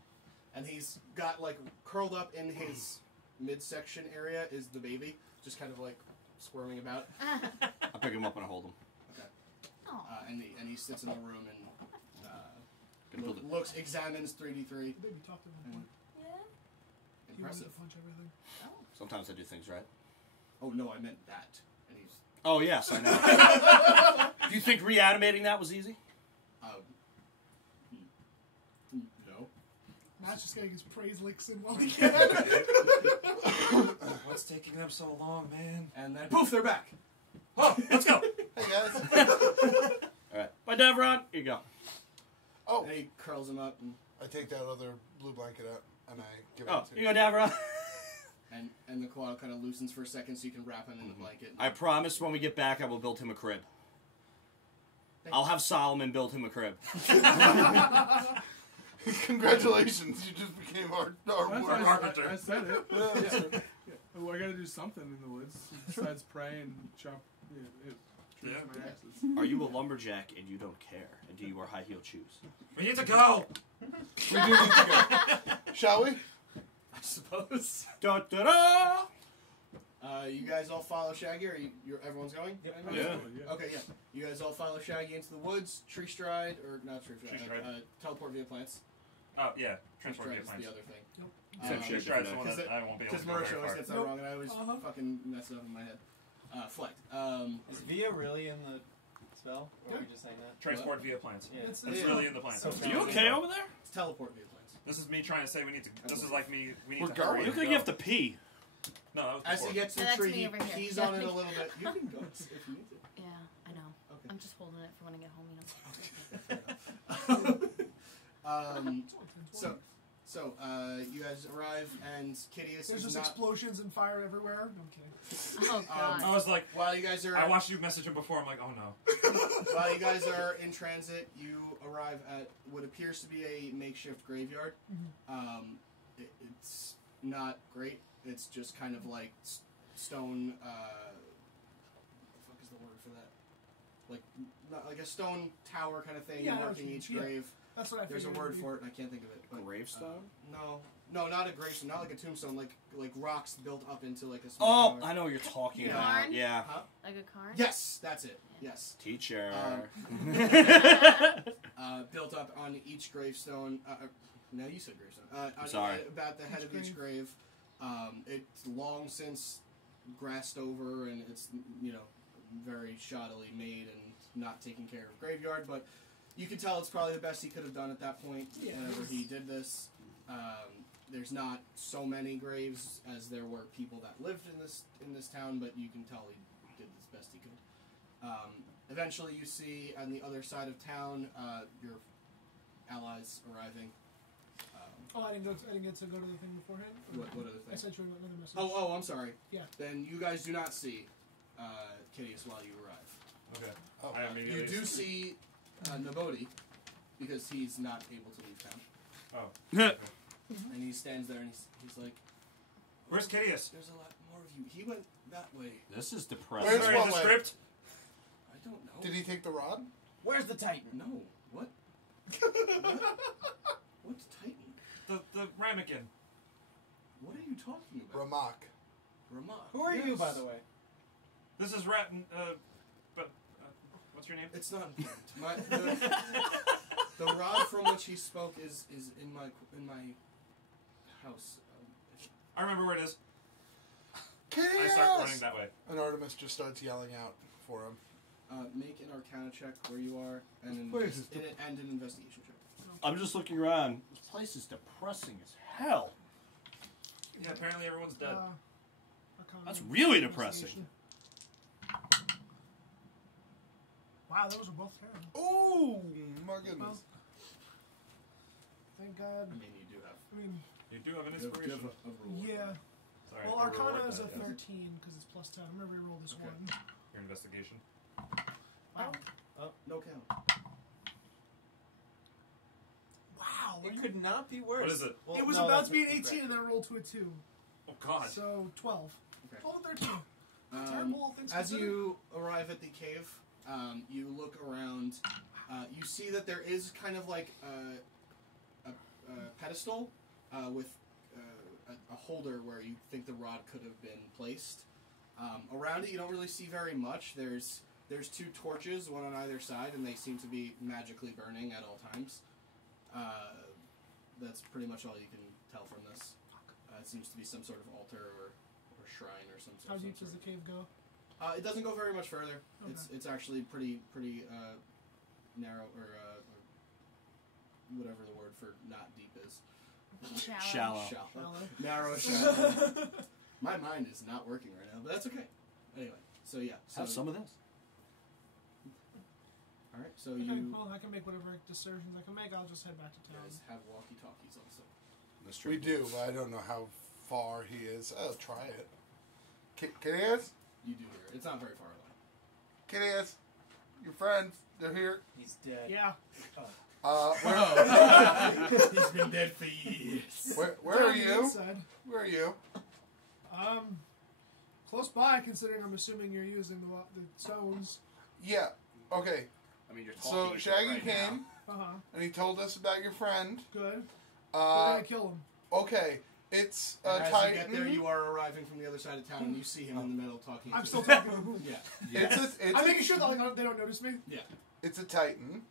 And he's got like curled up in his midsection area is the baby, just kind of like squirming about. I pick him up and I hold him. Okay. Oh. And he sits in the room and Gonna build it. looks, examines 3D3. The baby talked to him. Yeah. He wanted Impressive. to punch everything. Sometimes I do things right. Oh no, I meant that. And he's Oh, yes, I know. Do you think reanimating that was easy? no. Matt's just getting his praise licks in while he can. What's taking them so long, man? And then poof, they're back. Oh, let's go. Hey guys. All right. Bye, Devron. Here you go. Oh, And he curls him up I take that other blue blanket out and I give it Oh, to here you go, Devron. and the koala kind of loosens for a second so you can wrap him in the blanket. I promise when we get back I will build him a crib. I'll have Solomon build him a crib. Congratulations, you just became our That's ward. carpenter. I said it. Yeah. Well, I gotta do something in the woods besides pray and chop. Yeah. My axes. Are you a lumberjack and you don't care? And do you wear high-heeled shoes? We need to go! We do need to go. Shall we? I suppose. Da da da! You guys all follow Shaggy, or everyone's going? Yep. I Yeah. imagine? Okay, yeah. You guys all follow Shaggy into the woods, tree stride, or not tree stride, Tree stride. teleport via plants. Oh, yeah. Tree Transport stride via is plants. the other thing. Same shit. Tree stride's the one Because that I won't be able Because to go Marisha very always far. gets that Nope. wrong, and I always fucking mess it up in my head. Flecked. Is Via really in the spell? Or are we just saying that? Transport via plants. Yeah. It's Yeah. really in the plants. So Are you okay over there? It's teleport via plants. This is me trying to say we need to. This is like me. We need We're to hurry going. You and look like go. you have to pee. No, that was As he before. gets to the That's tree, me over here. he's on it a little bit. You can go if you need to. Yeah, I know. Okay. I'm just holding it for when I get home, you know. So, you guys arrive, and Kitteus There's is just not. explosions and fire everywhere. No, I'm kidding. Oh, God. I was like, While you guys are, I watched you message him before. I'm like, oh no. while you guys are in transit, you arrive at what appears to be a makeshift graveyard. It's not great. It's just kind of like stone. What the fuck is the word for that? Like, not like a stone tower kind of thing, Yeah, I know what marking you mean. each Yeah. grave. That's what I There's a figured word would for it, and I can't think of it. But, Gravestone? no, not a gravestone, not like a tombstone, like rocks built up into like a small Oh, tower. I know what you're talking Yeah. about. Barn? Yeah. Huh? Like a car? Yes, that's it. Yes. Teacher. Built up on each gravestone. No, you said gravestone. I'm sorry. About the head of each grave. It's long since grassed over, and it's very shoddily made and not taking care of graveyard. But you can tell it's probably the best he could have done at that point. Yeah, whenever he did this. There's not so many graves as there were people that lived in this town, but you can tell he did as best he could. Eventually, you see on the other side of town your allies arriving. Oh, I didn't get to go to the thing beforehand. What other I thing? sent you another message. Oh, I'm sorry. Yeah. Then you guys do not see Kitteus while you arrive. Okay. Oh, I You immediately. do see Nabodi because he's not able to leave town, Oh. and he stands there and he's like, Where's Kitteus? "There's a lot more of you." He went that way. This is Where's depressing. Sorry, one the way? script. I don't know. Did he take the rod? Where's the Titan? No. What? What's Titan? The ramekin. What are you talking about? Ramak. Ramak. Who are you, Yes. by the way? This is Rat. But what's your name? It's not important. The rod from which he spoke is in my house. I remember where it is. Kitteus! I start running that way. And Artemis just starts yelling out for him. Make an Arcana check where you are, and This place is an investigation check. I'm just looking around. This place is depressing as hell. Yeah, apparently everyone's dead. Arcana That's really depressing. investigation. Wow, those were both terrible. Oh my goodness. Well, thank God. I mean, you do have. I mean, You do have an You have inspiration. a rule. yeah. Sorry, Well, I Arcana reward is a that, yes. 13 because it's plus 10. I'm gonna reroll this Okay. one. Your investigation. Wow. No count. Wow. well. It could not be worse. What is it? Well, It was no, about that's to be an correct. 18 and then I rolled to a 2. Oh God. So 12. Okay. 12 and 13. Terrible, all things As considered. you arrive at the cave, you look around. You see that there is kind of like a pedestal with a holder where you think the rod could have been placed. Around it, you don't really see very much. There's 2 torches, one on either side, and they seem to be magically burning at all times. That's pretty much all you can tell from this. It seems to be some sort of altar or shrine or some sort. How deep does the cave go? It doesn't go very much further. Okay. It's actually pretty narrow or whatever the word for not deep is. Shallow. Shallow. Narrow, shallow. My mind is not working right now, but that's okay. Anyway, so yeah. So, Have some of this. all right, so Okay, you well, I can make whatever decisions I can make. I'll just head back to town. guys have walkie-talkies also. We do, but I don't know how far he is. I'll try it. Kitteus? You do hear it. It's not very far away. Kitteus, your friends, they're here. He's dead. Yeah. He's been dead for years. Where Down are the you? inside. Where are you? Close by, considering I'm assuming you're using the stones. Yeah, okay. I mean, you're So talking. to it Shaggy right came, now. and he told us about your friend. Good. We're gonna kill him. Okay, it's And as Titan. you get there, you are arriving from the other side of town, and you see him in the middle talking. I'm to still him. talking to him. Yeah. I'm making sure that they don't notice me. Yeah. It's a Titan.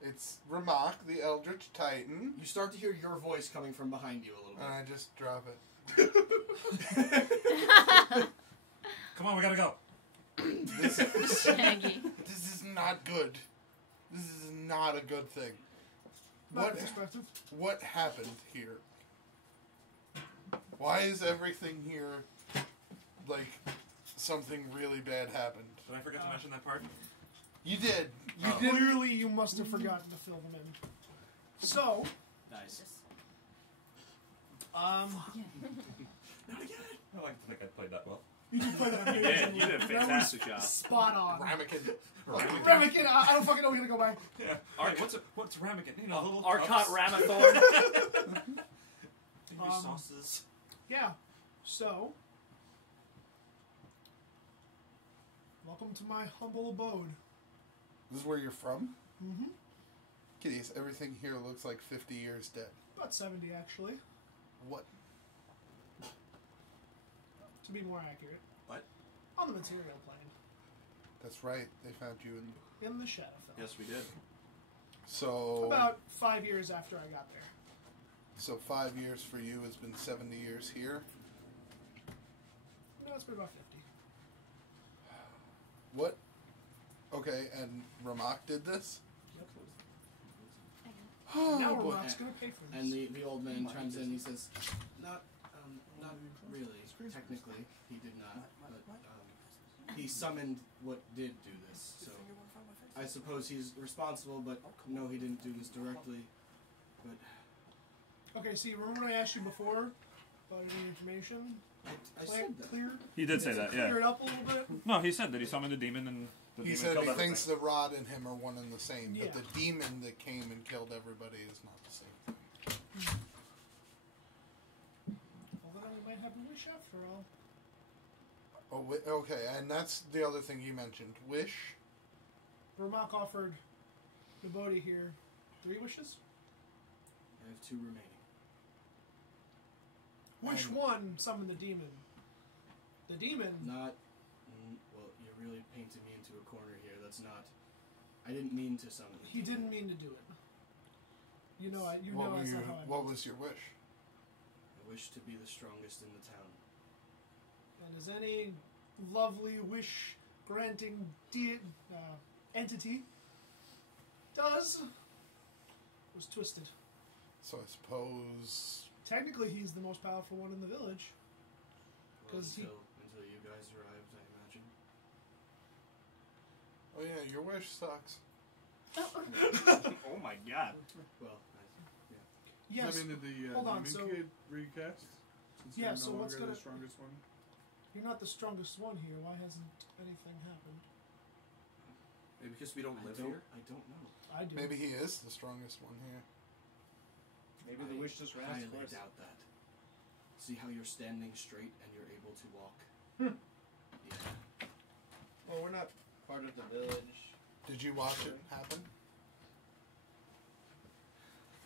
It's Ramak, the Eldritch Titan. You start to hear your voice coming from behind you a little bit. And I just drop it. Come on, we gotta go. Shaggy. This is not good. This is not a good thing. My perspective. What happened here? Why is everything here like something really bad happened? Did I forget to mention that part? You did. You Oh. did. Clearly, you must have forgotten to fill them in. So, Nice. Not again. I like to think I played that well. you did play that You amazing. did. You did a That fantastic job. was spot on. Ramekin. Ramekin, I don't fucking know what you're gonna go by. Yeah. All right. What's ramekin? You know, little Arcot cups. Ramathorn. Maybe sauces. Yeah. So, welcome to my humble abode. This is where you're from? Mm-hmm. Kitteus, everything here looks like 50 years dead. About 70, actually, What? to be more accurate. What? On the material plane, That's right. They found you in. in the Shadowfell. Yes, we did. So. About 5 years after I got there. So 5 years for you has been 70 years here. No, it's been about 50. What? Okay, and Ramak did this? Oh, Now boy. Rock's gonna pay for this. And the old man chimes in. He says, "Not really. Technically, he did not. But he summoned what did do this. So I suppose he's responsible. But no, he didn't do this directly. But Okay, see, remember when I asked you before about any information? I said that. Clear He did say that. it up a little bit? No, he said that he summoned a demon and the He demon said killed he everything. thinks the rod and him are one and the same, Yeah. but the demon that came and killed everybody is not the same. Although we might have a wish after all. Oh, okay, and that's the other thing you mentioned. Wish? Ramak offered Nabodi here 3 wishes. I have 2 remaining. Which And- one summoned the demon? The demon. Not. Well, you really painted me into a corner here. That's not. I didn't mean to summon. the He demon. didn't mean to do it. You know, What, that's not how I what was your wish? I wish to be the strongest in the town. And as any lovely wish-granting entity does, was twisted. So I suppose... Technically, he's the most powerful one in the village. Well, 'Cause until you guys arrived, I imagine. Oh yeah, your wish sucks. Oh my god. Well, Yes. I mean, did the Hold on, demon so- kid recast? Since Yeah, you're so no what's longer gonna- the strongest one? You're not the strongest one here. Why hasn't anything happened? Maybe because we don't live I here. don't know. I do. Maybe he is the strongest one here. Maybe the wish just ran its highly course. doubt that. See how you're standing straight and you're able to walk. Yeah. Well, we're not part of the village. Did you watch it happen?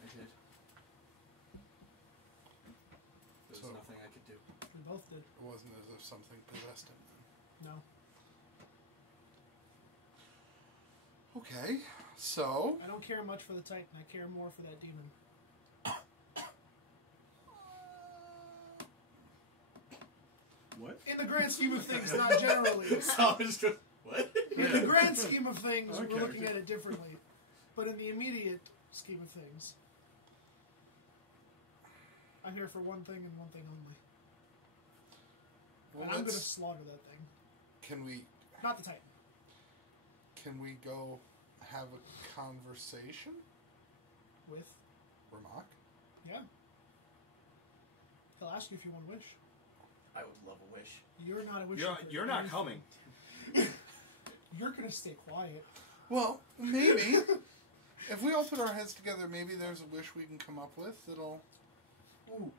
I did. There was So- nothing I could do. We both did. It wasn't as if something possessed him. No. Okay, so I don't care much for the Titan. I care more for that demon. What? In the grand scheme of things, not generally. So I just go, what? In the grand scheme of things, Okay. we're looking at it differently. But in the immediate scheme of things, I'm here for one thing and one thing only. well, And I'm going to let's- slaughter that thing. can we Not the Titan. go have a conversation, With, Ramak? yeah. He'll ask you if you want a wish. I would love a wish. You're not a wish. You're not coming. You're going to stay quiet. Well, maybe if we all put our heads together, maybe there's a wish we can come up with that'll. Ooh.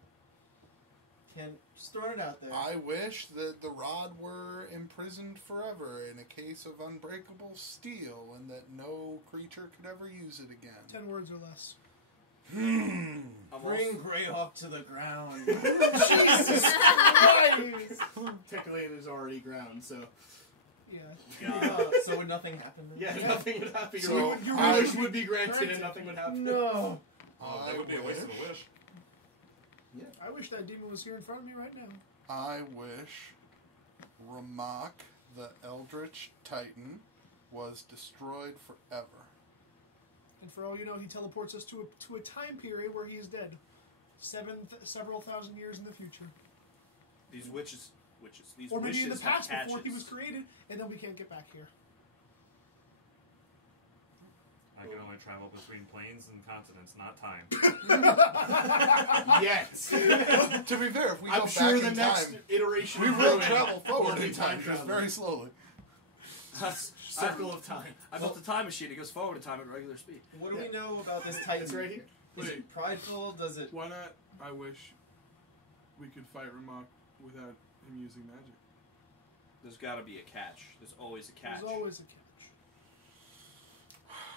Just throwing it out there. I wish that the rod were imprisoned forever in a case of unbreakable steel, and that no creature could ever use it again. 10 words or less. I'm Bring Greyhawk to the ground. Jesus Christ! Technically, it is already ground, so Yeah. So would nothing happen then? yeah, nothing would happen. So Your I- wish would be granted, and nothing would happen. No. Oh, that would be a waste of a wish. I wish that demon was here in front of me right now. I wish Ramak, the Eldritch Titan, was destroyed forever. And for all you know, he teleports us to a time period where he is dead. Several thousand years in the future. These witches. These Or maybe in the wishes have past before he catches. was created, and then we can't get back here. I can only travel between planes and continents, not time. Yes. To be fair, if we go I'm back sure the in next time, iteration we of will Ruland travel forward will be in time, just travel. very slowly. Circle of time. I built a time machine. It goes forward in time at regular speed. What do we know about this Titan? It's right here. Is it prideful? Does it... Why not? I wish we could fight Ramak without him using magic. There's got to be a catch. There's always a catch. There's always a catch.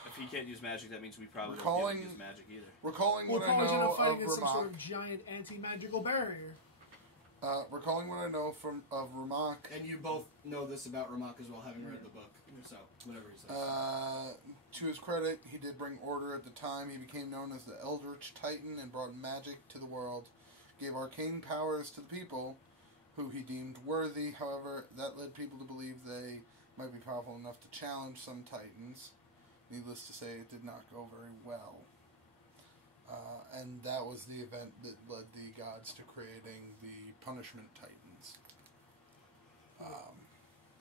If he can't use magic, that means we probably Recalling- won't be able to use magic either. Recalling We'll what I probably end know up fighting of against some sort Ramak, of giant anti-magical barrier. recalling what I know of Ramak, And you both know this about Ramak as well, having read the book. So, whatever he says. to his credit, he did bring order at the time. He became known as the Eldritch Titan and brought magic to the world, gave arcane powers to the people who he deemed worthy. However, that led people to believe they might be powerful enough to challenge some Titans. Needless to say, it did not go very well. And that was the event that led the gods to creating the Punishment Titans.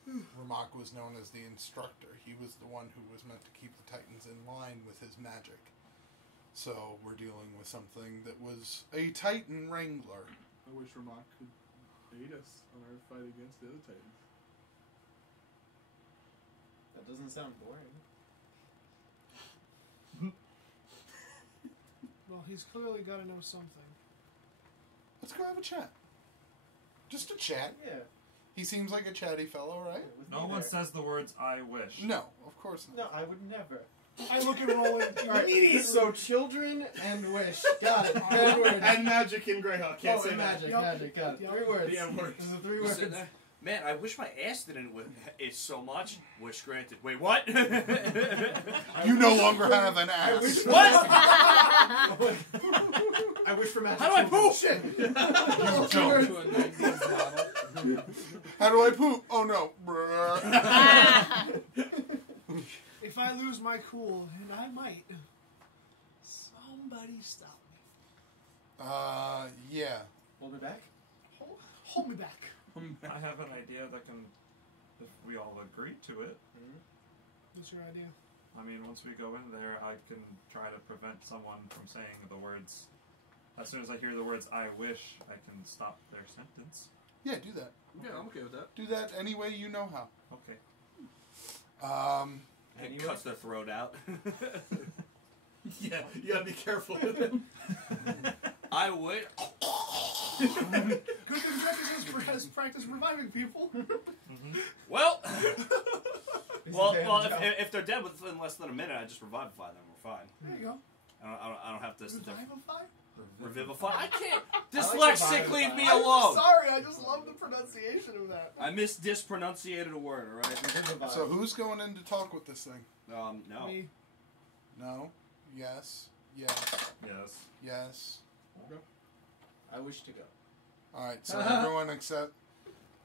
Ramak was known as the instructor. He was the one who was meant to keep the Titans in line with his magic. So we're dealing with something that was a Titan Wrangler. I wish Ramak could aid us on our fight against the other Titans. That doesn't sound boring. Well, he's clearly got to know something. Let's go have a chat. Just a chat. Yeah. He seems like a chatty fellow, right? With No me one there. says the words "I wish." No, of course not. No, I would never. I look at Roland immediately. So children and wish. Got it. Good word. And magic in Greyhawk. Can't say and that. magic. Yup. Magic. Got it. Yup. 3 words. Yeah, words. This is 3 You're words. sitting there, man, I wish my ass didn't itch so much. Wish granted. Wait, what? You no longer have an ass. What? I wish for magic. How do I poop? Shit. You don't. To a 90s model. How do I poop? Oh no. If I lose my cool, and I might, somebody stop me. Yeah. Hold me back. Hold me back. I have an idea that can, if we all agree to it. What's your idea? I mean, once we go in there, I can try to prevent someone from saying the words. As soon as I hear the words "I wish," I can stop their sentence. Yeah, do that. Yeah, I'm okay with that. Do that any way you know how. Okay. And cuts their throat out. Yeah, you gotta be careful with him. I would. Good thing Drekas has practiced reviving people. Well, well, Damn well. job. If they're dead within less than a minute, I just revivify them. We're fine. There you go. I don't have to Revivify? revivify. I can't. I like Dyslexic, leave me I'm alone. sorry, I just love the pronunciation of that. I mispronunciated a word. All right. So who's going in to talk with this thing? No. Me. No. Yes. Yes. Yes. Yes. I wish to go. All right. So everyone except.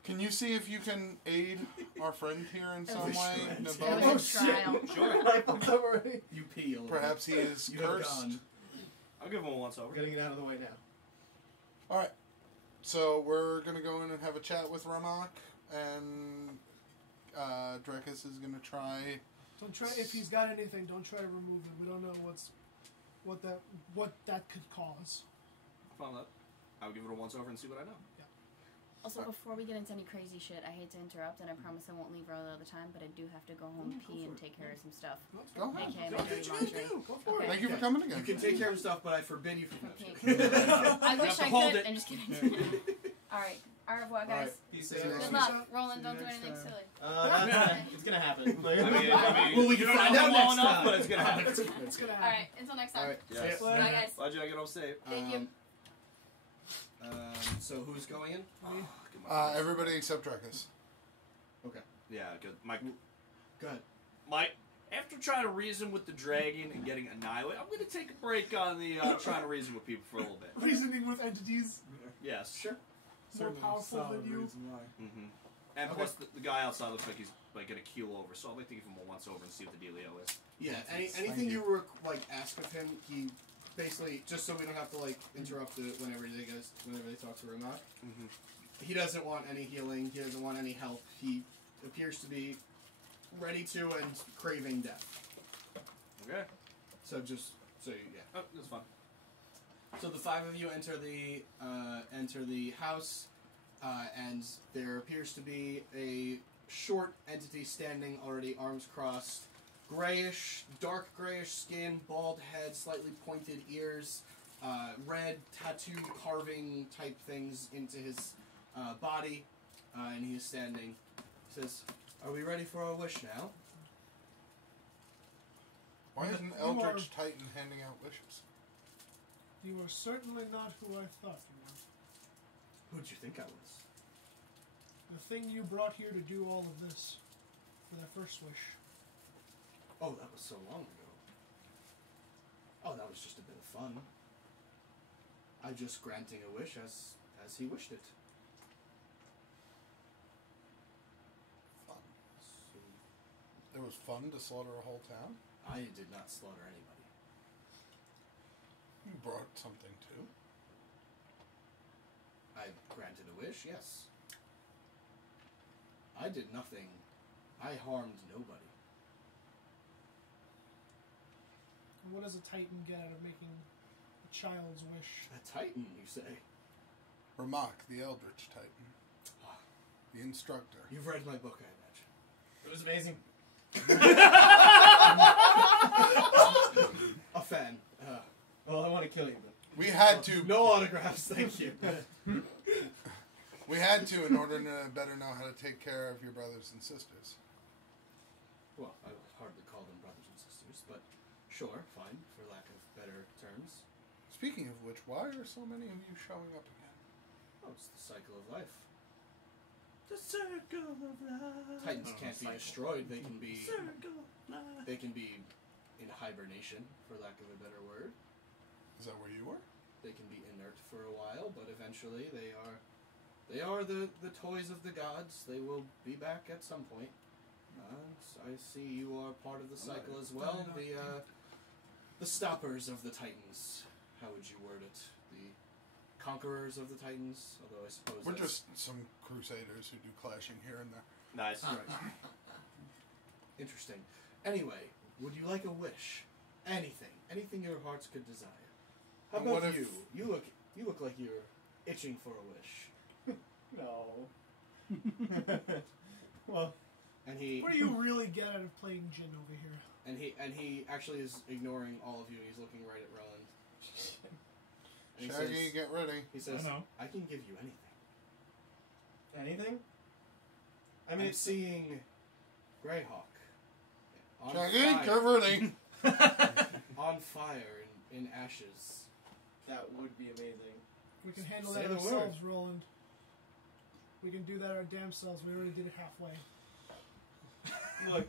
Can you see if you can aid our friend here in some way? It It Nabona? was a trial. Sure. I fucked up already. You pee a little. Perhaps he is You have cursed. gone. I'll give him a once We're over. getting it out of the way now. All right. So we're gonna go in and have a chat with Ramak, and Drekas is gonna try. Don't try if he's got anything. Don't try to remove him. We don't know what that could cause. Found that. I'll give it a once over and see what I know. Also, before we get into any crazy shit, I hate to interrupt, and I promise I won't leave all the other time, but I do have to go home, pee, and take care of some stuff. Go ahead. AKA Go my ahead, dirty you laundry. do. Go for Okay. it. Thank you for coming again. You can take care of stuff, but I forbid you from Okay. touching. I wish to I hold could. it. I'm just kidding. Alright. Au revoir, All guys. right. Peace See you out. next Good time. luck. Roland, don't do next anything time. silly. It's gonna happen. I mean, Well, we can you don't find know out him next well enough, time. but it's gonna happen. It's gonna happen. Alright, until next time. Alright. Yes. Bye. Bye, guys. Glad you get home safe. Thank you. So who's going in? Me. Everybody except Drekas. Yeah, good. Mike. Go ahead. Mike. After trying to reason with the dragon and getting annihilated, I'm going to take a break on the trying to reason with people for a little bit. Reasoning with entities Yes. Sure. more powerful Solid than you. reason why. Mm-hmm. And Okay. plus, the guy outside looks like he's like going to keel over, so I'd like to give him a once over and see what the dealio is. Yeah. Thank Anything you. you were like ask of him, he basically just so we don't have to like interrupt it whenever they talk to Ramak. Mm-hmm. He doesn't want any healing. He doesn't want any help. He appears to be ready to and craving death. Okay. So just so yeah. Oh, that's fine. So the five of you enter the house, and there appears to be a short entity standing already, arms crossed, grayish, dark grayish skin, bald head, slightly pointed ears, red tattoo carving type things into his body, and he is standing. He says, "Are we ready for our wish now?" Why is an You Eldritch are- Titan handing out wishes? You are certainly not who I thought you were. Who'd you think I was? The thing you brought here to do all of this for that first wish. Oh, that was so long ago. Oh, that was just a bit of fun. I'm just granting a wish as he wished it. Fun. It was fun to slaughter a whole town. I did not slaughter anybody. You brought something too. I granted a wish, yes. I did nothing. I harmed nobody. And what does a Titan get out of making a child's wish? A Titan, you say? Ramak, the Eldritch Titan. The instructor. You've read my book, I imagine. It was amazing. A fan. Well, I want to kill you, but We had to. No autographs, thank you. We had to in order to better know how to take care of your brothers and sisters. Well, I would hardly call them brothers and sisters, but sure, fine, for lack of better terms. Speaking of which, why are so many of you showing up again? Oh, it's the cycle of life. The circle of life. Titans can't be destroyed. They can be. Circle of life. They can be in hibernation, for lack of a better word. Is that where you were? They can be inert for a while, but eventually they are the toys of the gods. They will be back at some point. So I see you are part of the cycle as well. The stoppers of the Titans. How would you word it? The conquerors of the Titans. Although I suppose We're that's- just some crusaders who do clashing here and there. Nice. Right. Interesting. Anyway, would you like a wish? Anything your hearts could desire. How And what about if- you? You look like you're itching for a wish. no. Well, And he What do you really get out of playing Jin over here? And he actually is ignoring all of you. He's looking right at Ruland. And he Shaggy, says, get ready. he says, I know. I can give you anything. Anything? I I'm mean, seeing Greyhawk. On Shaggy, fire, get ready. on fire in ashes. that would be amazing. We can handle Say that the ourselves, Roland. We can do that our damn selves. We already did it halfway. Look,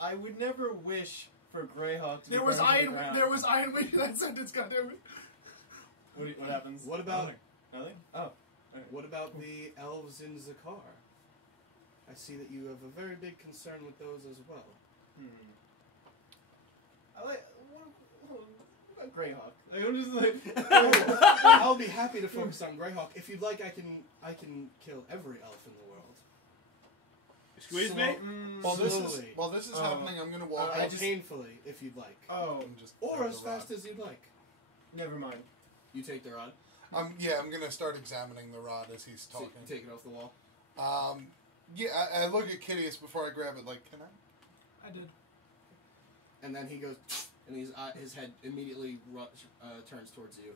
I would never wish for Greyhawk to be There was burned to the iron. ground. There was iron weight in that sentence. Goddammit. What happens? What about Nothing? Oh. what about the elves in Zakar? I see that you have a very big concern with those as well. I like. What about Greyhawk? Like, I'm just like. I'll be happy to focus on Greyhawk. If you'd like, I can kill every elf in the world. Excuse me? While this is happening, I'm gonna walk Or up. painfully, if you'd like. Oh, and just Or grab as the rod. fast as you'd like. never mind. You take the rod. I'm gonna start examining the rod as he's So you talking. take it off the wall. I look at Kitteus before I grab it. Like, can I? I did. And then he goes, and his head immediately turns towards you.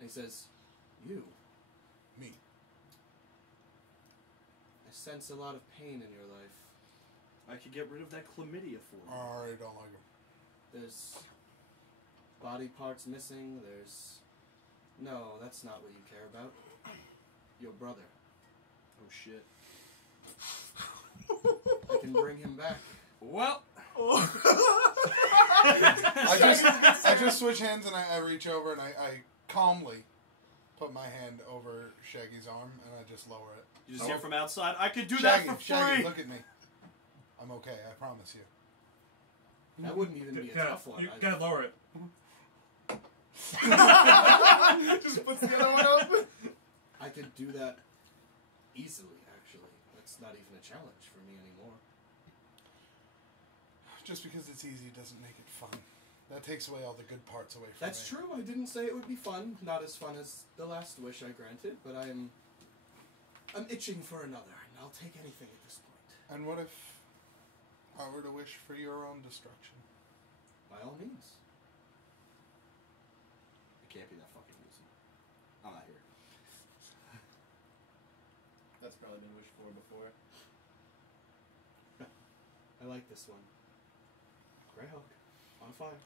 And he says, "You." Me. I sense a lot of pain in your life. I could get rid of that chlamydia for you. I already don't like him. There's body parts missing. No, that's not what you care about. Your brother. Oh shit. I can bring him back. Well, I just switch hands and I reach over and I calmly put my hand over Shaggy's arm and I just lower it. you just hear from outside. I could do Shaggy, that for Shaggy, free. look at me. I'm okay. I promise you. That wouldn't even be a tough one. You gotta lower it. Just puts the other one up. I could do that easily, actually. That's not even a challenge for me anymore. Just because it's easy doesn't make it fun. That takes away all the good parts away from That's me. true. I didn't say it would be fun. Not as fun as the last wish I granted, but I'm itching for another, and I'll take anything at this point. And what if I were to wish for your own destruction? By all means. It can't be that fucking easy. I'm not here. That's probably been wished for before. I like this one. Greyhawk. On fire.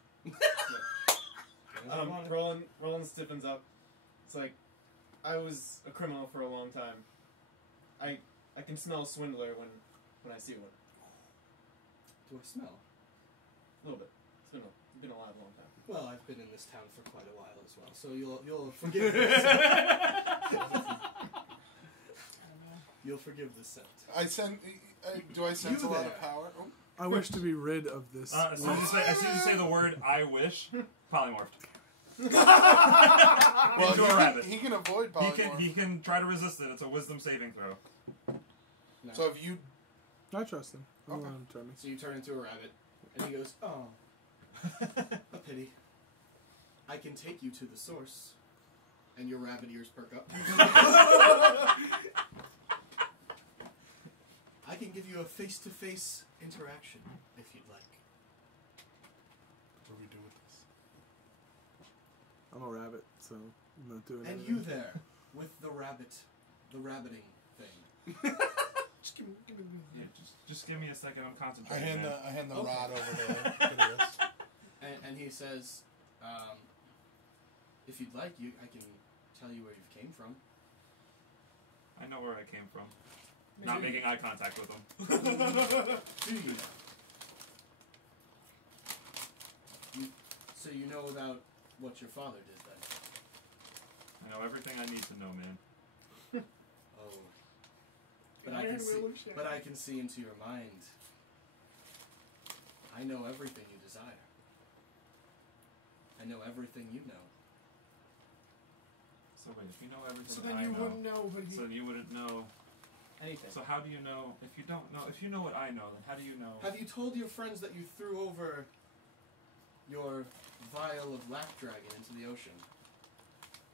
Roland stiffens up. It's like, I was a criminal for a long time. I can smell a swindler when I see one. Do I smell? A little bit. It's been alive a long time. Well, I've been in this town for quite a while as well, so you'll forgive this. You'll forgive this scent. Do I sense You a lot there. of power? Oh. I wish to be rid of this. As soon as you say the word "I wish," polymorphed. Well, Into a rabbit. he can avoid polymorph. He can try to resist it. It's a wisdom saving throw. No. So if you... I trust him. I'm Okay. gonna let him try me. So you turn into a rabbit, and he goes, "Oh, a pity. I can take you to the source." And your rabbit ears perk up. I can give you a face-to-face interaction, if you'd like. What do we do with this? I'm a rabbit, so I'm not doing And anything. you there, with the rabbiting thing. Just give me Yeah, just give me a second. I'm I concentrating. hand man. the Okay. rod over to Kitteus. And he says, if you'd like, I can tell you where you came from. I know where I came from. Not making eye contact with him. Do you know? So you know about what your father did then? I know everything I need to know, man. Oh. The Iron Will of Shaggy. But I can see into your mind. I know everything you desire. I know everything you know. So wait, if you know everything So then I you know, wouldn't know, but so then you wouldn't know. Anything. So how do you know if you don't know? If you know what I know, then how do you know? Have you told your friends that you threw over your vial of lack dragon into the ocean?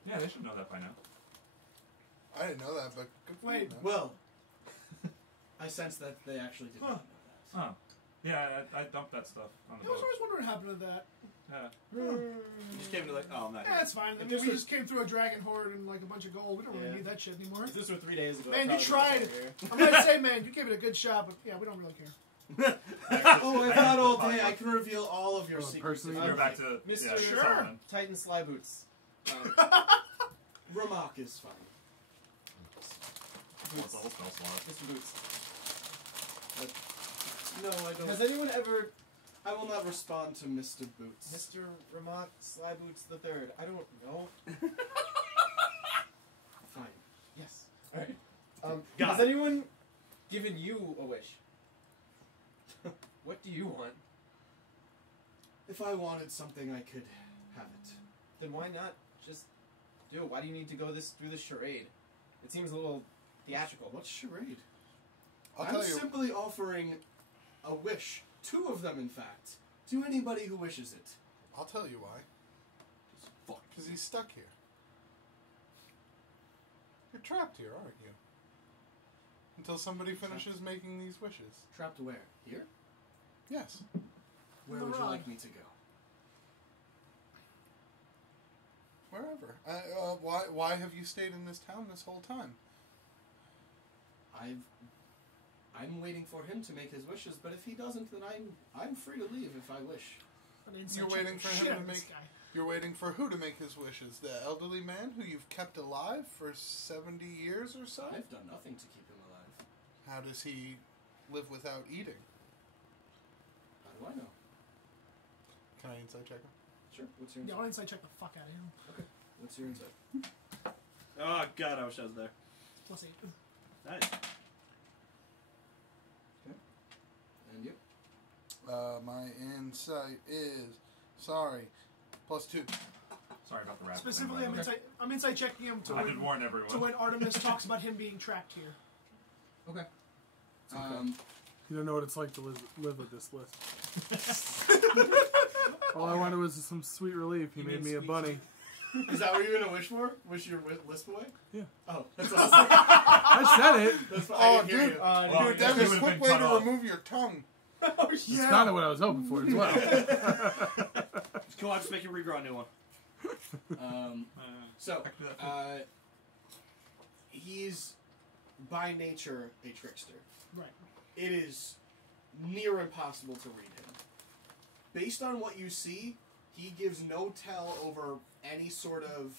Yeah, they should know that by now. I didn't know that, but good for Wait. you, man. Well, I sense that they actually did not know that. Huh. Yeah, I dumped that stuff on the I was boat. always wondering what happened to that. Yeah. You just came to like, oh, I'm not Yeah, here. it's fine. I mean, This we was- just came through a dragon horde and like a bunch of gold. We don't really Yeah. need that shit anymore. If this were 3 days ago, Man, I you probably tried. would've been here. I'm gonna say, man, you gave it a good shot, but yeah, we don't really care. Oh, if not all day, I can reveal all of your Well, secrets. personally, You're Okay. back to Mr. Yeah, Sure. Solomon. Titan Sly Boots. Ramak is fine. What's the whole spell slot? Mr. Boots. No, I don't. Has anyone ever... I will not respond to Mr. Boots. Mr. Ramak Sly Boots the Third. I don't know. Fine. Yes. Alright. Got Has it. anyone given you a wish? What do you want? If I wanted something, I could have it. Then why not just do it? Why do you need to go through this charade? It seems a little theatrical. What's charade? I'll I'm tell you. simply offering a wish, 2 of them in fact, to anybody who wishes it. I'll tell you why. Fuck. Because he's stuck here. You're trapped here, aren't you? Until somebody finishes making these wishes. Trapped where? Here? Yes. Where The would you rod. like me to go? Wherever. Why have you stayed in this town this whole time? I'm waiting for him to make his wishes, but if he doesn't, then I'm free to leave if I wish. An inside You're check waiting the for him shit to out of this make- guy. You're waiting for who to make his wishes? The elderly man who you've kept alive for 70 years or so? I've done nothing to keep him alive. How does he live without eating? How do I know? Can I insight check him? Sure. What's your Yeah, insight? I'll inside check the fuck out of him. What's your insight? Oh, God, I wish I was there. Plus 8. Nice. And you? My insight is... Sorry. +2. Sorry about the rat. Specifically, thing, by the way. I'm inside checking him to I when, did warn everyone. to when Artemis talks about him being trapped here. Okay. okay. You don't know what it's like to live with this list. All I wanted was some sweet relief. He You made mean me a sweet bunny. Is that what you're gonna wish for? Wish your list away? Yeah. Oh, that's awesome. I said it. That's fine. Oh, I didn't hear dude. you. Well, Dude, you Dennis, would've quick been way cut to off. remove your tongue. Oh, That's yeah. kind of what I was hoping for as well. Come on, just make him regrow a new one. So, I could do that too. he's by nature a trickster. Right. It is near impossible to read him. Based on what you see, he gives no tell over any sort of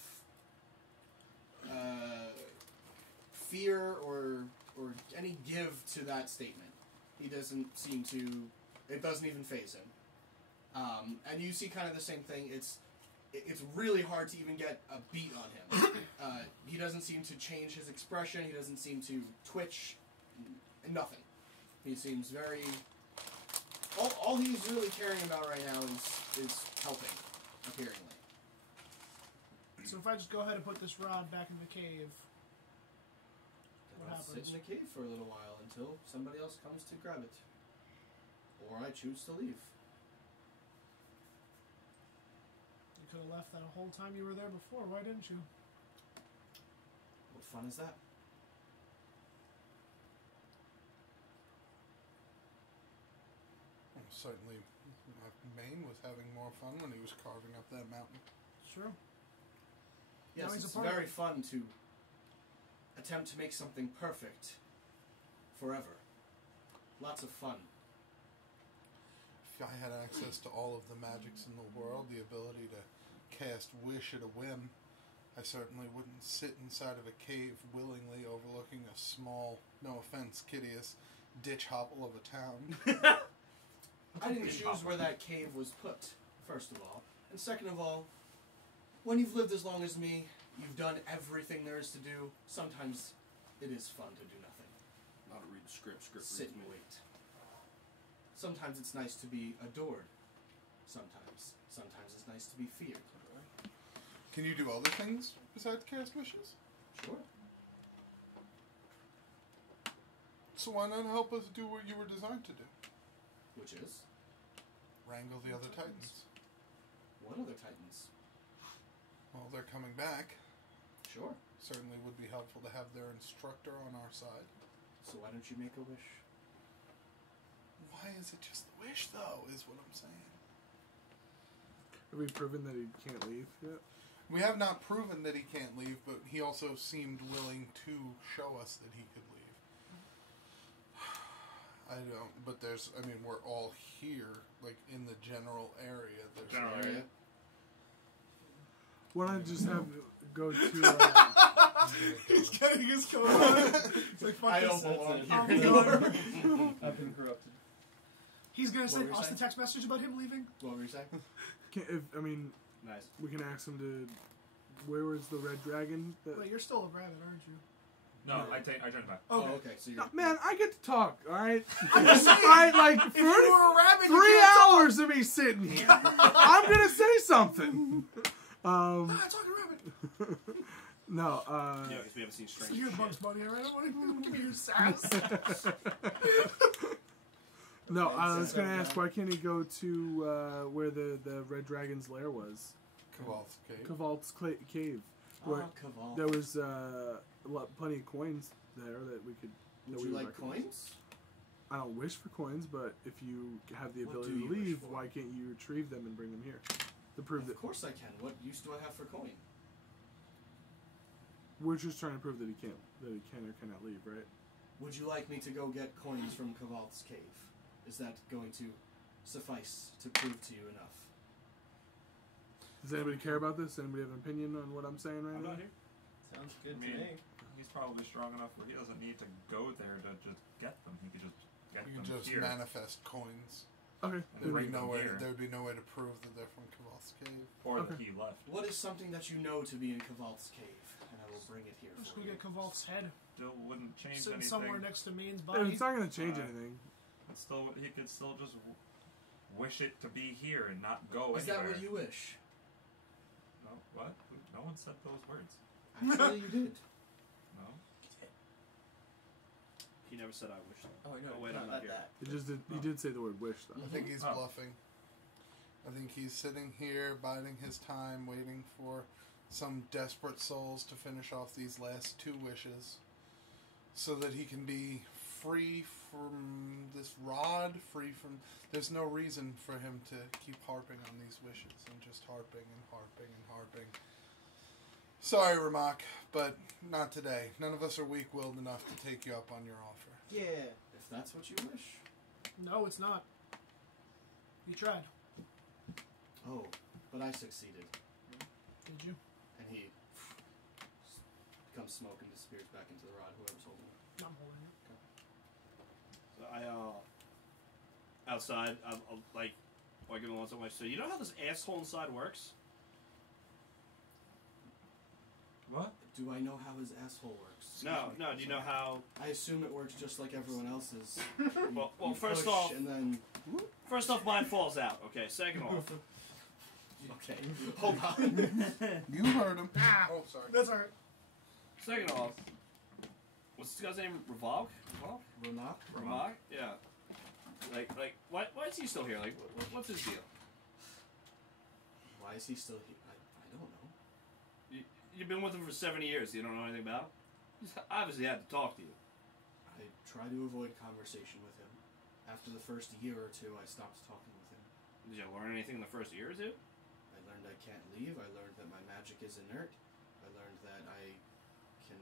fear or any give to that statement. He doesn't seem to. It doesn't even faze him. And you see kind of the same thing. It's really hard to even get a beat on him. He doesn't seem to change his expression. He doesn't seem to twitch. Nothing. He seems very. All he's really caring about right now is helping, apparently. So if I just go ahead and put this rod back in the cave, Then What I'll sit happens? in a cave for a little while until somebody else comes to grab it. Or I choose to leave. you could have left that whole time you were there before. Why didn't you? What fun is that? Certainly, Maine was having more fun when he was carving up that mountain. Sure. Yes, Now he's a it's part of very it. fun to attempt to make something perfect forever. Lots of fun. If I had access to all of the magics in the world, the ability to cast wish at a whim, I certainly wouldn't sit inside of a cave willingly overlooking a small, no offense, Kitteus, ditch hovel of a town. I didn't choose where that cave was put, first of all. And second of all, when you've lived as long as me, you've done everything there is to do. Sometimes it is fun to do nothing. Not to read the script. Script Sit reads and me. wait. Sometimes it's nice to be adored. Sometimes it's nice to be feared. Can you do other things besides cast wishes? Sure. So why not help us do what you were designed to do? Which is? Wrangle the other titans. What other titans? Well, they're coming back. Sure. Certainly would be helpful to have their instructor on our side. So why don't you make a wish? Why Why is it just the wish, though, is what I'm saying. Have we proven that he can't leave yet? We have not proven that he can't leave, but he also seemed willing to show us that he could leave. I don't, but there's, I mean, we're all here, like, in the general area. There's General an area. Why don't I just have go to... He's getting his coat on. It's like, fuck I this. don't belong I'm here going. anymore. I've been corrupted. He's gonna What send were you us the saying? text message about him leaving. What were you saying? I mean, Nice. we can ask him to... Where was the red dragon? That, Wait, you're still a rabbit, aren't you? No, I turn it back. Oh, okay. So you're. No, man, I get to talk, alright? I'm just saying, Alright, like, if you were a rabbit, you 3 can't talk. hours of me sitting here. I'm gonna say something. Ah, talking rabbit. No, Yeah, because we haven't seen So strange you're shit. Bugs Bunny, alright? I want to give me your sass. no, I was gonna ask, why can't he go to where the red dragon's lair was? Caval's Cave. Caval's cave. Where Caval. there was plenty of coins there that we could... Would that you we like recognize. coins? I don't wish for coins, but if you have the What ability do to you wish leave, for? why can't you retrieve them and bring them here? To prove that Of course I can. What use do I have for coin? we're just trying to prove that he can or cannot leave, right? Would you like me to go get coins from Caval's cave? Is that going to suffice to prove to you enough? Does anybody care about this? Anybody have an opinion on what I'm saying right I'm now? not here. Sounds good I mean, to me. he's probably strong enough where he doesn't need to go there to just get them. He could just get You them can just here. manifest coins. Okay. And There bring would be them no way. here. There would be no way to prove that they're from Caval's Cave. Or Okay. that he left. What is something that you know to be in Caval's cave? And I will bring it here I'm just for gonna you. get Caval's head Still wouldn't change sitting anything. somewhere next to Maine's Yeah, body. it's not going to change Uh, anything. It's still, he could still just wish it to be here and not go Is anywhere. that what you wish? No, what? No one said those words. Actually, you did. No. He never said I wish. Oh, I know. Oh, wait, I'm not here. that. He just did. He did say the word wish, though. I think he's Oh. bluffing. I think he's sitting here, biding his time, waiting for some desperate souls to finish off these last 2 wishes, so that he can be free from this rod, free from... There's no reason for him to keep harping on these wishes, and just harping and harping and harping. Sorry, Ramak, but not today. None of us are weak-willed enough to take you up on your offer. Yeah. If that's what you wish. No, it's not. You tried. Oh, but I succeeded. Did you? And he becomes smoke and disappears back into the rod, whoever's holding it. I'm holding it. So outside, I'm like, walking along so much. So you know how this asshole inside works? What? Do I know how his asshole works? Excuse No, me. no. Do you know how? I assume it works just like everyone else's. Well, You first push off, and then mine falls out. Okay. Second off, okay, hold on. You heard him. Ah, Oh, sorry. that's alright. second off, what's this guy's name? Revolk? Ramak? Revolk? Yeah. Like, why is he still here? Like, what's his deal? Why is he still here? I don't know. You've been with him for 70 years. You don't know anything about him? He's obviously had to talk to you. I try to avoid conversation with him. After the first year or 2, I stopped talking with him. Did you learn anything in the first year or two? I learned I can't leave. I learned that my magic is inert. I learned that I can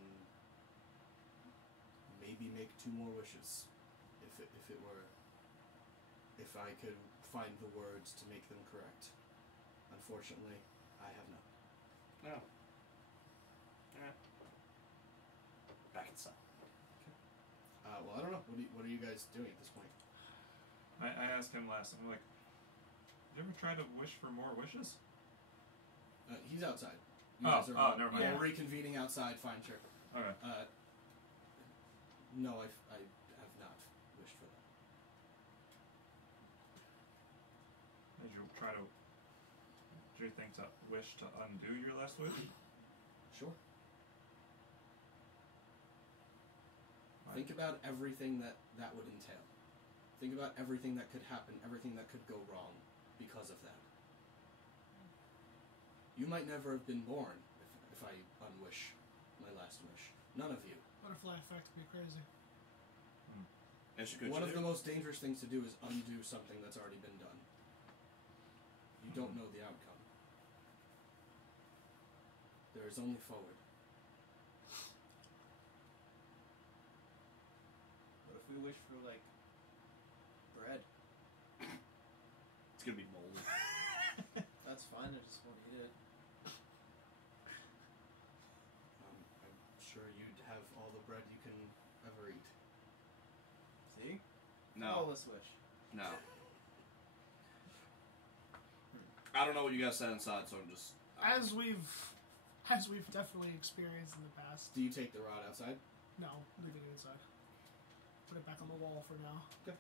maybe make 2 more wishes, if I could find the words to make them correct. Unfortunately, I have not. No. Back inside. Well, I don't know. What are you guys doing at this point? I asked him last time, like, did you ever try to wish for more wishes? He's outside. You Oh, guys are all, never mind. all reconvening outside. Fine, sure. Okay. No, I have not wished for that. Did you try to... Do you think to wish to undo your last wish? Sure. Think about everything that would entail. Think about everything that could happen, everything that could go wrong because of that. You might never have been born if I unwish my last wish. None of you. Butterfly effect would be crazy. One of the most dangerous things to do is undo something that's already been done. You don't know the outcome. There is only forward. What if we wish for, like, bread? It's gonna be moldy. That's fine, I just won't eat it. I'm sure you'd have all the bread you can ever eat. See? No. Flawless wish. No. I don't know what you guys said inside, so I'm just... As we've definitely experienced in the past. Do you take the rod outside? No, leaving it inside. Put it back on the wall for now. Okay.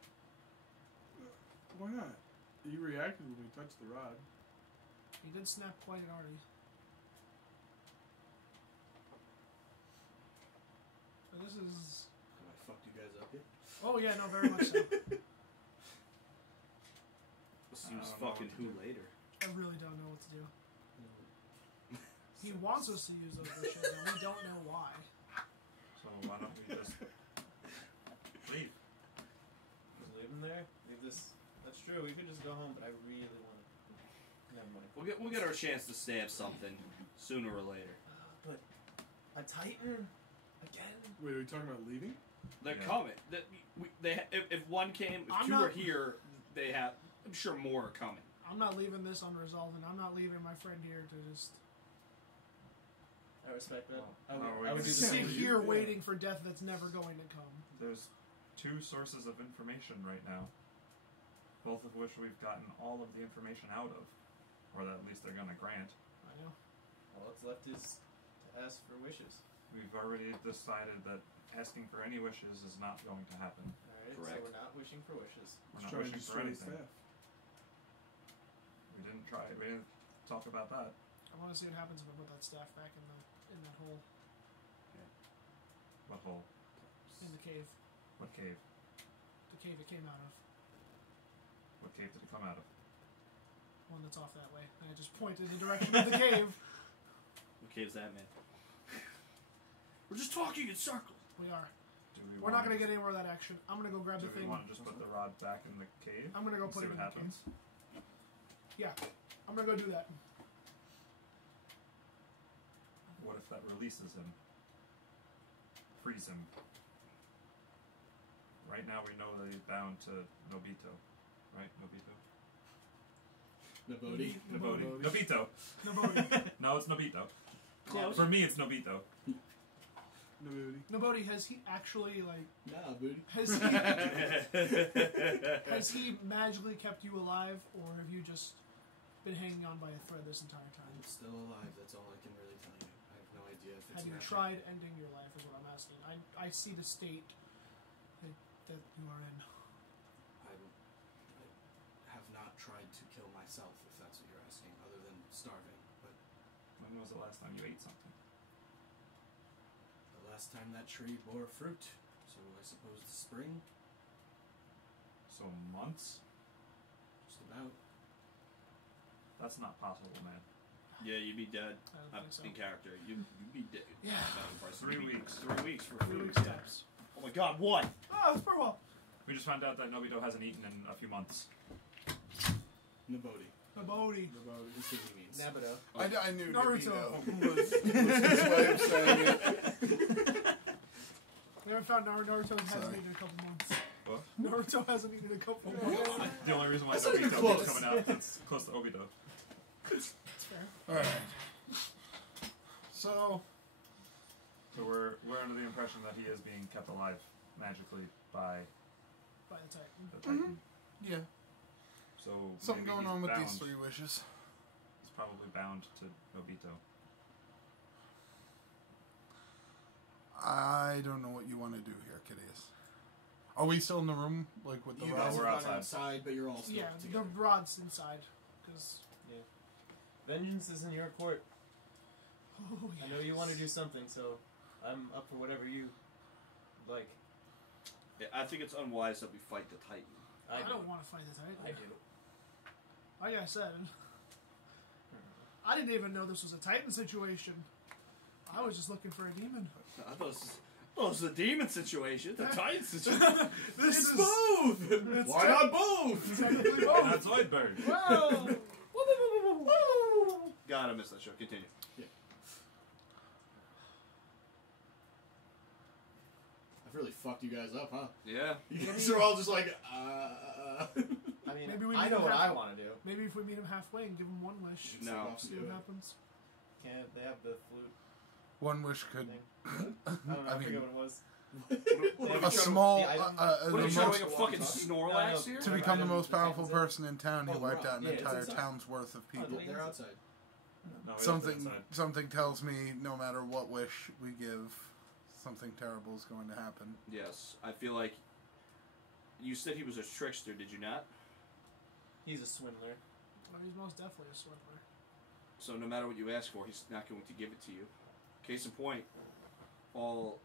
Why not? You reacted when we touched the rod. He did snap quite an arty. So this is... Have I fucked you guys up yet? Oh yeah, no, very much so. We'll see who's I don't know fucking what to who do. later. I really don't know what to do. He wants us to use those wishes, and we don't know why. So why don't we just leave? Just leave him there? Leave this... That's true, we could just go home, but I really want to... Never mind. We'll get our chance to stab something sooner or later. But a Titan? Again? Wait, are we talking about leaving? They're Yeah. coming. If one came, if I'm two not- are here, they have. I'm sure more are coming. I'm not leaving this unresolved, and I'm not leaving my friend here to just I respect that. Well, I would do the sit same. here Yeah. waiting for death that's never going to come. There's two sources of information right now, both of which we've gotten all of the information out of, or that at least they're going to grant. I know. All that's left is to ask for wishes. We've already decided that asking for any wishes is not going to happen. Alright, Correct. so we're not wishing for wishes. We're Let's not try to wishing for destroy the anything. staff. We didn't try. We didn't talk about that. I want to see what happens if I put that staff back in that hole What hole? in the cave. What cave? The cave it came out of. What cave did it come out of? One that's off that way. And I just pointed in the direction of the cave. What cave's that, man? We're just talking in circles. We are. Do we We're not wanna- going to get anywhere with that action. I'm going to go grab Do the we thing. want to just put the rod back in the cave? I'm going to go and put see it what in happens. the cave. Yeah. I'm going to go do that. What if that releases him? Frees him. Right now we know that he's bound to Nobito. Right? Nobito? Nobody. Nobody. Nobito! Nobody. No, it's Nobito. Close. For me, it's Nobito. No beauty. Nobody, has he actually, like, Nah, booty. has he magically kept you alive, or have you just been hanging on by a thread this entire time? I'm still alive, that's all I can really tell you. I have no idea if it's Have you magic. tried ending your life, is what I'm asking. I see the state that you are in. I have not tried to kill myself, if that's what you're asking, other than starving. But When was the last time you ate something? the last time that tree bore fruit, so I suppose the spring, So months? just about. That's not possible, man. Yeah, you'd be dead. I don't think so. In character, you'd be dead. Yeah. 3 weeks. 3 weeks for 3 food. weeks steps. Oh my God! What? Oh, it's Burwell. We just found out that Nobito hasn't eaten in a few months. Nobody. Nobody. That's what he means. Nabuto. I knew Naruto. Nobito was his way of saying it. Never found Naruto hasn't Sorry. eaten in a couple months. What? Naruto hasn't eaten in a couple months. The only reason why I said you're Nobito close. keeps coming out is it's close to Obito. That's fair. Alright. So, So we're under the impression that he is being kept alive magically by By the Titan. the Titan. yeah. So Something maybe going he's on with bound. these 3 wishes. He's probably bound to Nobito. I don't know what you want to do here, Kitteus. Are we still in the room, like, with the You rod? guys We're have gone outside. outside, but you're all still Yeah, together. the rod's inside. Because, Vengeance is in your court. oh, I know you want to do something, so I'm up for whatever you like. Yeah, I think it's unwise that we fight the Titan. I do. don't want to fight the Titan. I do. Like I said, I didn't even know this was a Titan situation. I was just looking for a demon. I thought this was the demon situation, the Titan situation. This is Why not both? Technically Why both. not Zoidberg? Whoa! God, I missed that show. Continue. I've really fucked you guys up, huh? Yeah. You guys are all just like, I mean, Maybe we I need know to what have- I want to do. Maybe if we meet him halfway and give him one wish, No. see what happens. Can't they have the flute One wish could. thing? I don't know. I, I mean, forget what it was. a small. Yeah, I- What are the you trying most- to make a fucking Snorlax here? to become the most powerful person in town, he Oh, wiped right. out an Yeah, it's entire inside. town's worth of people. They're outside. No, we left it Something, inside. something tells me no matter what wish we give, something terrible is going to happen. Yes. I feel like you said he was a trickster, did you not? He's a swindler. Oh, he's most definitely a swindler. So no matter what you ask for, he's not going to give it to you. Case in point, all...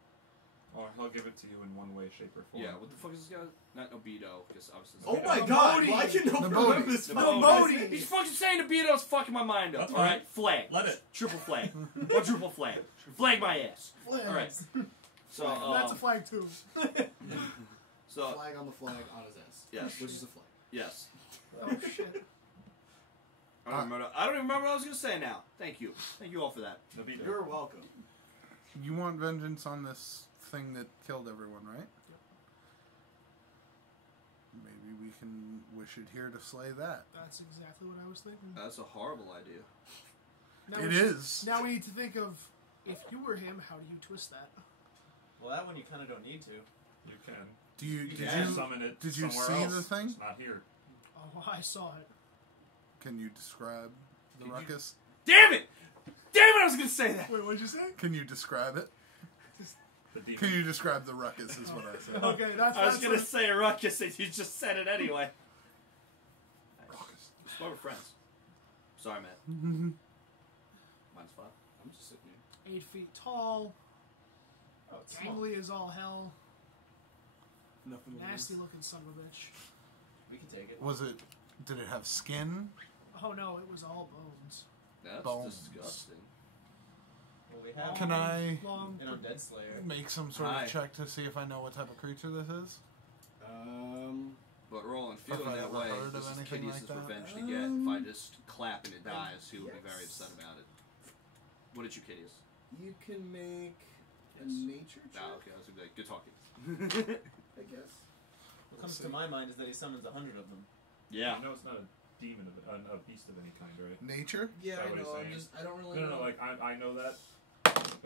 Or he'll give it to you in one way, shape, or form. Yeah, what the fuck is this guy? Not Nobedo, because obviously... Oh it's my Nobedo. god, why can no Nobody. remember this fucking Nobody. He's fucking saying Nobedo's fucking my mind up. That's Alright, flag. Let it. Triple flag. Quadruple flag. Flag my ass. Alright. So, That's a flag too. so, flag on the flag on his ass. Yes. Which is a flag. yes. Oh shit. I don't even remember what I was going to say now. Thank you. Thank you all for that. Nobedo. You're welcome. You want vengeance on this thing that killed everyone, right? Maybe we can wish it here to slay that. That's exactly what I was thinking. That's a horrible idea. Now It we should- is. Now we need to think of, if you were him, how do you twist that? Well, that one you kind of don't need to. You can. Do you? You Did can you? Summon it did you somewhere see else. the thing? It's not here. Oh, I saw it. Can you describe the ruckus? Damn it! Damn it, I was going to say that! Wait, what'd you say? Can you describe it? The demon. Can you describe the ruckus? Is what I said. Okay, that's. I was that's going to what- say ruckus, and you just said it anyway. Ruckus. We're smart friends. Sorry, Matt. Mine's 5. I'm just sitting here. 8 feet tall, Oh, it's small. gangly as all hell, Nothing. nasty looking son of a bitch. We can take it. Was it? Did it have skin? Oh no, it was all bones. That's Bones. disgusting. Well, we have Can I Long. an undead slayer. make some sort Hi. of check to see if I know what type of creature this is? But Roland, If feeling I that ever way, heard of this is anything Kitteus' like that. revenge to get. If I just clap and it dies, he will be very upset about it. What did you, Kitteus? You can make a Yes. nature check, Ah, okay, I was gonna be like, good talking. I guess. What comes to my mind is that he summons 100 of them. Yeah. You know it's not a demon, a beast of any kind, right? Nature? Yeah, Is that I what he's know. saying? I don't really No, know. no, like I know that.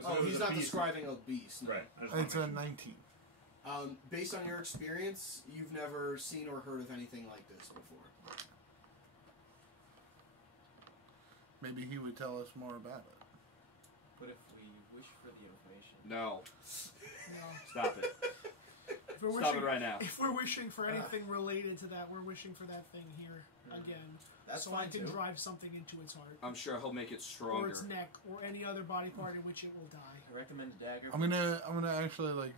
Oh, he's not describing a beast. No. Right. I just wanna It's a make sure. 19. Based on your experience, you've never seen or heard of anything like this before. Maybe he would tell us more about it. But if we wish for the information, No. No. Stop it. If we're Stop wishing, it right now. If we're wishing for anything related to that, we're wishing for that thing here again. that's so fine I can too. drive something into its heart, I'm sure he'll make it or stronger. its neck, or any other body part in which it will die. I recommend a dagger. I'm gonna actually like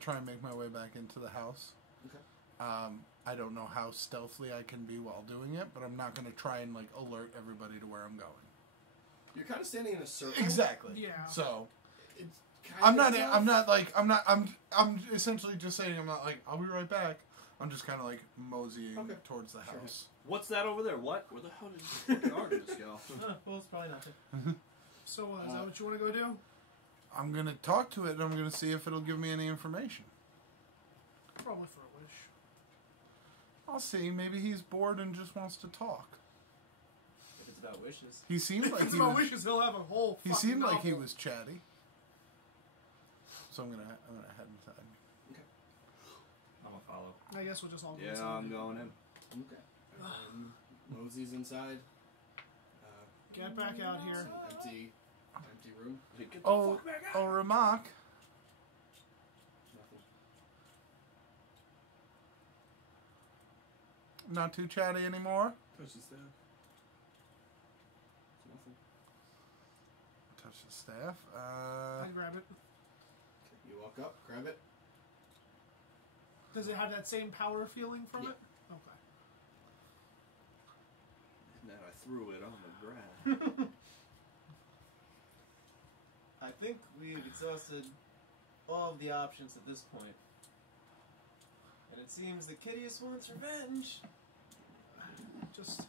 try and make my way back into the house. Okay. I don't know how stealthily I can be while doing it, but I'm not gonna try and like alert everybody to where I'm going. You're kind of standing in a circle. Exactly. Yeah. So It's I'm kind of not. I'm essentially just saying I'm not like I'll be right back. I'm just kind of like moseying Okay. towards the Sure. house. What's that over there? What? Where the hell did fucking Artemis go? Well, it's probably nothing. So is that what you want to go do? I'm gonna talk to it and I'm gonna see if it'll give me any information. Probably for a wish. I'll see. Maybe he's bored and just wants to talk. If it's about wishes. He seemed like It's he about was. wishes. He'll have a whole. He fucking seemed like he novel. was chatty. So I'm gonna head inside. I'm gonna follow. I guess we'll just all go Yeah, inside. I'm going in. Okay. Mosey's inside. Get back out here. It's an empty room. Get the Oh, fuck back out. oh, remark. Nothing. Not too chatty anymore. Touch the staff. Nothing. Touch the staff. I grab it. You walk up, grab it. Does it have that same power feeling from Yeah. it? Okay. And then I threw it on the ground. I think we've exhausted all of the options at this point. And it seems that Kitteus wants revenge. Just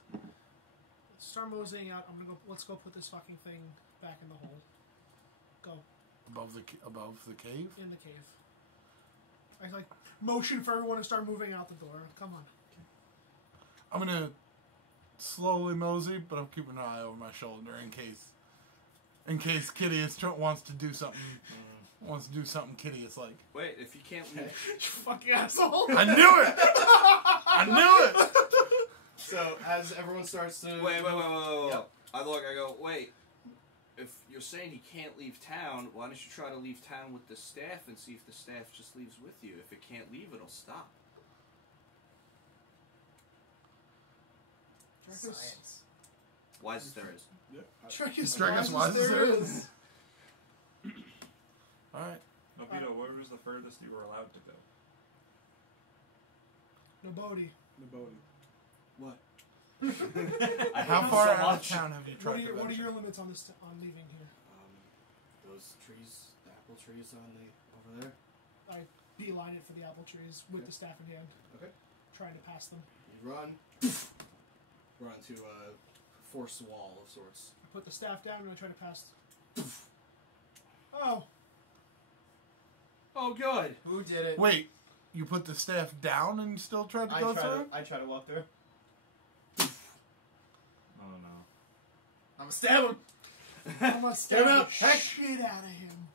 start moseying out. I'm gonna go. Let's go put this fucking thing back in the hole. Go Above the cave? in the cave. I like motion for everyone to start moving out the door. Come on. I'm gonna slowly mosey, but I'm keeping an eye over my shoulder in case Kitteus wants to do something. Wants to do something Kitteus like. Wait, if you can't leave, You fucking asshole. I knew it! I knew it! So as everyone starts to wait. Yep. I go, wait. If you're saying he can't leave town, why don't you try to leave town with the staff and see if the staff just leaves with you? If it can't leave, it'll stop. Science. Wisest there is. Drekas, why is there is? Alright. Nobito, where was the furthest you were allowed to go? Nobody. What? How far out of town have you tried to What are venture? your limits on this on leaving here? Those trees, the apple trees over there. I beeline it for the apple trees with the staff in hand. Okay. Trying to pass them. You run to a force wall of sorts. I put the staff down and I try to pass. Oh. Oh, good. Who did it? Wait, you put the staff down and still tried to go through? I try to walk through. Oh no. I'm gonna stab him. I'm gonna Get stab him the out. Heck. shit out of him.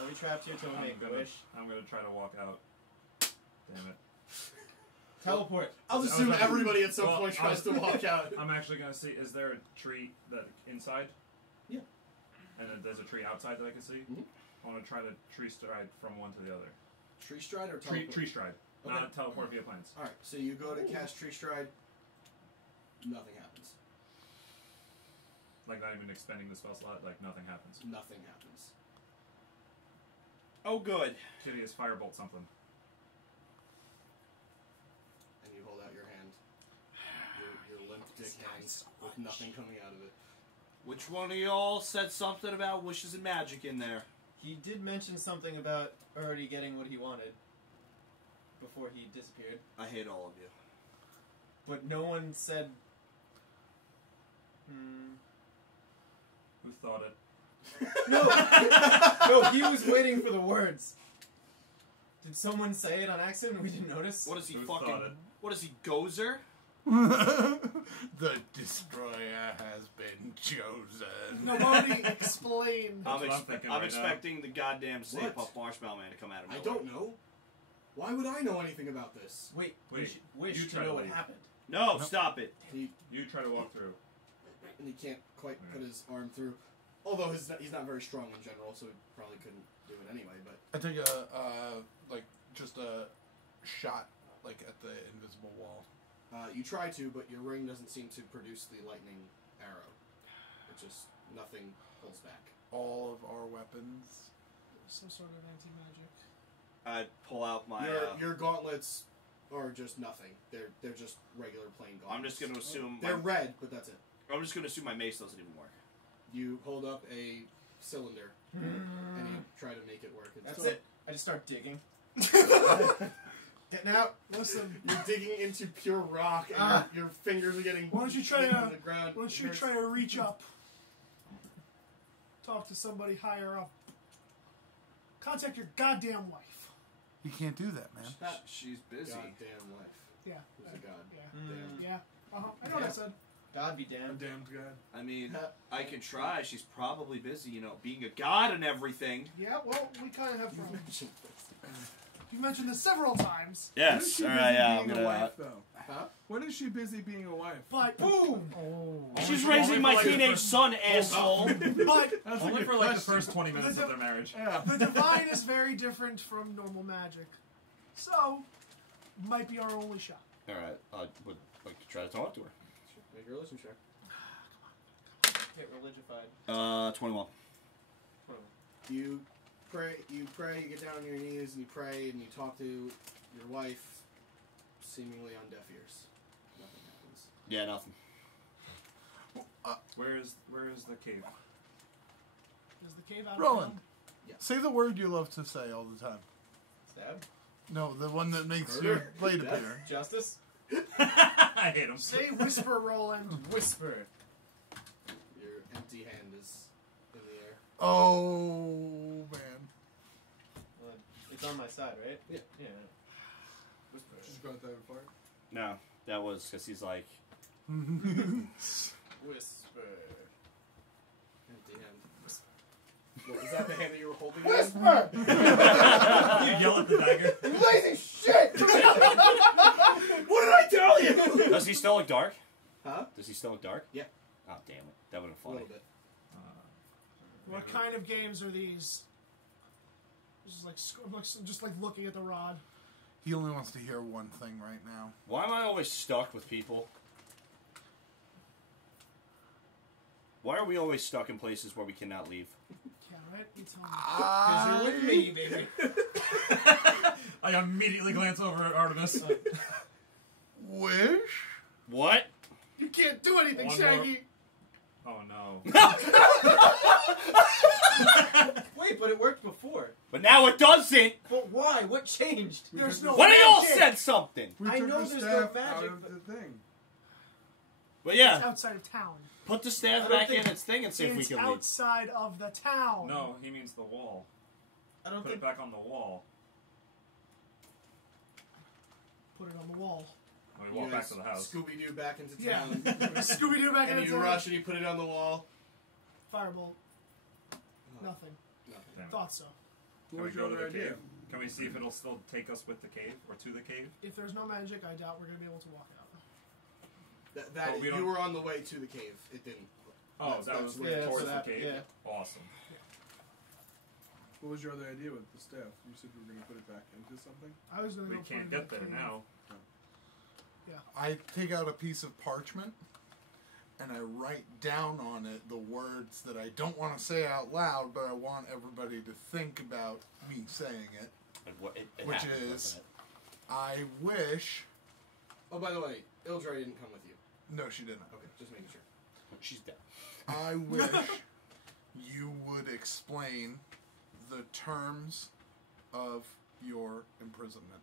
Are we trapped here till we make a wish? I'm gonna try to walk out. Damn it. Teleport. I'll just I was assume like- everybody at some well, point tries to walk out. I'm actually gonna see. Is there a tree that inside? Yeah. And then there's a tree outside that I can see. Mhm. I want to try to tree stride from one to the other. Tree stride or Tree teleport? stride, Okay. not teleport via planes. Alright, so you go to cast tree stride. Nothing happens. Like not even expending the spell slot. Like nothing happens. Nothing happens. Oh, good. Kitteus firebolt something. And you hold out your hand. Your limp dick hand with nothing coming out of it. Which one of y'all said something about wishes and magic in there? He did mention something about already getting what he wanted before he disappeared, I hate all of you. but no one said. Who thought it? No, he was waiting for the words. Did someone say it on accident and we didn't notice? What is he Who fucking? thought it? What is he, Gozer? The destroyer has been chosen. Nobody explain. That's what I'm thinking I'm right expecting the goddamn Stay What? Puft Marshmallow Man to come out of I nowhere. don't know. Why would I know anything about this? Wait, Wait, wish you to try know to what leave. happened. No, stop it. He You try to walk through. and he can't quite put his arm through. Although he's not very strong in general, so he probably couldn't do it anyway. But I take just a shot, at the invisible wall. you try to, but your ring doesn't seem to produce the lightning arrow. It just nothing pulls back. All of our weapons. Some sort of anti-magic. I pull out my. Your gauntlets are just nothing. They're just regular plain gauntlets. I'm just going to assume. They're red, but that's it. I'm just going to assume my mace doesn't even work. You hold up a cylinder and you try to make it work. That's it. I just start digging. Getting out. Listen, You're digging into pure rock, and your fingers are getting. Why don't you try hit to- on the ground. why don't you It hurts. try to reach up? Talk to somebody higher up. Contact your goddamn wife. You can't do that, man. She's busy. Goddamn life. Yeah. Who's a god? Yeah. Damn. Yeah. I know what I said. God be damned. Damned god. I mean, I can try. She's probably busy, being a god and everything. Yeah, well, we kind of have problems. You've mentioned this several times. When is she busy being a wife, though? Huh? When is she busy being a wife? But boom! She's raising my teenage son, asshole. But That's Only a good for like the question. first 20 minutes of their marriage. Yeah. the divine is very different from normal magic. So, might be our only shot. All right, I would like to try to talk to her. Make your religion check. Get religified. 21. You pray, you get down on your knees, and you pray, and you talk to your wife, seemingly on deaf ears. Nothing happens. Yeah, nothing. Where is the cave? Is the cave out of Roland. town? Yeah. Say the word you love to say all the time. Stab. No, the one that makes Murder. your blade Death. appear. Justice. I hate him. Say whisper, Roland. Whisper. Your empty hand is in the air. Oh man. It's on my side, right? Yeah. Yeah. Whisper. Just go with that far. No, that was because he's like, Whisper. Empty hand. What, is that the hand that you were holding? Whisper! You yell at the dagger. You lazy shit! What did I tell you? does he still look dark? Huh? Does he still look dark? Yeah. Oh, damn it. That would have A been little funny. bit. What kind of games are these? Just like looking at the rod. He only wants to hear one thing right now. Why am I always stuck with people? Why are we always stuck in places where we cannot leave? Yeah, right? You tell me. Because you're with me, baby. I immediately glance over at Artemis. Wish? What? You can't do anything, One Shaggy. Oh no. Wait, but it worked before. But now it doesn't! But why? What changed? There's no What of y'all magic. said something? We I took know the there's no staff magic, out of but- the thing. But It's yeah, outside of town. put the I staff don't back think- in its thing and see if we It's can leave. outside of the town. No, he means the wall. I don't Put it think. back on the wall. Put it on the wall. When we walk back to the house. Scooby-Doo back into Yeah. town. Scooby-Doo back in And the you town. rush and you put it on the wall. Firebolt. Nothing. Damn it. Thought so. Can What we was go your to other the idea? cave? Can we see if it'll still take us with the cave or to the cave? If there's no magic, I doubt we're gonna be able to walk out. That But we you don't- were on the way to the cave. It didn't. Oh, That's- that that's was where- Yeah, towards that's the what cave. happened, Awesome. What was your other idea with the staff? You said you were going to put it back into something? I was gonna We go can't put it in get there the cave. now. I take out a piece of parchment and I write down on it the words that I don't want to say out loud, but I want everybody to think about me saying it. It Which happens, is- doesn't it? I wish. Oh, by the way, Ildra didn't come with you. No, she didn't. Okay, just making sure. She's dead. I wish you would explain the terms of your imprisonment.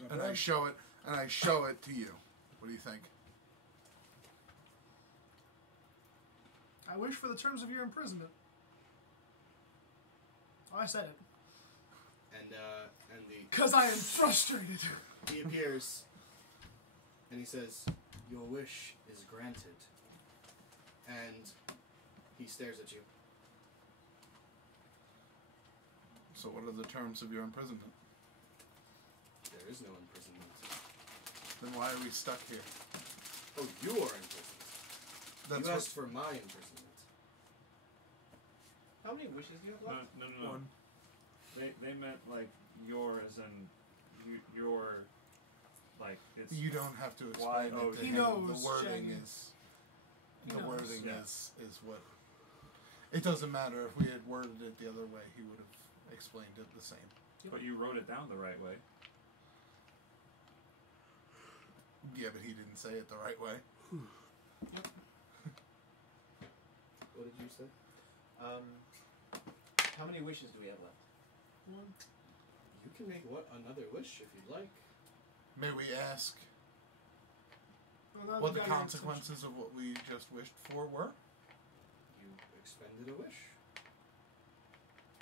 It's not And bad. I show it to you. What do you think? I wish for the terms of your imprisonment. Oh, I said it. And the Because I am frustrated. he appears, and he says, "Your wish is granted." And he stares at you. So what are the terms of your imprisonment? There is no imprisonment. Then why are we stuck here? Oh, you are imprisoned. That's You what, asked for my imprisonment. How many wishes do you have left? No. one. They meant like your as in your like it's You don't have to Why- explain oh, it to he him. knows, The wording Shaggy. is He the knows. wording Yeah. is what. It doesn't matter if we had worded it the other way. He would have explained it the same. but you wrote it down the right way. Yeah, but he didn't say it the right way. What did you say? How many wishes do we have left? One. You can make another wish if you'd like. May we ask Well, now what we the got your consequences of what we just wished for were? You expended a wish.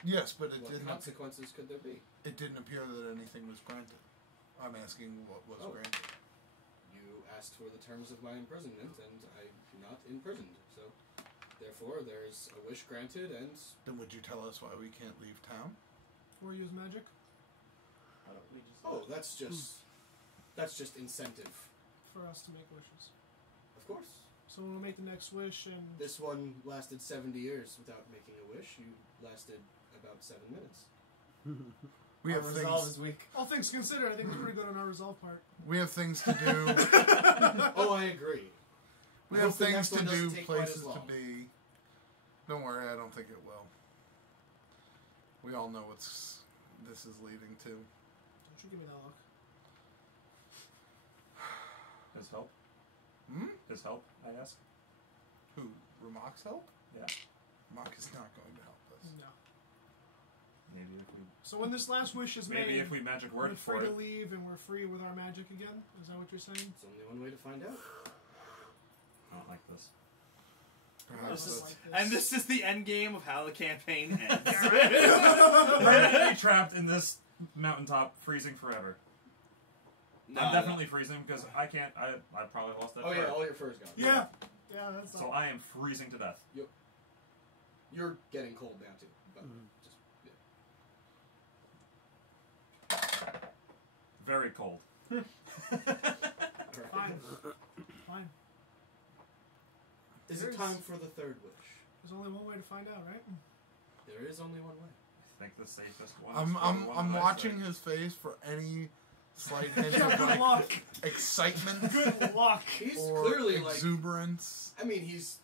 Yes, but it What didn't. consequences could there be? It didn't appear that anything was granted. I'm asking what was Oh. granted. You asked for the terms of my imprisonment, and I'm not imprisoned. So, therefore, there's a wish granted, and Then would you tell us why we can't leave town? Or use magic. Why don't we just? oh, that's just incentive, For us to make wishes. of course. So when we make the next wish and This one lasted 70 years without making a wish. You lasted about 7 minutes. We Our have resolve things. is weak. all things considered, I think it's pretty good on our resolve part. We have things to do. Oh, I agree. We I have hope the things next to one doesn't do, take quite as places to long. be. Don't worry, I don't think it will. We all know what this is leading to. Don't you give me that look. His help? Hmm? His help, I ask. Who? Ramak's help? Yeah. Ramak is not going to help us. No. Maybe if we So when this last wish is made, if we magic we're word free for to it. leave and we're free with our magic again? Is that what you're saying? It's only one way to find out. I don't like this. Perhaps This is that's- like And this is the end game of how the campaign ends. Permanently trapped in this mountaintop, freezing forever. No, I'm definitely freezing because I can't. I probably lost that. Oh fur. yeah, all your fur's gone. Yeah. Yeah, that's So I am freezing to death. You're getting cold now too. But just Very cold. fine. Fine. Is it time for the third wish? There's only one way to find out, right? There is only one way. I think the safest one. is the I'm one that I watching said. his face for any slight hint Yeah, of good like luck. excitement Good luck. He's or clearly like. exuberance. I mean, he's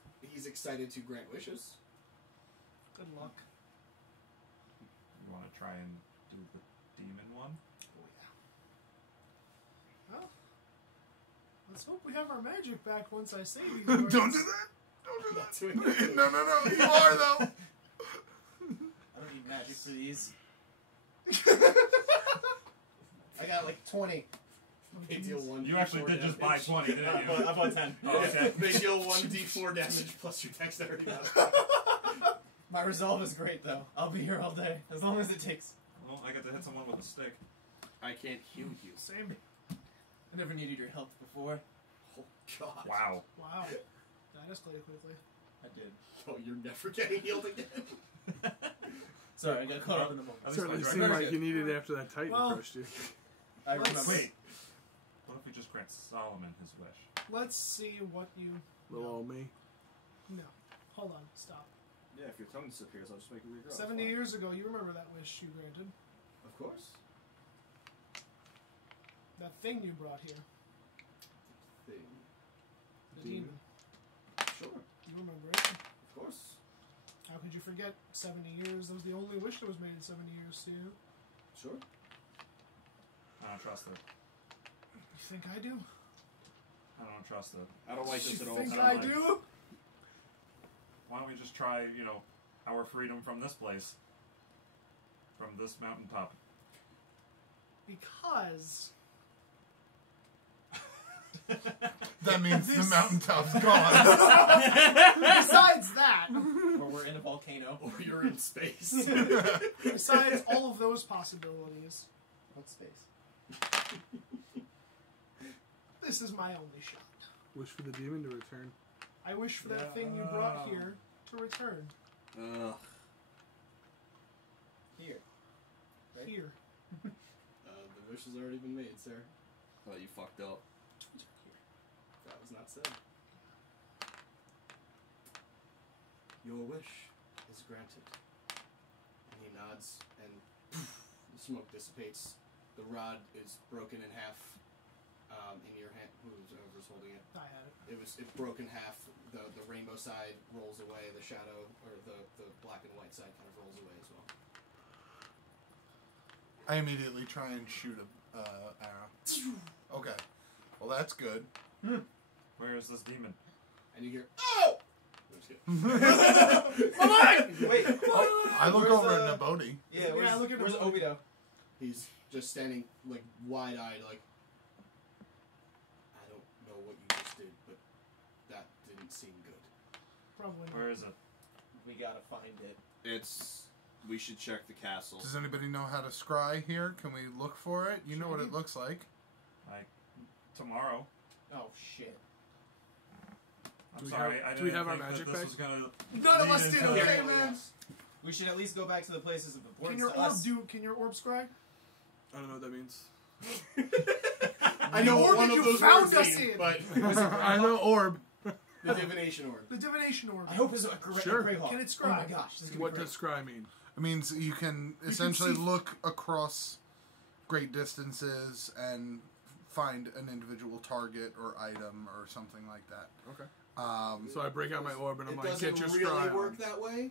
excited to grant wishes. Good luck. You want to try and do the demon one? Well, let's hope we have our magic back once I say these Don't words. do that. Don't do Not that. doing that. No. You are though. I don't need magic for these. I got like 20. They deal 1d4 You actually did just buy damage. 20, didn't you? I bought 10. Oh, okay. They deal 1d4 damage plus your dexterity. My resolve is great though. I'll be here all day as long as it takes. Well, I get to hit someone with a stick. I can't heal you. Same. I never needed your help before. Oh god. Wow. Wow. That escalated quickly. I did. Oh, you're never getting healed again. Sorry, I got caught up in the moment. At least Certainly my seemed dragon- like you needed it after that Titan Well- crushed you. I Let's- remember. Wait. What if we just grant Solomon his wish? Let's see what you... Little old me. No. Hold on. Stop. Yeah, if your tongue disappears, I'll just make it regrow. 70 years ago, you remember that wish you granted? Of course. That thing you brought here. Thing. The demon. Sure. You remember it? Of course. How could you forget 70 years? That was the only wish that was made in 70 years to you. Sure. I don't trust it. You think I do? I don't trust it. I don't like this You at all. think don't I like- do? Why don't we just try, our freedom from this place? From this mountaintop. Because... That means the This- mountaintop's gone. Besides that, Or we're in a volcano. Or you're in space. besides all of those possibilities, What space? this is my only shot. Wish for the demon to return. I wish for that thing you brought here to return. Ugh. Here. Right? Here. The wish has already been made, sir. Oh, you fucked up. That was not said. Your wish is granted. And he nods, and poof, the smoke dissipates. The rod is broken in half. In your hand, whoever's holding it. I had it. It broke in half. The rainbow side rolls away. The shadow, or the black and white side, kind of rolls away as well. I immediately try and shoot a arrow. Okay. Well, that's good. Where is this demon? And you hear, "Oh!" I'm just kidding. Wait. I look Where's over the- at Nabodi. Yeah, where's, look at where's the- Obito? He's just standing, like, wide-eyed, like, I don't know what you just did, but that didn't seem good. Probably not. Where is it? We gotta find it. We should check the castle. Does anybody know how to scry here? Can we look for it? You know what it looks like. Tomorrow. Oh shit. I'm Do we sorry. have- I do didn't we have our think magic that this back? was gonna None of us lead did, into- okay, Apparently, man? yes. We should at least go back to the places of importance Can your to orb us. can your orb scry? I don't know what that means. I know The what orb one that of you those found words us mean, in. but I know orb. the divination orb. The divination orb. I hope it's a great Sure. Greyhawk. Can it Oh my scry? gosh. This is gonna What be does great. scry mean? It means you can essentially see- look across great distances and find an individual target or item or something like that. Okay. Um, So I break out my orb and I'm It like, doesn't get your really scry work on. that way.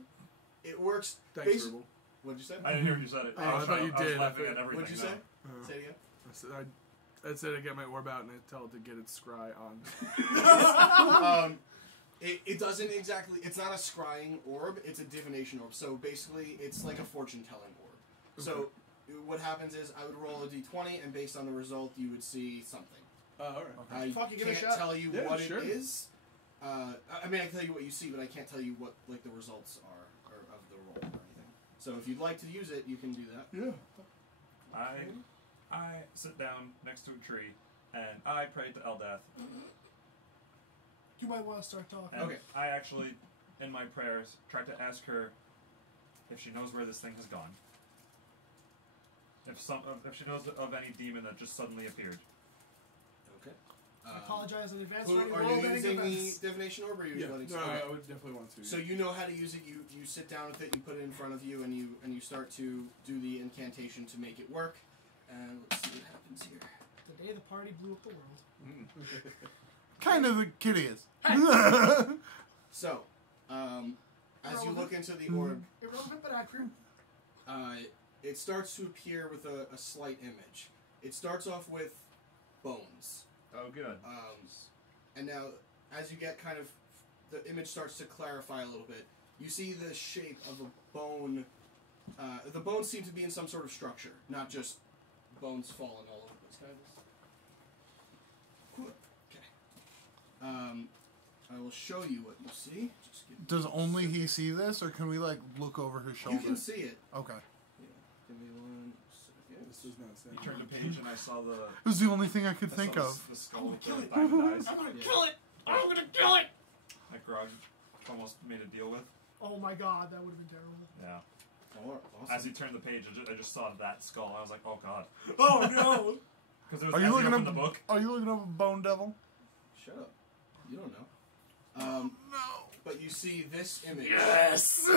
It works. Thanks, basi- Verbal. What'd you say? I didn't hear you said it. Oh, I thought you I was did. laughing at everything. What'd you say? Uh, Say it again. I said I get my orb out and I tell it to get its scry on. It doesn't exactly. It's not a scrying orb. It's a divination orb. So basically, it's like a fortune telling orb. So what happens is I would roll a d20, and based on the result, you would see something. All right. I Fuck, you give it a can't shot. tell you Yeah, what sure. it is. I mean, I can tell you what you see, but I can't tell you what like the results are or of the roll or anything. So if you'd like to use it, you can do that. Yeah. I sit down next to a tree and I pray to Eldath. You might want to start talking. And Okay. I actually, in my prayers, tried to ask her if she knows where this thing has gone. If she knows of any demon that just suddenly appeared. Okay. I apologize in advance Who, for any are roll you any using the events. divination orb, or are you Yeah. letting No, okay. I would definitely want to. So you know how to use it. You sit down with it. You put it in front of you, and you start to do the incantation to make it work. And let's see what happens here. The day the party blew up the world. Kind of the Kitteus. So, as you look into the orb, Irrelevant but accurate. it starts to appear with a slight image. It starts off with bones. Oh, good. And now, as you get kind of, the image starts to clarify a little bit. You see the shape of a bone. The bones seem to be in some sort of structure, not just bones falling all over the place. Can I just... Okay. I will show you what you see. Just give me Does one only second. he see this, or can we like look over his You shoulder? can see it. Okay. Yeah. Give me 1 second. This does not You sound. turned the page and I saw the. It was the only thing I could I think saw of. the skull with the diamond eyes. I'm gonna Yeah. kill it! I'm gonna kill it! That Grog almost made a deal with. Oh my god, that would have been terrible. Yeah. Awesome. As you turned the page, I just saw that skull. And I was like, oh god. Oh no! Because it was Are as you you looking opened up the book. Are you looking up Bone Devil? Shut up. You don't know. No. But you see this image. Yes.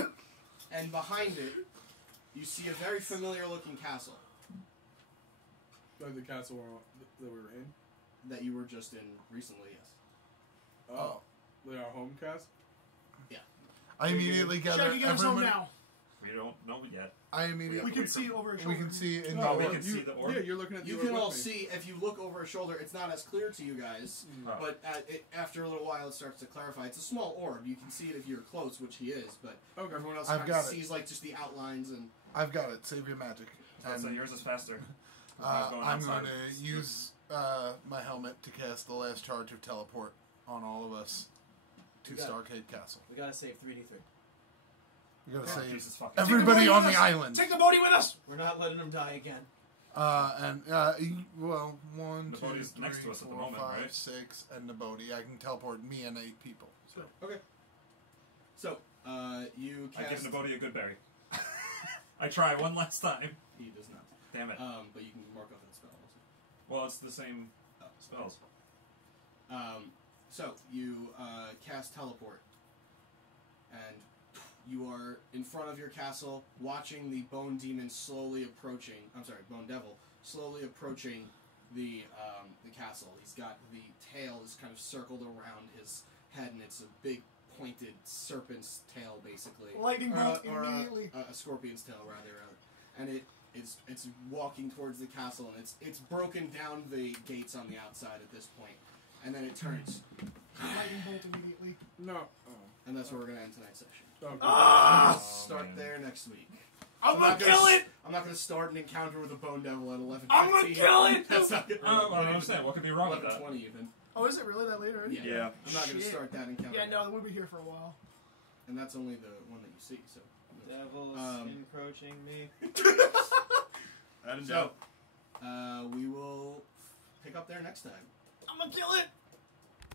And behind it, you see a very familiar looking castle Like the castle that we were in. that you were just in recently, yes. Oh. Like our home cast? I immediately gather Shaggy, get us home everyone. now. We don't know yet. I immediately. We can wait see for- over his We shoulder. can see in Oh, we the. can see the orb? Yeah, you're looking at the You orb can with all me. see, if you look over a shoulder, it's not as clear to you guys, Oh. but after a little while it starts to clarify. It's a small orb. You can see it if you're close, which he is, but Okay. everyone else I've kind of got it. sees like just the outlines and... I've got it. Save your magic. So And, yours is faster. I'm going to use my helmet to cast the last charge of teleport on all of us to Got it. Starcade Castle. We gotta save 3d3. You gotta Oh, save Jesus fucking. everybody on the island. Take the body with us! We're not letting him die again. Well, 1, The 2, body's 3, next to us at the 4, moment, 5, right? 6, and the Bodhi. I can teleport me and 8 people. So. Okay. So, you I cast... give Nabodi a good berry. I try one last time. He does not. Damn it. But you can mark off that spell also. Well, it's the same spells. So, you cast Teleport. And you are in front of your castle, watching the Bone Demon slowly approaching... I'm sorry, Bone Devil, slowly approaching the castle. He's got the tail is kind of circled around his head, and it's a big, pointed serpent's tail, basically. Lightning bolt Or immediately. a scorpion's tail, rather. And it's walking towards the castle, and it's broken down the gates on the outside at this point. And then it turns. Lightning bolt immediately. No. Oh. And that's where we're going to end tonight's session. Okay. Ah! Start man. there next week. I'm not gonna kill it! I'm not going to start an encounter with a Bone Devil at 11:15. I'm gonna kill it! That's not good. I don't understand. What could be wrong with that? 11:20 even. Oh, is it really that late already? Yeah. I'm not going to Shit. start that encounter. Yeah, no, we'll be here for a while. And that's only the one that you see. So. Devil's encroaching me. I didn't So, we will pick up there next time. I'm gonna kill it!